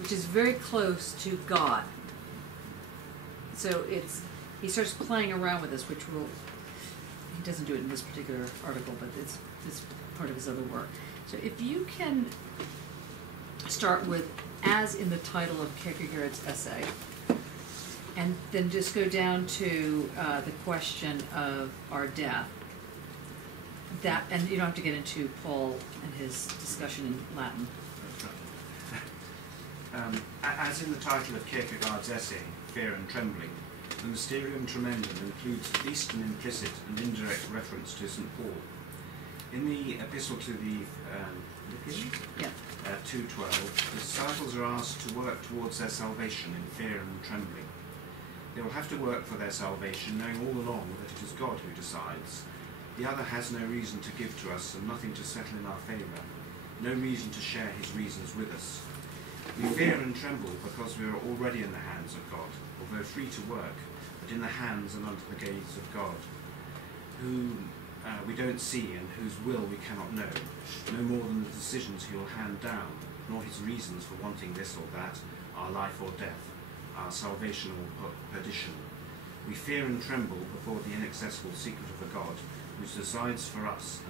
which is very close to God. So he starts playing around with this, which he doesn't do it in this particular article, but it's part of his other work. So if you can start with, as in the title of Kierkegaard's essay, and then just go down to the question of our death. That, and you don't have to get into Paul and his discussion in Latin. As in the title of Kierkegaard's essay, Fear and Trembling, the Mysterium Tremendum includes at least an implicit and indirect reference to St. Paul. In the Epistle to the Philippians, 2:12, the disciples are asked to work towards their salvation in fear and trembling. They will have to work for their salvation, knowing all along that it is God who decides. The other has no reason to give to us and nothing to settle in our favour, no reason to share his reasons with us. We fear and tremble because we are already in the hands of God, although free to work, but in the hands and under the gaze of God, who we don't see and whose will we cannot know, no more than the decisions he will hand down, nor his reasons for wanting this or that, our life or death, our salvation or perdition. We fear and tremble before the inaccessible secret of a God which decides for us,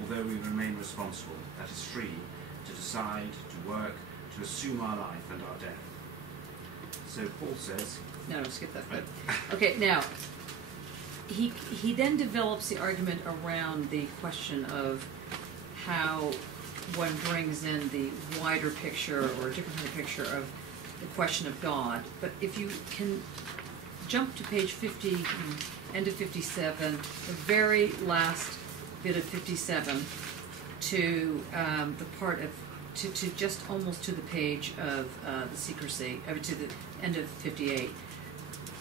although we remain responsible, that is free, to decide, to work, to assume our life and our death. So Paul says... No, skip that bit. Okay, now, he then develops the argument around the question of how one brings in the wider picture or a different kind of picture of the question of God. But if you can jump to page 50, end of 57, the very last bit of 57, to the part of, to just almost to the page of the secrecy, to the end of 58.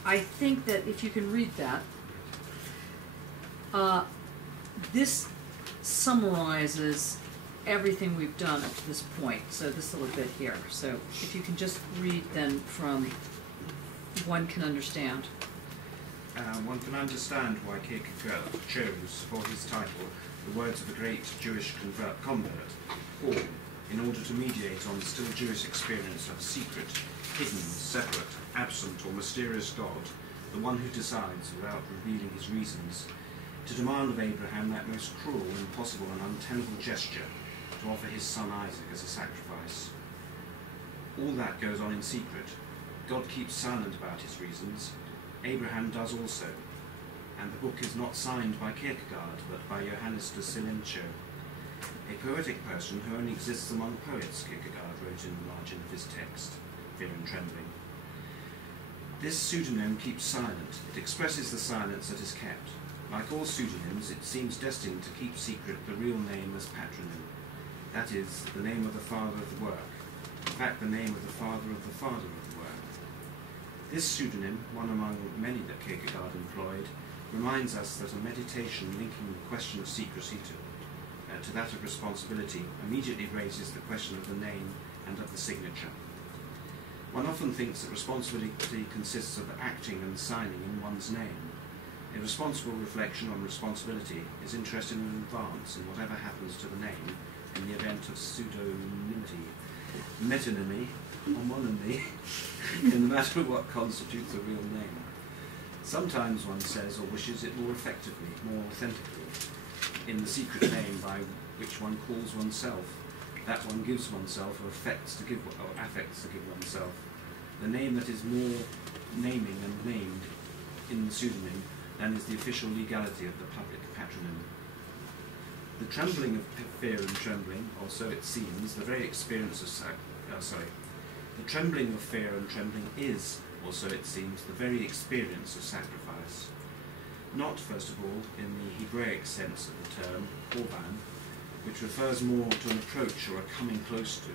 I think that if you can read that, this summarizes everything we've done up to this point. So this little bit here. So if you can just read then from one can understand. One can understand why Kierkegaard chose for his title the words of a great Jewish convert, Paul, in order to mediate on the still Jewish experience of a secret, hidden, separate, absent or mysterious God, the one who decides without revealing his reasons, to demand of Abraham that most cruel, impossible and untenable gesture, to offer his son Isaac as a sacrifice. All that goes on in secret. God keeps silent about his reasons. Abraham does also. And the book is not signed by Kierkegaard, but by Johannes de Silencio, a poetic person who only exists among poets, Kierkegaard wrote in the margin of his text, Fear and Trembling. This pseudonym keeps silent. It expresses the silence that is kept. Like all pseudonyms, it seems destined to keep secret the real name as patronym, that is, the name of the father of the work, in fact the name of the father of the work. This pseudonym, one among many that Kierkegaard employed, reminds us that a meditation linking the question of secrecy to that of responsibility immediately raises the question of the name and of the signature. One often thinks that responsibility consists of acting and signing in one's name. A responsible reflection on responsibility is interested in advance in whatever happens to the name in the event of pseudonymity, metonymy, homonymy, in the matter of what constitutes a real name. Sometimes one says or wishes it more effectively, more authentically, in the secret name by which one calls oneself, that one gives oneself or affects to give oneself, the name that is more naming and named in the pseudonym than is the official legality of the public patronym. The trembling of fear and trembling, or so it seems, the very experience of the trembling of fear and trembling is, or so it seems, the very experience of sacrifice. Not, first of all, in the Hebraic sense of the term, korban, which refers more to an approach or a coming close to,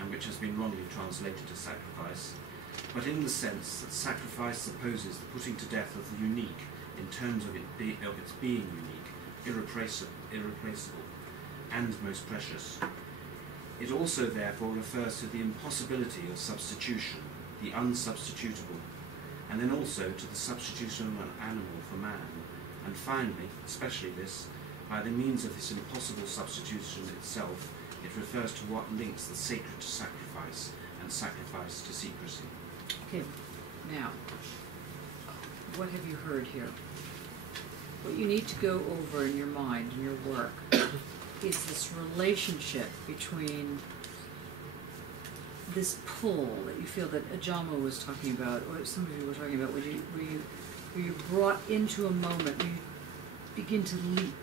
and which has been wrongly translated as sacrifice, but in the sense that sacrifice supposes the putting to death of the unique in terms of its being unique, irreplaceable, and most precious. It also, therefore, refers to the impossibility of substitution, the unsubstitutable, and then also to the substitution of an animal for man, and finally, especially this, by the means of this impossible substitution itself, it refers to what links the sacred to sacrifice and sacrifice to secrecy. Okay, now, what have you heard here? What you need to go over in your mind, in your work, is this relationship between this pull that you feel that Ajama was talking about, or some of you were talking about, where you're brought into a moment, where you begin to leap.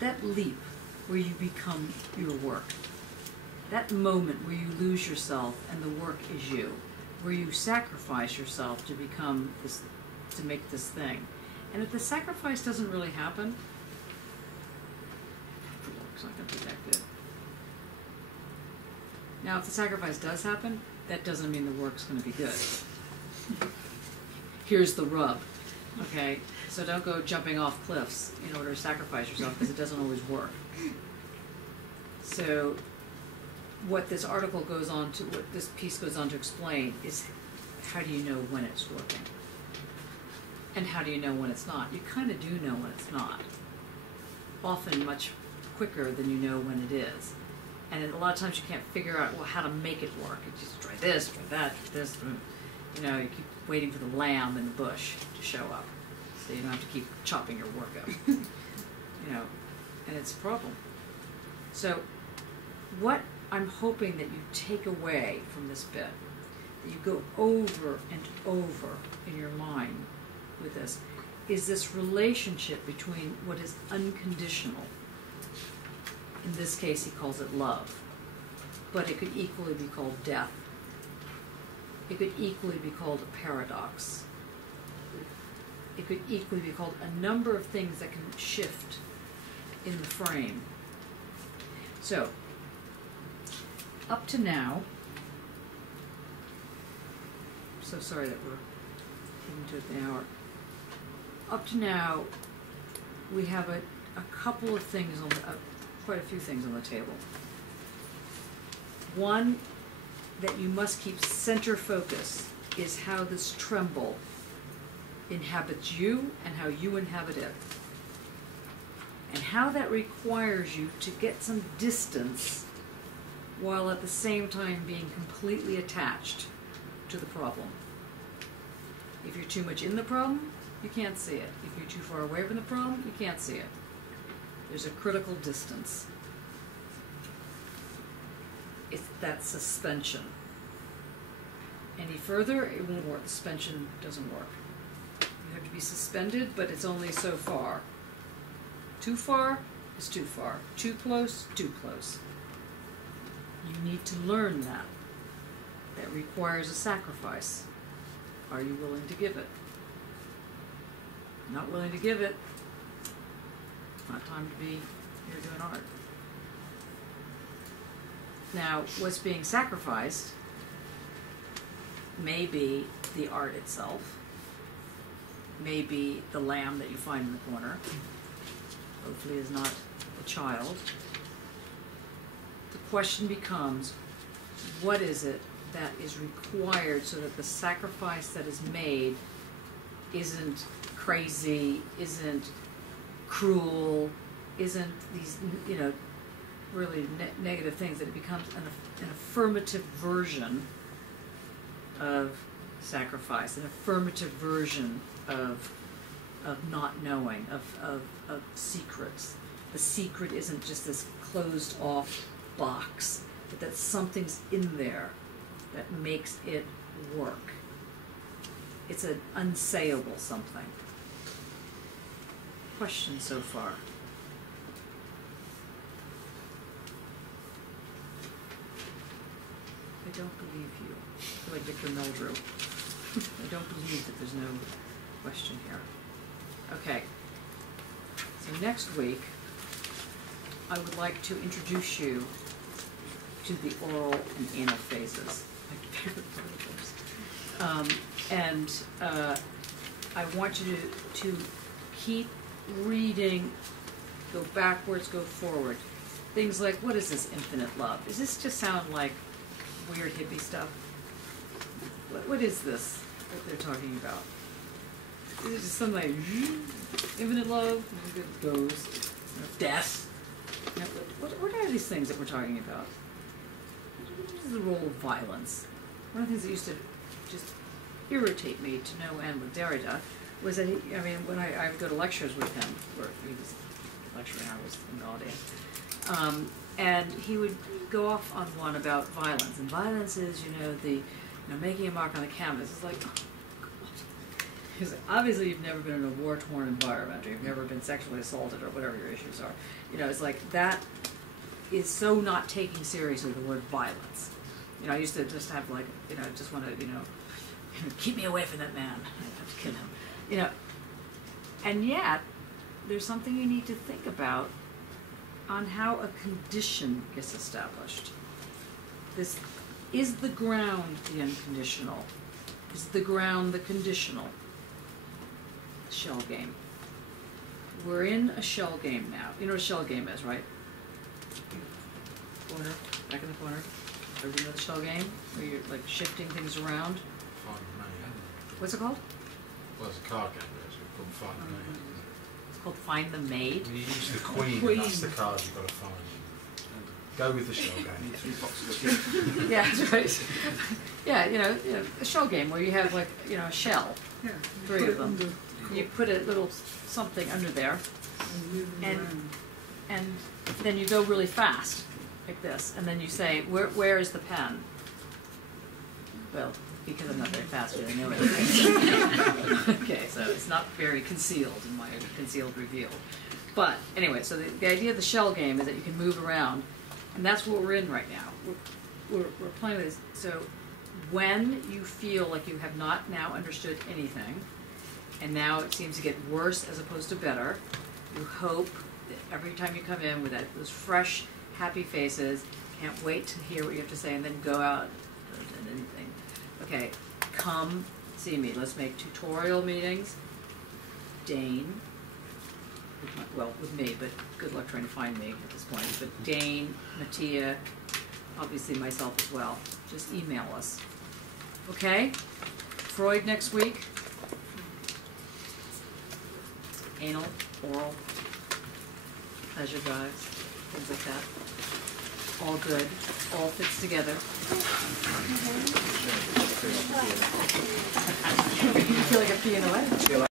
That leap where you become your work. That moment where you lose yourself and the work is you. where you sacrifice yourself to become this, to make this thing. And if the sacrifice doesn't really happen, the work's not going to be that good. Now, if the sacrifice does happen, that doesn't mean the work's going to be good. Here's the rub, okay? So don't go jumping off cliffs in order to sacrifice yourself, because it doesn't always work. So what this article goes on to, what this piece goes on to explain is, how do you know when it's working? And how do you know when it's not? You kind of do know when it's not. Often much quicker than you know when it is. And a lot of times you can't figure out, well, how to make it work. You just try this, try that, this. You know, you keep waiting for the lamb in the bush to show up. So you don't have to keep chopping your work up. You know, and it's a problem. So what I'm hoping that you take away from this bit, that you go over and over in your mind with this, is this relationship between what is unconditional. In this case, he calls it love, but it could equally be called death. It could equally be called a paradox. It could equally be called a number of things that can shift in the frame. So, up to now, so sorry that we're getting to it the hour. Up to now, we have a couple of things on the, quite a few things on the table. One that you must keep center focus is how this tremble inhabits you and how you inhabit it. And how that requires you to get some distance while at the same time being completely attached to the problem. If you're too much in the problem, you can't see it. If you're too far away from the problem, you can't see it. There's a critical distance. It's that suspension. Any further, it won't work. Suspension doesn't work. You have to be suspended, but it's only so far. Too far is too far. Too close, too close. You need to learn that. That requires a sacrifice. Are you willing to give it? Not willing to give it, not time to be here doing art. Now, what's being sacrificed may be the art itself, may be the lamb that you find in the corner, hopefully is not a child. The question becomes, what is it that is required so that the sacrifice that is made isn't crazy, isn't cruel, isn't these, you know, really negative things, that it becomes an affirmative version of sacrifice, an affirmative version of not knowing, of secrets. The secret isn't just this closed off box, but that something's in there that makes it work. It's an unsayable something. Question so far? I don't believe you. I feel like Victor Meldrew. I don't believe that there's no question here. Okay. So next week, I would like to introduce you to the oral and anal phases. My favorite part of those. And I want you to keep reading, go backwards, go forward. Things like, what is this infinite love? Does this just sound like weird hippie stuff? What is this that they're talking about? Is it just something like infinite love? It goes. Death. What are these things that we're talking about? What is the role of violence? One of the things that used to just irritate me to no end with Derrida was that when I would go to lectures with him, where he was lecturing, I was in the audience, and he would go off on one about violence, and violence is, making a mark on the canvas. It's like, oh, God. He's like, obviously you've never been in a war-torn environment, or you've never been sexually assaulted, or whatever your issues are. It's like that is so not taking seriously the word violence. You know, I used to just have like, you know, just want to, you know, keep me away from that man. I have to kill him. You know, and yet there's something you need to think about on how a condition gets established. This is the ground the unconditional. Is the ground the conditional? Shell game. We're in a shell game now. You know what a shell game is, right? Corner, back in the corner. Everybody know the shell game? Where you're like shifting things around. Find the maid. What's it called? Well, it's a card game, but it's called Find the Maid. It's called Find the Maid. You use the queen, and that's the card you've got to find. Go with the shell game. 3 boxes. Yeah, that's right. Yeah, you know, a shell game where you have like, you know, a shell. Yeah. 3 of them. You put a little something under there, and then you go really fast, like this, and then you say, where is the pen? Well, because I'm not very fast, I know it. Okay, so it's not very concealed in my concealed revealed. But anyway, so the idea of the shell game is that you can move around, and that's what we're in right now. We're playing with this. So when you feel like you have not now understood anything, and now it seems to get worse as opposed to better, you hope that every time you come in with those fresh, happy faces, can't wait to hear what you have to say, and then go out and anything. Okay, come see me. Let's make tutorial meetings. Dane, with me, but good luck trying to find me at this point. But Dane, Mattia, obviously myself as well. Just email us. Okay? Freud next week. Anal, oral, pleasure drives, things like that. All good, all fits together. You feel like a pee in a way?